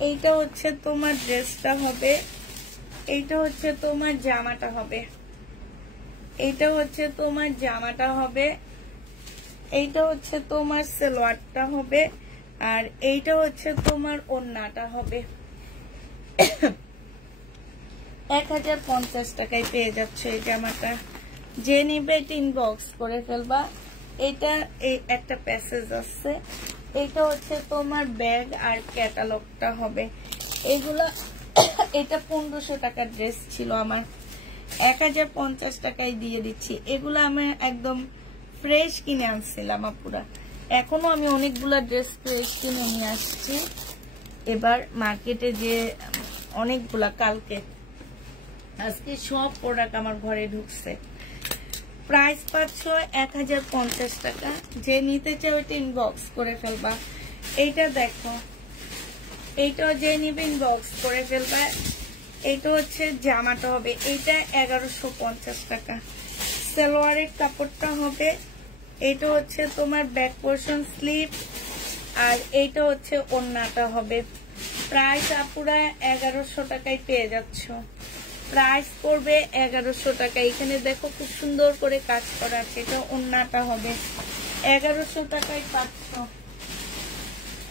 এইটা হচ্ছে তোমার ড্রেসটা হবে, এইটা হচ্ছে তোমার জামাটা হবে, এইটা হচ্ছে তোমার জামাটা হবে, এইটা হচ্ছে তোমার সালোয়ারটা হবে, আর এইটা হচ্ছে তোমার ওড়নাটা হবে। 1050 টাকায় পেয়ে যাচ্ছে এই জামাটা। যে নিবে এটা ইনবক্স করে ফেলবা। এটা এই একটা প্যাসেজ আছে, এটা হচ্ছে তোমার ব্যাগ আর ক্যাটালগটা হবে। এগুলা এটা 1500 টাকার ড্রেস ছিল আমার, 1050 টাকায় দিয়ে দিচ্ছি। এগুলো আমি একদম ফ্রেশ কিনে আনছিলাম আপুরা। এখনো আমি অনেকগুলা ড্রেস ফ্রেশ কিনে নিয়ে আসছি। এবার মার্কেটে যে অনেকগুলা, কালকে আজকে সব প্রোডাক্ট আমার ঘরে ঢুকছে। প্রাইস পাচ্ছ 1050 টাকা। যে নিতে চাও ওইটা ইনবক্স করে ফেলবা। এইটা দেখো, এইটা যে নিবে ইনবক্স করে ফেলবা। এইটা হচ্ছে জামাটা হবে, এইটা 1150 টাকা। সালোয়ারের কাপড়টা হবে, এইটা হচ্ছে তোমার ব্যাক পোর্শন স্লিপ, আর এইটা হচ্ছে ওড়নাটা হবে। প্রাইস আপুরা 1100 টাকায় পেয়ে যাচ্ছ। প্রাইস পড়বে 1100 টাকা। এখানে দেখো খুব সুন্দর করে কাজ করা আছে। এটা ওড়নাটা হবে, 1100 টাকায় পাচ্ছ।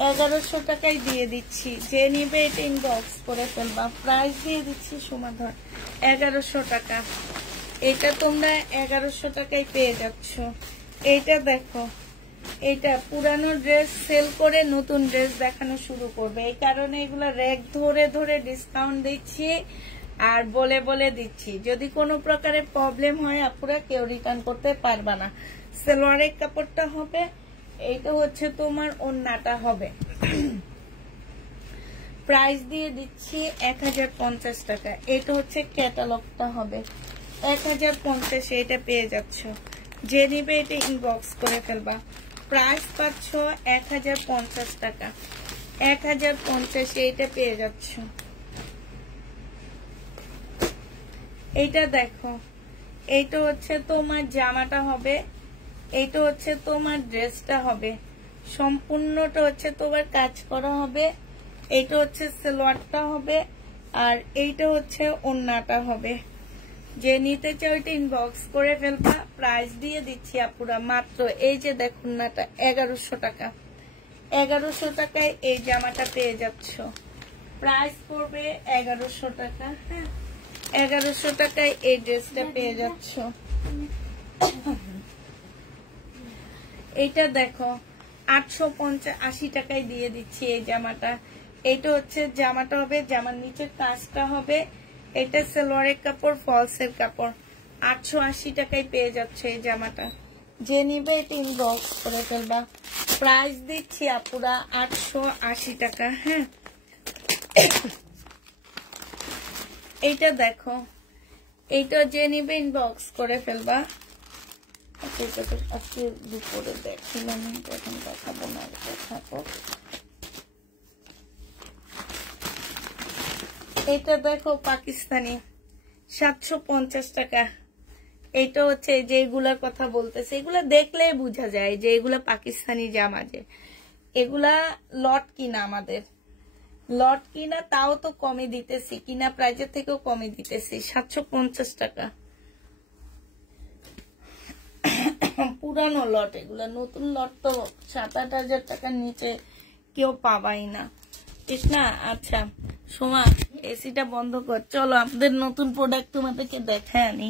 1100 টাকায় দিয়ে দিচ্ছি। যে নিবে এটা ইনবক্স করে ফেলবা। প্রাইস দিয়ে দিচ্ছি সমাধান 1100 টাকা। এটা তোমরা 1100 টাকায় পেয়ে যাচ্ছ। এইটা দেখো, এটা পুরানো ড্রেস সেল করে নতুন ড্রেস দেখানো শুরু করবে, এই কারণে এগুলা র্যাক ধরে ধরে ডিসকাউন্ট দিচ্ছি আর বলে বলে দিচ্ছি। যদি কোনো প্রকারের প্রবলেম হয় আপুরা কেউ রিটার্ন করতে পারবা না। সালোয়ারের কাপড়টা হবে, এইটা হচ্ছে তোমার ওড়নাটা হবে। প্রাইস দিয়ে দিচ্ছি 1050 টাকা। এটা হচ্ছে ক্যাটালগটা হবে, 1050 এটা পেয়ে যাচ্ছ। যে নিবে এটা ইনবক্স করে ফেলবা। প্রাইস পাচ্ছ 1050 টাকা। 1050 এটা পেয়ে যাচ্ছ। এইটা দেখো, এইটা হচ্ছে তোমার জামাটা হবে, এইটা হচ্ছে তোমার ড্রেসটা হবে, সম্পূর্ণটা হচ্ছে তোমার কাজ করা হবে। এইটা হচ্ছে সালোয়ারটা হবে, আর এইটা হচ্ছে ওড়নাটা হবে। যে নিতে চাও এটা ইনবক্স করে ফেলবা। প্রাইস দিয়ে দিচ্ছি আপুরা মাত্র, এই যে দেখুন নাটা 1100 টাকা। 1100 টাকায় এই জামাটা পেয়ে যাচ্ছ। প্রাইস পড়বে 1100 টাকা। হ্যাঁ, 1100 টাকায় এই ড্রেসটা পেয়ে যাচ্ছ। এইটা দেখো 880 টাকায় দিয়ে দিচ্ছি এই জামাটা। এইটা হচ্ছে জামাটা হবে, জামার নিচের কাজটা হবে। এটা সালোয়ারের কাপড়, ফলসের কাপড়। 880 টাকায় পেয়ে যাচ্ছে এই জামাটা। যে নিবে এটা ইনবক্স করে ফেলবা। প্রাইস দিচ্ছি আপুরা 880 টাকা। হ্যাঁ, এইটা দেখো, এইটা যে নিবে ইনবক্স করে ফেলবা। আজকে দুপুরে দেখছিলাম, এখন দেখাবো না, দেখাবো। এটা দেখো পাকিস্তানি, 750 টাকা। এটা হচ্ছে যেগুলার কথা বলতেছে, এগুলা দেখলেই বোঝা যায় যে এগুলা পাকিস্তানি জামা। যে এগুলা লট কিনা, আমাদের লট কিনা, তাও তো কমে দিতেছি, কিনা প্রাইজের থেকেও কমে দিতেছি। 750 টাকা পুরানো লট এগুলা। নতুন লট তো 7-8 হাজার টাকার নিচে কেউ পাবাই না। ঠিক না? আচ্ছা সোমা, এসিটা বন্ধ কর, চলো আমাদের নতুন প্রোডাক্ট তোমাদেরকে দেখায় আনি।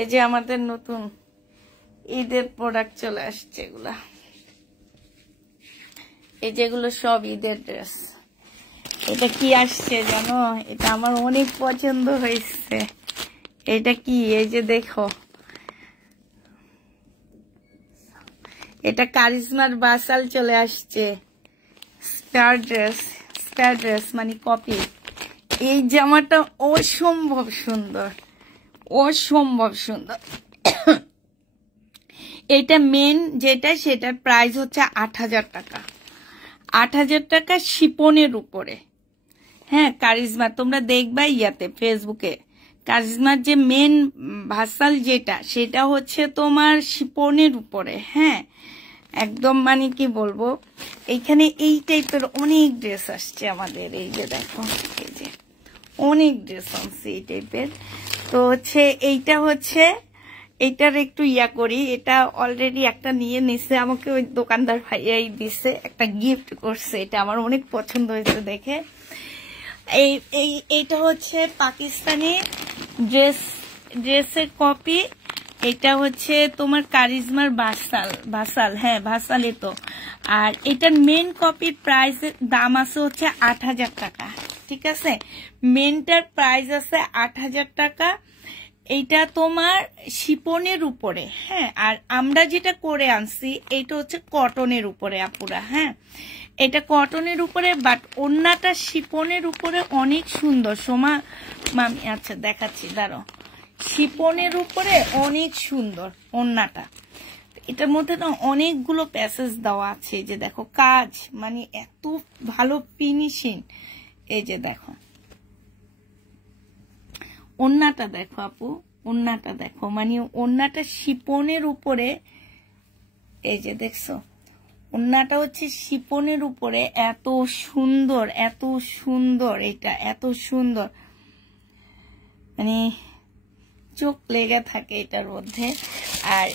এই যে আমাদের নতুন ঈদের প্রোডাক্ট চলে আসছে। এগুলা এই যেগুলো সব ঈদের ড্রেস। এটা কি আসছে জানো? এটা আমার অনেক পছন্দ হয়েছে। এটা কি, এই যে দেখো, এটা কারিজমার বাসাল চলে আসছে। স্টার ড্রেস মানে কপি। এই জামাটা অসম্ভব সুন্দর, অসম্ভব সুন্দর। এটা মেন যেটা, সেটার প্রাইস হচ্ছে ৮,০০০ টাকা। ৮,০০০ টাকা শিপনের উপরে। হ্যাঁ, কারিজমা তোমরা দেখবা ইয়াতে ফেসবুকে, কারিজমার যে মেন ভাসাল যেটা, সেটা হচ্ছে তোমার শিপনের উপরে। হ্যাঁ, একদম মানে কি বলবো, এইখানে এই টাইপের অনেক ড্রেস আসছে আমাদের। এই যে দেখো, এই যে অনেক ড্রেস আসছে এই টাইপের। তো হচ্ছে এইটা হচ্ছে, এইটার একটু ইয়া করি। এটা অলরেডি একটা নিয়ে নিছে, আমাকে ওই দোকানদার ভাইয়াই দিছে, একটা গিফট করছে। এটা আমার অনেক পছন্দ হয়েছে দেখে। এইটা হচ্ছে পাকিস্তানি ড্রেসের কপি। এটা হচ্ছে তোমার কারিজমার ভাসাল। হ্যাঁ, ভাসালে তো। আর এটার মেন কপির প্রাইস দাম আছে হচ্ছে ৮,০০০ টাকা। ঠিক আছে, মেনটার প্রাইস আছে ৮,০০০ টাকা। এইটা তোমার শিপনের উপরে। হ্যাঁ, আর আমরা যেটা করে আনছি এইটা হচ্ছে কটনের উপরে আপুরা। হ্যাঁ, এটা কটনের উপরে, বাট ওড়নাটা শিপনের উপরে অনেক সুন্দর। সোমা মামি, আচ্ছা দেখাচ্ছি দাঁড়ো। শিপনের উপরে অনেক সুন্দর ওড়নাটা। এটার মধ্যে না অনেকগুলো প্যাসেজ দেওয়া আছে। যে দেখো কাজ, মানে এত ভালো ফিনিশিং। এই যে দেখো ওড়নাটা দেখো আপু, ওড়নাটা দেখো, মানে ওড়নাটা শিপনের উপরে। এই যে দেখছো, ওড়নাটা হচ্ছে শিপনের উপরে, এত সুন্দর, এত সুন্দর। এটা এত সুন্দর, মানে চোখ লেগে থাকে এটার মধ্যে। আর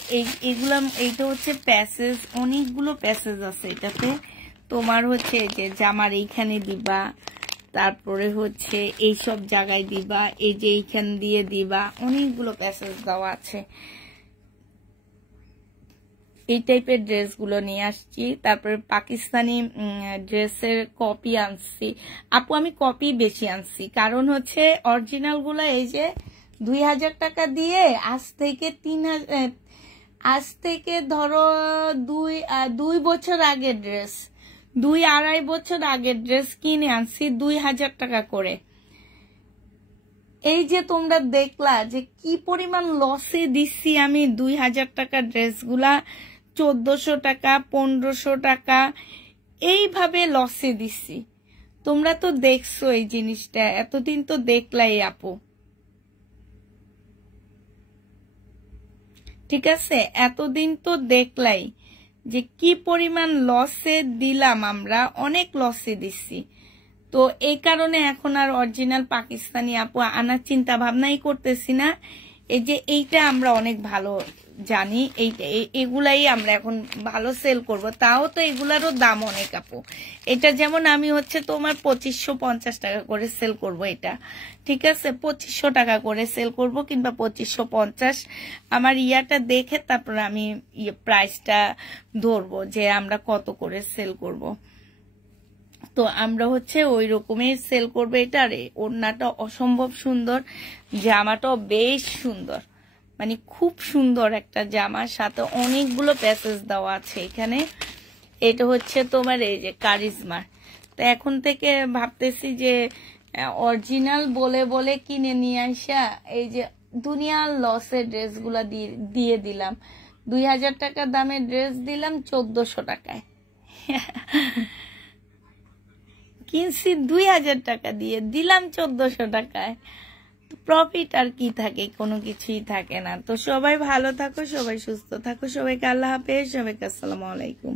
এইটা হচ্ছে প্যাসেজ, অনেকগুলো প্যাসেজ আছে এটাতে। তোমার হচ্ছে যে জামার এইখানে দিবা, তারপরে হচ্ছে এই সব জায়গায় দিবা, এই যে এইখান দিয়ে দিবা, অনেকগুলো প্যাসেজ দেওয়া আছে। এই টাইপের ড্রেসগুলো নিয়ে আসছি। তারপরে পাকিস্তানি ড্রেসের কপি আনছি আপু। আমি কপি বেশি আনছি, কারণ হচ্ছে অরিজিনাল গুলা এই যে ২,০০০ টাকা দিয়ে আজ থেকে ধরো ২ বছর আগের ড্রেস, ২-২.৫ বছর আগের ড্রেস কিনে আনছি ২,০০০ টাকা করে। এই যে তোমরা দেখলা যে কি পরিমাণ লসে দিচ্ছি আমি ২,০০০ টাকার ড্রেসগুলা ১৪০০ টাকা, ১৫০০ টাকা এইভাবে লসে দিচ্ছি। তোমরা তো দেখছো এই জিনিসটা, এতদিন তো দেখলাই আপু। ঠিক আছে, এতদিন তো দেখলাই যে কি পরিমাণ লসে দিলাম আমরা, অনেক লসে দিচ্ছি। তো এই কারণে এখন আর অরিজিনাল পাকিস্তানি আপু আনার চিন্তা ভাবনাই করতেছি না। এই যে এইটা আমরা অনেক ভালো জানি, এগুলাই আমরা এখন ভালো সেল করব। তাও তো এগুলারও দাম অনেক আপু। এটা যেমন আমি হচ্ছে তোমার ২৫৫০ টাকা করে সেল করব এটা। ঠিক আছে, ২৫০০ টাকা করে সেল করব, কিংবা ২৫৫০। আমার ইয়াটা দেখে তারপর আমি প্রাইসটা ধরবো যে আমরা কত করে সেল করব। তো আমরা হচ্ছে ওই রকমের সেল করবো এটা। আর ওড়নাটা অসম্ভব সুন্দর, জামাটাও বেশ সুন্দর, মানে খুব সুন্দর একটা জামা, সাথে অনেকগুলো প্যাসেজ দেওয়া আছে এখানে। এটা হচ্ছে তোমার এই যে কারিজমার। তো এখন থেকে ভাবতেছি যে অরিজিনাল বলে বলে কিনে নিয়ে আসা এই যে দুনিয়ার লসের ড্রেসগুলা দিয়ে দিলাম। ২,০০০ টাকা দামের ড্রেস দিলাম ১৪০০ টাকায়। কিনছি ২,০০০ টাকা দিয়ে, দিলাম ১৪০০ টাকায়। প্রফিট আর কি থাকে, কোনো কিছুই থাকে না। তো সবাই ভালো থাকো, সবাই সুস্থ থাকো, সবাইকে আল্লাহ হাফেজ, সবাইকে আসসালামু আলাইকুম।